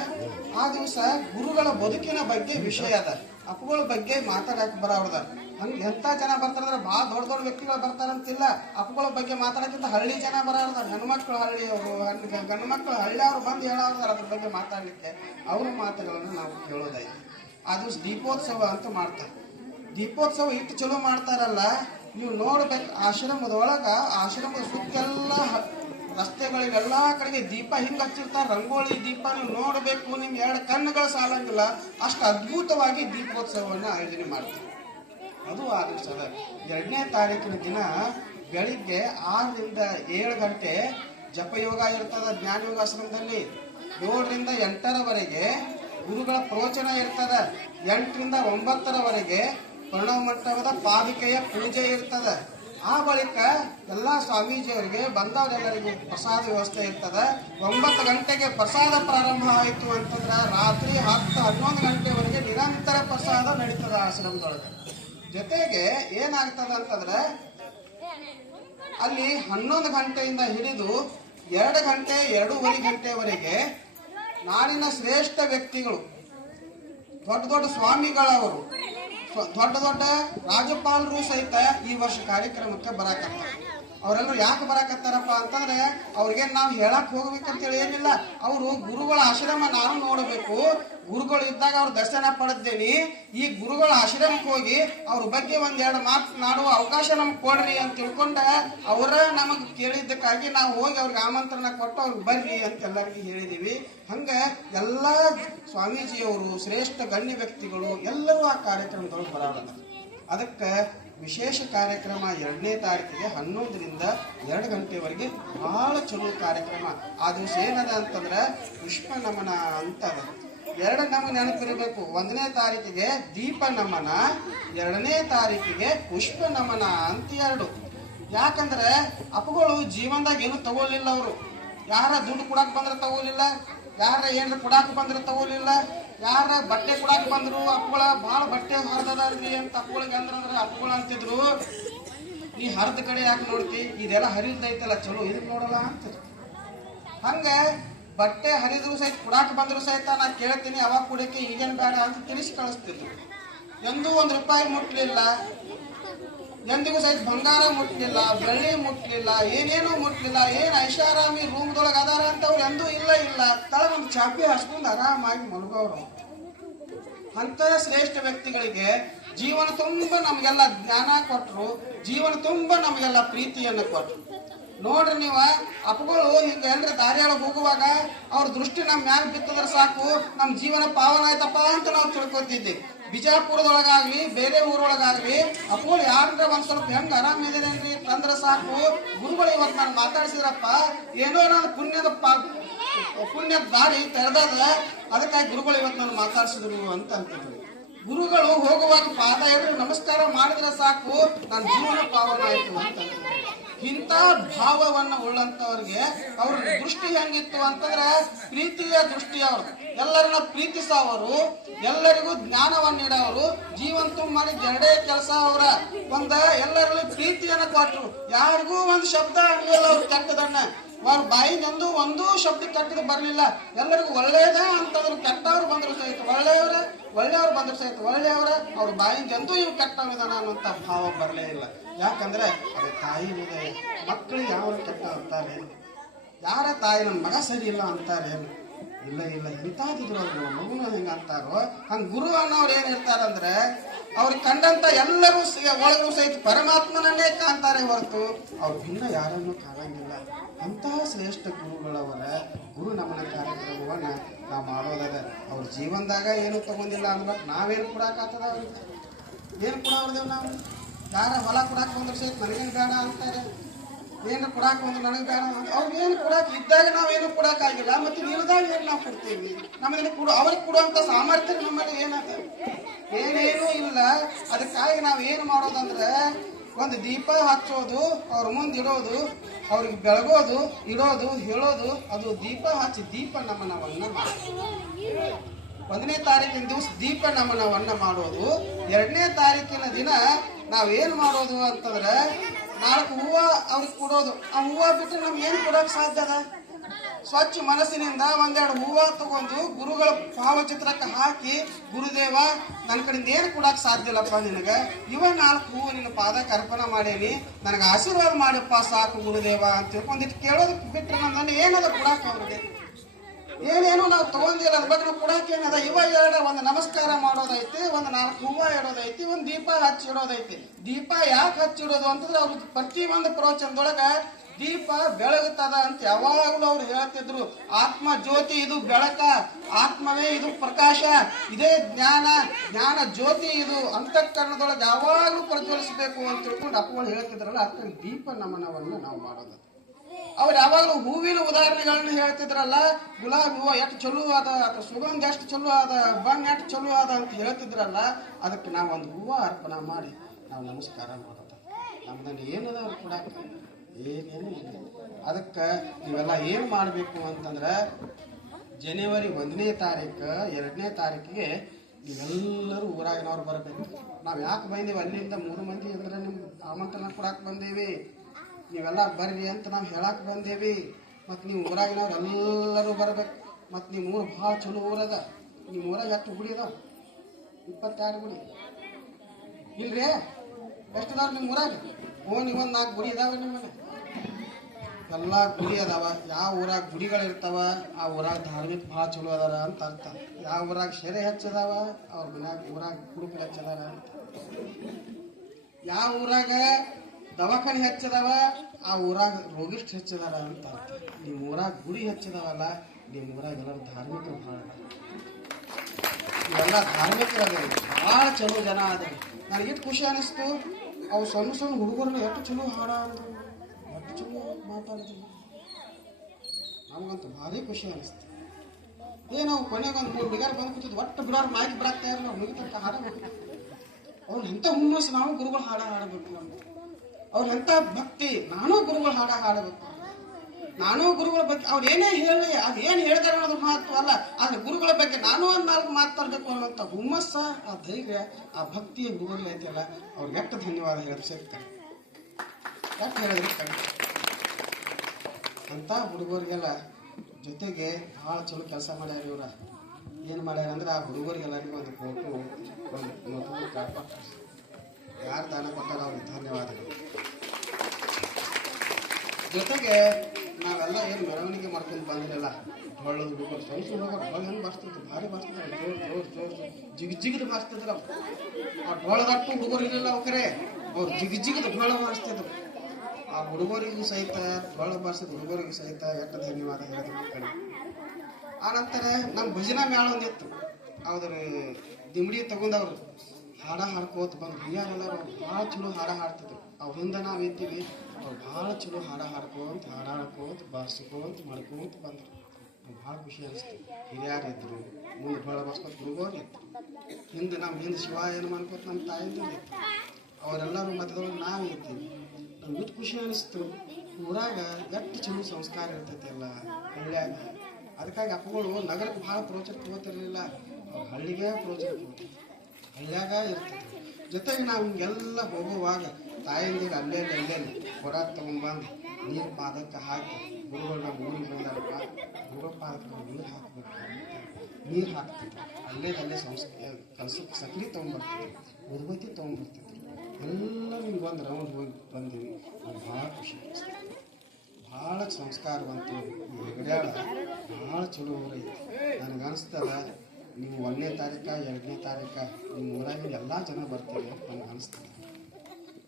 ಆ ದಿವಸ ಗುರುಗಳ ಬದುಕಿನ ಬಗ್ಗೆ ವಿಷಯ ಅದ. ಅಪ್ಪಗಳ ಬಗ್ಗೆ ಮಾತಾಡಕ್ಕೆ ಬರೋದ. ಹಂಗೆ ಎಂಥ ಜನ ಬರ್ತಾರಂದ್ರೆ ಭಾಳ ದೊಡ್ಡ ದೊಡ್ಡ ವ್ಯಕ್ತಿಗಳು ಬರ್ತಾರಂತಿಲ್ಲ. ಅಪ್ಪಗಳ ಬಗ್ಗೆ ಮಾತಾಡಕ್ಕಿಂತ ಹಳ್ಳಿ ಜನ ಬರೋದ. ಹೆಣ್ಮಕ್ಳು ಹಳ್ಳಿಯವರು, ಗಂಡು ಮಕ್ಕಳು ಹಳ್ಳಿಯವರು ಬಂದು ಹೇಳೋದಾರ ಅದ್ರ ಬಗ್ಗೆ ಮಾತಾಡಲಿಕ್ಕೆ. ಅವ್ರ ಮಾತುಗಳನ್ನು ನಾವು ಕೇಳೋದಾಯ್ತು. ಆ ದಿವಸ ದೀಪೋತ್ಸವ ಅಂತ ಮಾಡ್ತಾರೆ. ದೀಪೋತ್ಸವ ಇಷ್ಟು ಚಲೋ ಮಾಡ್ತಾರಲ್ಲ, ನೀವು ನೋಡ್ಬೇಕು. ಆಶ್ರಮದೊಳಗ ಆಶ್ರಮದ ಸುತ್ತೆಲ್ಲ ರಸ್ತೆಗಳಿಗೆಲ್ಲ ಕಡೆಗೆ ದೀಪ ಹಿಂಗೆ ಹಚ್ಚಿರ್ತಾರೆ, ರಂಗೋಲಿ ದೀಪ. ನೀವು ನೋಡಬೇಕು, ನಿಮ್ಮ 2 ಕಣ್ಣುಗಳು ಸಾಲಂಗಿಲ್ಲ. ಅಷ್ಟು ಅದ್ಭುತವಾಗಿ ದೀಪೋತ್ಸವವನ್ನು ಆಯೋಜನೆ ಮಾಡ್ತೀವಿ. ಅದು ಆ ದಿವಸದ 2ನೇ ತಾರೀಕಿನ ದಿನ ಬೆಳಿಗ್ಗೆ 6 ರಿಂದ 7 ಗಂಟೆ ಜಪಯೋಗ ಇರ್ತದ. ಜ್ಞಾನಯೋಗಾಶ್ರಮದಲ್ಲಿ 7 ರಿಂದ 8ರವರೆಗೆ ಗುರುಗಳ ಪ್ರವಚನ ಇರ್ತದ. 8 ರಿಂದ 9ರವರೆಗೆ ಪ್ರಣವ ಮಂಟಪದ ಪಾದಿಕೆಯ ಪೂಜೆ ಇರ್ತದ. ಆ ಬಳಿಕ ಎಲ್ಲ ಸ್ವಾಮೀಜಿಯವರಿಗೆ ಬಂದವರೆಲ್ಲರಿಗೂ ಪ್ರಸಾದ ವ್ಯವಸ್ಥೆ ಇರ್ತದೆ. 9 ಗಂಟೆಗೆ ಪ್ರಸಾದ ಪ್ರಾರಂಭ ಆಯಿತು ಅಂತಂದ್ರೆ ರಾತ್ರಿ 10-11 ಗಂಟೆವರೆಗೆ ನಿರಂತರ ಪ್ರಸಾದ ನಡೀತದ ಆಶ್ರಮದೊಳಗೆ. ಜೊತೆಗೆ ಏನಾಗ್ತದ ಅಂತಂದ್ರೆ ಅಲ್ಲಿ 11 ಗಂಟೆಯಿಂದ ಹಿಡಿದು 2 ಗಂಟೆ 2:30 ಗಂಟೆವರೆಗೆ ನಾಡಿನ ಶ್ರೇಷ್ಠ ವ್ಯಕ್ತಿಗಳು, ದೊಡ್ಡ ದೊಡ್ಡ ಸ್ವಾಮಿಗಳವರು, ದೊಡ್ಡ ದೊಡ್ಡ ರಾಜ್ಯಪಾಲರು ಸಹಿತ ಈ ವರ್ಷ ಕಾರ್ಯಕ್ರಮಕ್ಕೆ ಬರಾಕತ್ತಾರ. ಅವರೆಲ್ಲರೂ ಯಾಕೆ ಬರಾಕತ್ತಾರಪ್ಪ ಅಂತಂದ್ರೆ ಅವ್ರಿಗೆ ನಾವು ಹೇಳಕ್ ಹೋಗ್ಬೇಕಂತೇಳಿ ಏನಿಲ್ಲ. ಅವರು ಗುರುಗಳ ಆಶ್ರಮ ನಾನು ನೋಡಬೇಕು, ಗುರುಗಳು ಇದ್ದಾಗ ಅವ್ರ ದರ್ಶನ ಪಡೆದೇನಿ, ಈ ಗುರುಗಳ ಆಶ್ರಮಕ್ಕೆ ಹೋಗಿ ಅವ್ರ ಬಗ್ಗೆ ಒಂದೆರಡು ಮಾತನಾಡುವ ಅವಕಾಶ ನಮ್ಗೆ ಕೊಡ್ರಿ ಅಂತ ತಿಳ್ಕೊಂಡ ಅವರ ನಮಗೆ ಕೇಳಿದ್ದಕ್ಕಾಗಿ ನಾವು ಹೋಗಿ ಅವ್ರಿಗೆ ಆಮಂತ್ರಣ ಕೊಟ್ಟು ಅವ್ರಿಗೆ ಬರ್ರಿ ಅಂತ ಎಲ್ಲರಿಗೂ ಹೇಳಿದೀವಿ. ಹಂಗ ಎಲ್ಲ ಸ್ವಾಮೀಜಿಯವರು ಶ್ರೇಷ್ಠ ಗಣ್ಯ ವ್ಯಕ್ತಿಗಳು ಎಲ್ಲರೂ ಆ ಕಾರ್ಯಕ್ರಮದೊಳಗೆ ಬರೋಣ. ಅದಕ್ಕೆ ವಿಶೇಷ ಕಾರ್ಯಕ್ರಮ 2ನೇ ತಾರೀಕಿಗೆ 11ರಿಂದ 2 ಗಂಟೆವರೆಗೆ ಬಹಳ ಚಲೋ ಕಾರ್ಯಕ್ರಮ. ಆ ದಿವಸ ಏನದ ಅಂತಂದ್ರೆ ಪುಷ್ಪ ನಮನ ಅಂತ ಅದ. 2 ನಮಗೆ ನೆನಪಿರಬೇಕು. 1ನೇ ತಾರೀಕಿಗೆ ದೀಪ ನಮನ, 2ನೇ ತಾರೀಕಿಗೆ ಪುಷ್ಪ ನಮನ ಅಂತ 2. ಯಾಕಂದ್ರೆ ಅಪ್ಪಗಳು ಜೀವನದಾಗ ಏನು ತಗೊಳ್ಳಿಲ್ಲ. ಅವರು ಯಾರ ದುಡ್ಡು ಕೊಡಾಕ್ ಬಂದ್ರೆ ತಗೊಳ್ಳಿಲ್ಲ, ಯಾರ ಏನಾರ ಕೊಡಾಕ್ ಬಂದ್ರೆ ತಗೊಳ್ಳಿಲ್ಲ, ಯಾರ ಬಟ್ಟೆ ಕೊಡಾಕ್ ಬಂದ್ರು ಅಪ್ಪಗಳ ಭಾಳ ಬಟ್ಟೆ ಹರಿದದಾರ್ರಿ ಅಂತ ಅಪ್ಪಗಳಿಗೆ ಅಂದ್ರ ಅಪ್ಪಗಳು ಅಂತಿದ್ರು, ನೀ ಹರಿದ ಕಡೆ ಯಾಕೆ ನೋಡ್ತಿ, ಇದೆಲ್ಲ ಹರಿದೈತಲ್ಲ ಚಲೋ ಇದಕ್ಕೆ ನೋಡಲ್ಲ ಅಂತ. ಹಂಗ ಬಟ್ಟೆ ಹರಿದ್ರು ಸಹಿತ ಕೊಡಾಕ್ ಬಂದ್ರು ಸಹಿತ ನಾ ಕೇಳ್ತೀನಿ ಅವಾಗ ಕುಡಿಯಕ್ಕೆ ಈಗೇನು ಬೇಡ ಅಂತ ತಿಳಿಸಿ ಕಳಿಸ್ತಿದ್ರು. ಎಂದೂ 1 ರೂಪಾಯಿ ಮುಟ್ಲಿಲ್ಲ, ಎಂದಿಗೂ ಸಹಿತ ಬಂಗಾರ ಮುಟ್ಲಿಲ್ಲ, ಬೆಳ್ಳಿ ಮುಟ್ಲಿಲ್ಲ, ಏನೇನೂ ಮುಟ್ಲಿಲ್ಲ. ಏನ್ ಐಷಾರಾಮಿ ರೂಮ್ದೊಳಗೆ ಅದಾರ ಅಂತ ಅವ್ರು ಎಂದೂ ಇಲ್ಲ. ತಳ ಒಂದು ಚಾಪಿ ಹಚ್ಕೊಂಡು ಆರಾಮಾಗಿ ಮಲಗೋರು. ಅಂತ ಶ್ರೇಷ್ಠ ವ್ಯಕ್ತಿಗಳಿಗೆ ಜೀವನ ತುಂಬ ನಮಗೆಲ್ಲ ಜ್ಞಾನ ಕೊಟ್ಟರು, ಜೀವನ ತುಂಬ ನಮಗೆಲ್ಲ ಪ್ರೀತಿಯನ್ನು ಕೊಟ್ಟರು. ನೋಡ್ರಿ ನೀವ ಅಪ್ಪಗಳು ಹಿಂಗ ಏನ್ರ ದಾರಿಯೊಳಗೆ ಹೋಗುವಾಗ ಅವ್ರ ದೃಷ್ಟಿ ನಮ್ಮ ಮ್ಯಾಗ ಬಿತ್ತಂದ್ರೆ ಸಾಕು ನಮ್ಮ ಜೀವನ ಪಾವನ ಆಯ್ತಪ್ಪ ಅಂತ ನಾವು ತಿಳ್ಕೊತಿದ್ವಿ. ಬಿಜಾಪುರದೊಳಗಾಗ್ಲಿ ಬೇರೆ ಊರೊಳಗಾಗ್ಲಿ ಅಪ್ಪಗಳು ಯಾರ ಒಂದ್ ಸ್ವಲ್ಪ ಹೆಂಗ್ ಆರಾಮಿದೇನ್ರಿ ತಂದ್ರೆ ಸಾಕು, ಗುರುಗಳು ಇವತ್ತು ನಾನು ಮಾತಾಡ್ಸಿದ್ರಪ್ಪ ಏನೋ ನಾನು ಪುಣ್ಯದ ದಾರಿ ತೆರೆದದ, ಅದಕ್ಕಾಗಿ ಗುರುಗಳು ಇವತ್ತು ನಾನು ಮಾತಾಡ್ಸಿದ್ರು ಅಂತ ಅಂತಿದ್ರು. ಗುರುಗಳು ಹೋಗುವಾಗ ಪಾದ ಎದುರು ನಮಸ್ಕಾರ ಮಾಡಿದ್ರೆ ಸಾಕು ನನ್ನ ಜೀವನ ಪಾವನ ಆಯ್ತು ಅಂತ. ಇಂಥ ಭಾವವನ್ನ ಉಳ್ಳಂತವ್ರಿಗೆ ಅವ್ರ ದೃಷ್ಟಿ ಹೆಂಗಿತ್ತು ಅಂತಂದ್ರೆ ಪ್ರೀತಿಯ ದೃಷ್ಟಿ. ಅವರು ಎಲ್ಲರನ್ನ ಪ್ರೀತಿಸೋರು, ಎಲ್ಲರಿಗೂ ಜ್ಞಾನವನ್ನ ನೀಡೋರು, ಜೀವನ ತುಂಬ ಮಾಡಿದ 2 ಕೆಲಸ. ಅವರ ಎಲ್ಲರಲ್ಲಿ ಪ್ರೀತಿಯನ್ನ ಕೊಟ್ಟರು, ಯಾರಿಗೂ ಒಂದು ಶಬ್ದ ಆಗಲಿಲ್ಲ ಅವ್ರು ಕೆಟ್ಟದನ್ನ. ಅವ್ರ ಬಾಯಿಗೆ ಒಂದೂ ಶಬ್ದ ಕೆಟ್ಟದ್ದು ಬರಲಿಲ್ಲ. ಎಲ್ಲರಿಗೂ ಒಳ್ಳೇದ ಅಂತಂದ್ರು, ಕೆಟ್ಟವ್ರು ಬಂದ್ರು ಸಹಿತ ಒಳ್ಳೆಯವ್ರು ಬಂದ್ರು ಸಹಿತ ಒಳ್ಳೆಯವರ. ಅವ್ರ ಬಾಯಿಂದ ಎಂದೂ ಇವ್ ಕೆಟ್ಟವಿದಾನ ಅನ್ನುವಂಥ ಭಾವ ಬರಲೇ ಇಲ್ಲ. ಯಾಕಂದ್ರೆ ಅದು ತಾಯಿ ಹೃದಯ. ಮಕ್ಕಳಿಗೆ ಯಾವ ಕೆಟ್ಟ ಅಂತಾರೆ, ಯಾರ ತಾಯಿ ನನ್ನ ಮಗ ಸರಿ ಇಲ್ಲ ಅಂತಾರೇನು? ಇಲ್ಲ ಇಂಥದಿದ್ರು ಅವ್ರು ಮಗುನ ಹೆಂಗ ಅಂತಾರೋ ಹಂಗ ಗುರು ಅನ್ನೋರು ಏನ್ ಹೇಳ್ತಾರಂದ್ರೆ ಅವ್ರಿಗೆ ಕಂಡಂತ ಎಲ್ಲರೂ ಒಳಗೂ ಸಹಿತ ಪರಮಾತ್ಮನನ್ನೇ ಕಾಣ್ತಾರೆ ಹೊರತು ಅವ್ರು ಭಿನ್ನ ಯಾರನ್ನು ಕಾಣಂಗಿಲ್ಲ. ಅಂತಹ ಶ್ರೇಷ್ಠ ಗುರುಗಳವರ ಗುರು ನಮನ ಕಾರ್ಯಕ್ರಮವನ್ನ ನಾವು ಮಾಡೋದದ. ಅವ್ರ ಜೀವನದಾಗ ಏನು ತಗೊಂಡಿಲ್ಲ ಅಂದ್ರೆ ನಾವೇನು ಕೊಡಾಕತ್ತದ ಅವ್ರಿಗೆ? ಏನು ಕೊಡೋರ್ದೇವ್ ನಾವು? ಯಾರ ಹೊಲ ಕೊಡಾಕ್ ಬಂದ್ರೆ ಸಹಿತ ನನಗೇನು ಬೇಡ ಅಂತಾರೆ, ಏನು ಕೊಡಾಕ್ ಬಂದ್ರೆ ನನಗೆ ಬೇಡ ಅಂತ. ಅವ್ರಿಗೇನು ಕೊಡಾಕ್ ಇದ್ದಾಗ ನಾವೇನು ಕೊಡಾಕಾಗಿಲ್ಲ, ಮತ್ತೆ ಇಲ್ದಾಗ ಏನು ನಾವು ಕೊಡ್ತೀವಿ? ನಮಗೆ ಅವ್ರಿಗೆ ಕೊಡುವಂಥ ಸಾಮರ್ಥ್ಯ ನಮ್ಮಲ್ಲಿ ಏನದ? ಏನೇನೂ ಇಲ್ಲ. ಅದಕ್ಕಾಗಿ ನಾವು ಏನು ಮಾಡೋದಂದ್ರೆ ಒಂದು ದೀಪ ಹಚ್ಚೋದು, ಅವ್ರ ಮುಂದೆ ಇಡೋದು, ಅವ್ರಿಗೆ ಬೆಳಗೋದು, ಇಡೋದು, ಹೇಳೋದು, ಅದು ದೀಪ ಹಚ್ಚಿ ದೀಪ ನಮನವನ್ನ ಮಾಡೋದು. 1ನೇ ತಾರೀಕಿನ ದಿವಸ ದೀಪ ನಮನವನ್ನ ಮಾಡೋದು. 2ನೇ ತಾರೀಕಿನ ದಿನ ನಾವೇನು ಮಾಡೋದು ಅಂತಂದ್ರೆ 4 ಹೂವು ಅವ್ರಿಗೆ ಕೊಡೋದು. ಆ ಹೂವು ಬಿಟ್ಟು ನಮ್ಗೆ ಏನು ಕೊಡೋಕೆ ಸಾಧ್ಯ ಅದ? ಸ್ವಚ್ಛ ಮನಸ್ಸಿನಿಂದ 1-2 ಹೂವು ತಗೊಂಡು ಗುರುಗಳ ಭಾವಚಿತ್ರಕ್ಕೆ ಹಾಕಿ, ಗುರುದೇವ ನನ್ನ ಕಡೆಯಿಂದ ಏನು ಕೊಡಕ್ಕೆ ಸಾಧ್ಯ ಇಲ್ಲಪ್ಪ ನಿನಗೆ, 4 ಹೂವು ನಿನ್ನ ಪಾದಕ್ಕೆ ಅರ್ಪಣೆ ಮಾಡೇನಿ, ನನಗೆ ಆಶೀರ್ವಾದ ಮಾಡಪ್ಪ ಸಾಕು ಗುರುದೇವ ಅಂತ ತಿಳ್ಕೊಂಡಿಟ್ಟು ಕೇಳೋದಕ್ಕೆ ಬಿಟ್ಟರೆ ನಮ್ಮನ್ನು ಏನದ ಕೊಡಕ್ಕೆ ಅವ್ರಿಗೆ? ಏನೇನು ನಾವು ತಗೊಂಡಿಲ್ಲ, ಅದ್ರ ಬಗ್ಗೆ ನಾವು ಕೊಡಕ್ಕೆ ಏನದ? 2 ಒಂದು ನಮಸ್ಕಾರ ಮಾಡೋದೈತಿ, 4 ಹೂವು ಇಡೋದೈತಿ, ಒಂದು ದೀಪ ಹಚ್ಚಿಡೋದೈತಿ. ದೀಪ ಯಾಕೆ ಹಚ್ಚಿಡೋದು ಅಂತಂದ್ರೆ ಅವ್ರ ಪ್ರತಿಯೊಂದು ಪ್ರವಚನದೊಳಗೆ ದೀಪ ಬೆಳಗುತ್ತದ ಅಂತ ಯಾವಾಗಲೂ ಅವ್ರು ಹೇಳ್ತಿದ್ರು. ಆತ್ಮ ಜ್ಯೋತಿ ಇದು ಬೆಳಕ, ಆತ್ಮವೇ ಇದು ಪ್ರಕಾಶ, ಇದೇ ಜ್ಞಾನ ಜ್ಯೋತಿ ಇದು ಅಂತಃಕರಣದೊಳಗೆ ಯಾವಾಗಲೂ ಪ್ರಜ್ವಲಿಸಬೇಕು ಅಂತ ತಿಳ್ಕೊಂಡು ಅಪ್ಪಗಳು ಹೇಳ್ತಿದ್ರಲ್ಲ, ಅದಕ್ಕೆ ದೀಪ ನಮನವನ್ನು ನಾವು ಮಾಡೋದು. ಅವ್ರು ಯಾವಾಗಲೂ ಹೂವಿನ ಉದಾಹರಣೆಗಳನ್ನ ಹೇಳ್ತಿದ್ರಲ್ಲ, ಗುಲಾಬಿ ಹೂವು ಎಷ್ಟು ಚಲೋ ಅದ, ಸುಗಂಧ ಎಷ್ಟು ಚಲೋ ಅದ, ಬಣ್ಣ ಎಷ್ಟು ಚಲೋ ಅದ ಅಂತ ಹೇಳ್ತಿದ್ರಲ್ಲ, ಅದಕ್ಕೆ ನಾವು ಒಂದು ಹೂವು ಅರ್ಪಣೆ ಮಾಡಿ ನಾವು ನಮಸ್ಕಾರ ಮಾಡೋದು. ನಮ್ದಲ್ಲಿ ಏನದ ಅವ್ರು ಕೊಡಕ್ಕೆ ಏನೇನು ಇಲ್ಲ. ಅದಕ್ಕೆ ನೀವೆಲ್ಲ ಏನು ಮಾಡಬೇಕು ಅಂತಂದ್ರೆ ಜನವರಿ 1ನೇ ತಾರೀಕು 2ನೇ ತಾರೀಕಿಗೆ ನೀವೆಲ್ಲರೂ ಊರಾಗಿನವ್ರು ಬರಬೇಕು. ನಾವು ಯಾಕೆ ಬಂದೀವಿ? ಅಲ್ಲಿಂದ 3 ಮಂದಿ ಅಂದ್ರೆ ನಿಮ್ಗೆ ಆಮಂತ್ರಣ ಕೊಡಕ್ಕೆ ಬಂದೇವಿ, ನೀವೆಲ್ಲ ಬರ್ರಿ ಅಂತ ನಾವು ಹೇಳಕ್ಕೆ ಬಂದೇವಿ. ಮತ್ತು ನೀವು ಊರಾಗಿನವ್ರು ಎಲ್ಲರೂ ಬರ್ಬೇಕು. ಮತ್ತು ನಿಮ್ಮ ಊರು ಭಾಳ ಚಲೋ ಊರದ. ನಿಮ್ಮ ಊರಾಗ ಎಷ್ಟು ಗುಡಿ ಅದಾವ? 22 ಗುಡಿ. ಇಲ್ರಿ ಎಷ್ಟದಾವ ನಿಮ್ಮ ಊರಾಗ? ನೀವೊಂದು 4 ಗುಡಿ ಇದಾವ ನಿಮ್ಮನೆ. ಎಲ್ಲ ಗುಡಿ ಅದಾವ. ಯಾವ ಊರಾಗ ಗುಡಿಗಳಿರ್ತಾವ ಆ ಊರಾಗ ಧಾರ್ಮಿಕ ಭಾಳ ಚಲೋ ಅದಾರ ಅಂತ ಅರ್ಥ. ಯಾವ ಊರಾಗ ಶೆರೆ ಹೆಚ್ಚದಾವ ಅವ್ರ ಮನ್ಯಾಗ ಊರಾಗ ಗುರುಗಳು ಹೆಚ್ಚದಾರ ಅಂತ. ಯಾವ ಊರಾಗ ದವಾಖಾನೆ ಹೆಚ್ಚದಾವ ಆ ಊರಾಗ ರೋಗಿಷ್ಠ ಹೆಚ್ಚದಾರ ಅಂತ ಅರ್ಥ. ನಿಮ್ಮ ಊರಾಗ ಗುಡಿ ಹೆಚ್ಚದಾವಲ್ಲ, ನಿಮ್ಮ ಊರಾಗ ಎಲ್ಲರೂ ಧಾರ್ಮಿಕರು ಭಾಳ ಇವೆಲ್ಲ ಧಾರ್ಮಿಕರದೇ ಭಾಳ ಚಲೋ ಜನ ಅದೇ. ನನಗಿಟ್ಟು ಖುಷಿ ಅನಿಸ್ತು. ಅವು ಸಣ್ಣ ಸಣ್ಣ ಹುಡುಗರನ್ನ ಎಷ್ಟು ಚಲೋ ಹಾಡ ಅಂದ್ರು, ಎಷ್ಟು ಚಲೋ ಮಾತಾಡಿದ್ರು. ನಮಗಂತೂ ಭಾರಿ ಖುಷಿ ಅನಿಸ್ತು. ನಾವು ಕೊನೆಗೆ ಒಂದು 3 ಬಿಗಾರ ಬಂದು ಕೂತಿದ್ದು ಒಟ್ಟು ಬಿಡೋರು ಮಾಹಿತಿ ಬಿಡಾಕ್ತಾ ಇರಲ್ಲ. ಅವ್ರು ಮುಗಿತಕ್ಕ ಹಾಡಬೇಕು. ಅವ್ರು ಎಂಥ ಹುಮ್ಮಸ್ಸು, ನಾವು ಗುರುಗಳು ಹಾಡಬೇಕು ನಮ್ಗೆ. ಅವ್ರ ಎಂಥ ಭಕ್ತಿ, ನಾನೂ ಗುರುಗಳು ಹಾಡಬೇಕು. ನಾನೂ ಗುರುಗಳ ಬಗ್ಗೆ ಅವ್ರು ಏನೇ ಹೇಳಿ ಅದು ಏನು ಹೇಳ್ತಾರೆ ಅನ್ನೋದು ಮಹತ್ವ ಅಲ್ಲ, ಆದ್ರೆ ಗುರುಗಳ ಬಗ್ಗೆ ನಾನು ಒಂದು 4 ಮಾತಾಡಬೇಕು ಅನ್ನೋಂಥ ಹುಮ್ಮಸ್ಸ, ಆ ಧೈರ್ಯ, ಆ ಭಕ್ತಿ ಗುರುಗಳಿಗೆ ಐತಿಲ್ಲ. ಅವ್ರಿಗೆ ಎಷ್ಟು ಧನ್ಯವಾದ ಹೇಳಿದ್ರೆ ಸಿಗ್ತಾರೆ, ಎಷ್ಟು ಹೇಳಿದ್ರೆ ಅಂತ ಹುಡುಗರಿಗೆಲ್ಲ ಜೊತೆಗೆ ಭಾಳ ಚಲೋ ಕೆಲಸ ಮಾಡ್ಯಾರ. ಇವ್ರ ಏನು ಮಾಡ್ಯಾರ ಅಂದ್ರೆ ಆ ಹುಡುಗರಿಗೆಲ್ಲರಿಗೂ ಒಂದು ಫೋಟೋ, ಒಂದು ಮಧುರ ಕಾಪಾಡ ಯಾರು ದಾನ ಕೊಟ್ಟಾರ ಅವ್ರಿಗೆ ಧನ್ಯವಾದಗಳು. ಜೊತೆಗೆ ನಾವೆಲ್ಲ ಏನು ಮೆರವಣಿಗೆ ಮಾಡ್ಕೊಂಡು ಬಂದಿರಲ್ಲ, ಢೊಳ್ಳದು ಹುಡುಗರು ಸಣ್ಣ ಹುಡುಗರು ಢೊಳ್ಳು ಹೆಂಗೆ ಬಾರಿಸ್ತಿದ್ರು, ಭಾರಿ ಬಾರಿಸ್ತಿದ್ರು, ಜೋರು ಜಿಗಿದು ಬಾರಿಸ್ತಿದ್ರು. ಆ ಢೊಳ್ಳದಟ್ಟು ಹುಡುಗರು ಇರಲಿಲ್ಲ ಅವಕರೆ, ಅವ್ರು ಜಿಗಿದು ಢೊಳ್ಳ ಬಾರಿಸ್ತಿದ್ರು. ಆ ಹುಡುಗರಿಗೂ ಸಹಿತ ಢೊಳ್ಳ ಬಾರಿಸಿದ ಹುಡುಗರಿಗೂ ಸಹಿತ ಎಷ್ಟು ಧನ್ಯವಾದ ಹೇಳಿದ್ರು ಕಡೆ. ಆ ನಂತರ ನಮ್ಮ ಭಜನಾ ಮೇಳ ಒಂದಿತ್ತು. ಅವ್ರ ದಿಮಡಿ ತಗೊಂಡವ್ರು ಹಾಡ ಹಾಡ್ಕೋತ ಬಂದು ಹಿರಿಯರೆಲ್ಲರೂ ಭಾಳ ಚಲೋ ಹಾಡ ಹಾಡ್ತಿದ್ರು. ಅವ್ರಿಂದ ನಾವು ಇದ್ದೀವಿ, ಅವ್ರು ಭಾಳ ಚಲೋ ಹಾಡ ಹಾಡ್ಕೋತ ಬಾರಿಸ್ಕೋತ ಮಾಡ್ಕೋತ ಬಂದರು. ಭಾಳ ಖುಷಿ ಅನಿಸ್ತು. ಹಿರಿಯರು ಇದ್ರು, ಮುಂದೆ ಢೋಳ ಬಾರಿಸ್ಕೋತ ಹುಡುಗರು ಇತ್ತು, ಹಿಂದೆ ಶಿವ ಏನು ಮಾಡ್ಕೋತ ನಮ್ಮ ತಾಯಿದ್ರು ಇತ್ತು. ಅವರೆಲ್ಲರೂ ಮಧ್ಯದೊಳಗೆ ನಾವು ಇದ್ದೀವಿ. ನಮ್ಗೆ ಎಷ್ಟು ಖುಷಿ ಅನಿಸ್ತು. ಊರಾಗ ಎಷ್ಟು ಚಲೋ ಸಂಸ್ಕಾರ ಇರ್ತೈತಿ ಎಲ್ಲ ಹಳ್ಳಿಯಾಗ. ಅದಕ್ಕಾಗಿ ಅಪ್ಪಗಳು ನಗರಕ್ಕೆ ಭಾಳ ಪ್ರೋತ್ಸಾಹ ತಗೋತಿರ್ಲಿಲ್ಲ, ಅವ್ರು ಹಳ್ಳಿಗೆ ಪ್ರೋತ್ಸಾಹ ತಗೋತಾರೆ, ಹಳ್ಳಿಯಾಗ ಇರ್ತೈತಿ. ಜೊತೆಗೆ ನಾವು ಹಿಂಗೆಲ್ಲ ಹೋಗುವಾಗ ತಾಯಿಂದಿರು ಅಲ್ಲೇ ಹೊರಗೆ ತೊಗೊಂಬಂದು ನೀರು ಪಾದಕ್ಕೆ ಹಾಕಿ, ಗುರುಗಳು ನಮ್ಮ ಊರಿಗೆ ಬಂದಾರಪ್ಪ, ಗುರು ಪಾದಕ್ಕೆ ನಾವು ನೀರು ಹಾಕಬೇಕು, ನೀರು ಹಾಕ್ತಿದ್ರು. ಅಲ್ಲೇ ಕಲ್ಸಕ್ಕೆ ಸಕ್ರೆ ತೊಗೊಂಬರ್ತಿದ್ರು, ಉದ್ಬತ್ತಿ ತೊಗೊಂಬರ್ತಿದ್ರು. ಎಲ್ಲರೂ ಹಿಂಗೆ ಒಂದು ರೌಂಡ್ ಹೋಗಿ ಬಂದೀವಿ. ನಮ್ಗೆ ಭಾಳ ಖುಷಿ ಅನಿಸ್ತು. ಭಾಳ ಸಂಸ್ಕಾರವಂತು ಹೆಗಡ್ಯಾಳ, ಭಾಳ ಚಲೋ ಊರೈತಿ. ನನಗನ್ನಿಸ್ತದ ನೀವು 1ನೇ ತಾರೀಕ 2ನೇ ತಾರೀಕ ನಿಮ್ಮ ಊರಾಗಿನ ಎಲ್ಲ ಜನ ಬರ್ತೀರಿ ಅಂತ ನನಗೆ ಅನಿಸ್ತದೆ.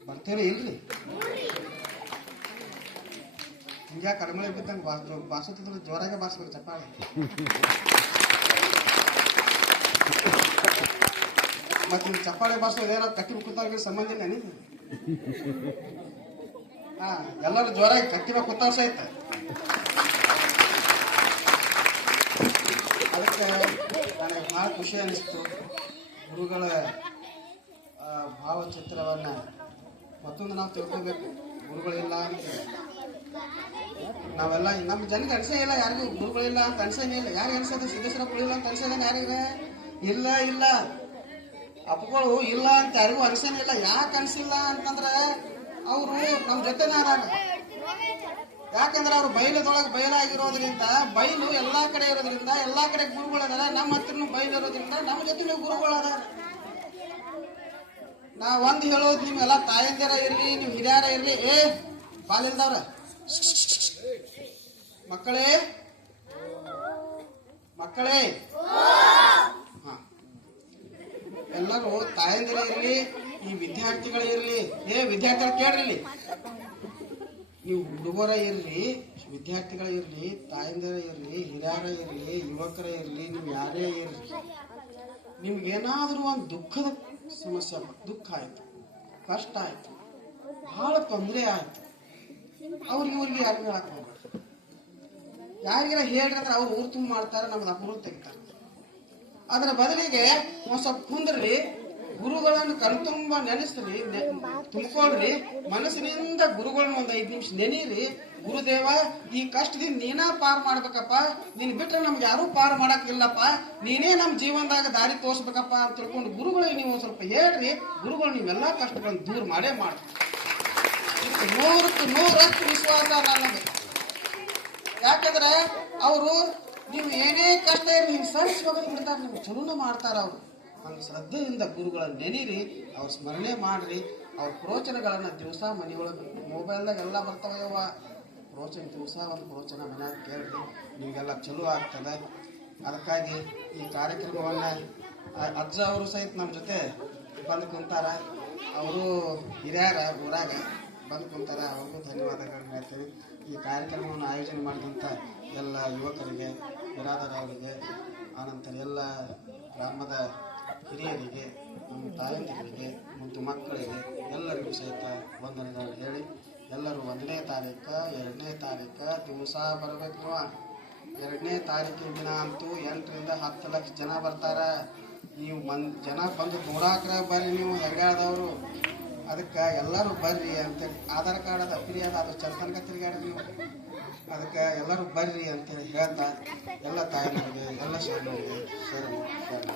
ಬರ್ತೀರಿ ಇಲ್ರಿ? ಹಿಂಗೆ ಕಡಿಮೆ ಬಿದ್ದಂಗೆ ಬಾರಿಸುತ್ತಿದ್ರೆ ಜೋರಾಗೆ ಬಾರಿಸ್ಬೇಕು ಚಪ್ಪಾಳೆ. ಮತ್ತೆ ನೀವು ಚಪ್ಪಾಳೆ ಬಾರಿಸೋದು ಏನೋ ಕಟ್ಟಿ ಕೂತಾಗ ಸಂಬಂಧ ಇಲ್ಲ ನೀವು. ಎಲ್ಲರೂ ಜೋರಾಗಿ ಕಟ್ಟಿನ ಕೂತಾಗ ಸಹಿತ. ಅದಕ್ಕೆ ನನಗೆ ಭಾಳ ಖುಷಿ ಅನಿಸ್ತು. ಗುರುಗಳ ಭಾವಚಿತ್ರವನ್ನು ಮತ್ತೊಂದು ನಾವು ತಿಳ್ಕೋಬೇಕು. ಗುರುಗಳಿಲ್ಲ ಅಂತ ನಾವೆಲ್ಲ ನಮ್ಮ ಜನಕ್ಕೆ ಅನ್ಸೇ ಇಲ್ಲ, ಯಾರಿಗೂ ಗುರುಗಳಿಲ್ಲ ಅಂತ ಅನ್ಸಂಗೇ ಇಲ್ಲ. ಯಾರಿಗೆ ಅನ್ಸೋದು? ಸಿದ್ದೇಶ್ವರಪ್ಪಗಳು ಇಲ್ಲ ಅಂತ ಅನ್ಸೋದೇನು ಯಾರಿಗೆ? ಇಲ್ಲ ಅಪ್ಪಗಳು ಇಲ್ಲ ಅಂತ ಯಾರಿಗೂ ಅನ್ಸೇನೇ ಇಲ್ಲ. ಯಾಕೆ ಅನ್ಸಿಲ್ಲ ಅಂತಂದ್ರೆ ಅವರು ನಮ್ಮ ಜೊತೆನೇ ಅದಾರ. ಯಾಕಂದ್ರೆ ಅವ್ರು ಬಯಲದೊಳಗೆ ಬಯಲಾಗಿರೋದ್ರಿಂದ, ಬಯಲು ಎಲ್ಲಾ ಕಡೆ ಇರೋದ್ರಿಂದ ಎಲ್ಲಾ ಕಡೆ ಗುರುಗಳದಾರ. ನಮ್ಮ ಹತ್ರನು ಬಯಲು ಇರೋದ್ರಿಂದ ನಮ್ಮ ಜೊತೆ ಗುರುಗಳದಾರ. ನಾ ಒಂದು ಹೇಳೋದು, ನಿಮ್ಗೆಲ್ಲ ತಾಯಂದಿರ ಇರ್ಲಿ, ನೀವು ಹಿರಿಯರ ಇರ್ಲಿ, ಬಾಲಿಲ್ದವ್ರ ಮಕ್ಕಳೇ ಎಲ್ಲರೂ ತಾಯಂದಿರ ಇರ್ಲಿ, ಈ ವಿದ್ಯಾರ್ಥಿಗಳಿರ್ಲಿ, ವಿದ್ಯಾರ್ಥಿಗಳು ಕೇಳ್ರಿ, ನೀವು ಹುಡುಗರ ಇರ್ಲಿ, ವಿದ್ಯಾರ್ಥಿಗಳಿರ್ಲಿ, ತಾಯಂದಿರ ಇರ್ಲಿ, ಹಿರಿಯರ ಇರ್ಲಿ, ಯುವಕರ ಇರ್ಲಿ, ನೀವು ಯಾರೇ ಇರ್ಲಿ, ನಿಮ್ಗೇನಾದ್ರೂ ಒಂದು ದುಃಖದ ಸಮಸ್ಯೆ, ದುಃಖ ಆಯ್ತು, ಕಷ್ಟ ಆಯ್ತು, ಬಹಳ ತೊಂದರೆ ಆಯ್ತು, ಇವ್ರಿಗೆ ಯಾರಿಗೂ ಹೇಳಕ್ ಹೋಗ್ಬೇಡ್ರಿ. ಯಾರಿಗಾರ ಹೇಳ್ರಿ ಅಂದ್ರೆ ಅವ್ರು ಊರು ತುಂಬ ಮಾಡ್ತಾರೆ, ನಮ್ದು ಅಪೂರ್ವ ತೆಗಿತಾರೆ. ಅದರ ಬದಲಿಗೆ ಒಂದ್ ಸ್ವಲ್ಪ ಕುಂದ್ರಿ, ಗುರುಗಳನ್ನು ಕಣ್ತುಂಬ ನೆನೆಸ್ರಿ, ತುಂಬಿಕೊಳ್ರಿ, ಮನಸ್ಸಿನಿಂದ ಗುರುಗಳನ್ನ ಒಂದು 5 ನಿಮಿಷ ನೆನೀರಿ. ಗುರುದೇವ, ಈ ಕಷ್ಟದಿಂದ ನೀನಾ ಪಾರು ಮಾಡ್ಬೇಕಪ್ಪ, ನೀನ್ ಬಿಟ್ರೆ ನಮ್ಗೆ ಯಾರೂ ಪಾರು ಮಾಡಕ್ಕಿಲ್ಲಪ್ಪ, ನೀನೇ ನಮ್ಮ ಜೀವನದಾಗ ದಾರಿ ತೋರಿಸ್ಬೇಕಪ್ಪ ಅಂತ ತಿಳ್ಕೊಂಡು ಗುರುಗಳಿಗೆ ನೀವು ಒಂದು ಸ್ವಲ್ಪ ಹೇಳ್ರಿ. ಗುರುಗಳು ನೀವೆಲ್ಲಾ ಕಷ್ಟಗಳನ್ನು ದೂರ ಮಾಡೇ ಮಾಡಿ. 100% ವಿಶ್ವಾಸ ನನಗೆ. ಯಾಕಂದ್ರೆ ಅವರು ನೀವು ಏನೇ ಕಷ್ಟ ಇರಲಿ ಹಿಂಗೆ ಸರಿಸಿ ಹೋಗೋದು ಬಿಡ್ತಾರೆ, ನಿಮ್ಗೆ ಚಲೋನ ಮಾಡ್ತಾರ. ಅವರು ಹಂಗೆ ಶ್ರದ್ಧೆಯಿಂದ ಗುರುಗಳನ್ನ ನೆನೀರಿ, ಅವ್ರ ಸ್ಮರಣೆ ಮಾಡಿರಿ. ಅವ್ರ ಪ್ರವಚನಗಳನ್ನು ದಿವಸ ಮನೆಯೊಳಗೆ ಮೊಬೈಲ್ದಾಗ ಎಲ್ಲ ಬರ್ತಾವಯ್ಯವ, ಪ್ರವಚನ ದಿವಸ ಒಂದು ಪ್ರವಚನ ಮನ್ಯಾಗ ಕೇಳ್ರಿ, ನಿಮಗೆಲ್ಲ ಚಲೋ ಆಗ್ತದೆ. ಅದಕ್ಕಾಗಿ ಈ ಕಾರ್ಯಕ್ರಮವನ್ನು ಅಜ್ಜ ಅವರು ಸಹಿತ ನಮ್ಮ ಜೊತೆ ಬಂದು ಕುಂತಾರ. ಅವರು ಹಿರಿಯರ ಊರಾಗ ಬಂದು ಕುಂತಾರ, ಅವ್ರಿಗೂ ಧನ್ಯವಾದಗಳನ್ನ ಹೇಳ್ತೀವಿ. ಈ ಕಾರ್ಯಕ್ರಮವನ್ನು ಆಯೋಜನೆ ಮಾಡಿದಂಥ ಎಲ್ಲ ಯುವಕರಿಗೆ, ಬಿರಾದರ್ ಅವರಿಗೆ, ಆನಂತರ ಎಲ್ಲ ಗ್ರಾಮದ ಹಿರಿಯರಿಗೆ, ನಮ್ಮ ತಾಯಂದಿರಿಗೆ, ಮುದ್ದು ಮಕ್ಕಳಿಗೆ ಎಲ್ಲರಿಗೂ ಸಹಿತ ವಂದನೆಗಳು ಹೇಳಿ, ಎಲ್ಲರೂ 1ನೇ ತಾರೀಕು 2ನೇ ತಾರೀಕು ದಿವಸ ಬರಬೇಕು. ನೀವು 2ನೇ ತಾರೀಕಿನ ದಿನ ಅಂತೂ 8 ರಿಂದ 10 ಲಕ್ಷ ಜನ ಬರ್ತಾರೆ. ನೀವು ಜನ ಬಂದು ನೋಡಾಕ್ರ ಬರ್ರಿ, ನೀವು ಹೆಂಗಾದವರು. ಅದಕ್ಕೆ ಎಲ್ಲರೂ ಬರ್ರಿ ಅಂತೇಳಿ, ಆಧಾರ್ ಕಾರ್ಡ್ ಅದು ಫ್ರೀ ಅದ, ಅದು ಚಲ್ತನಕ ತಿರುಗಾಡ್ರಿ ನೀವು. ಅದಕ್ಕೆ ಎಲ್ಲರೂ ಬರ್ರಿ ಅಂತೇಳಿ ಹೇಳ್ತಾ ಎಲ್ಲ ತಾಯಿಗಳಿಗೆ ಎಲ್ಲ ಶರಣರಿಗೆ ಶರಣ.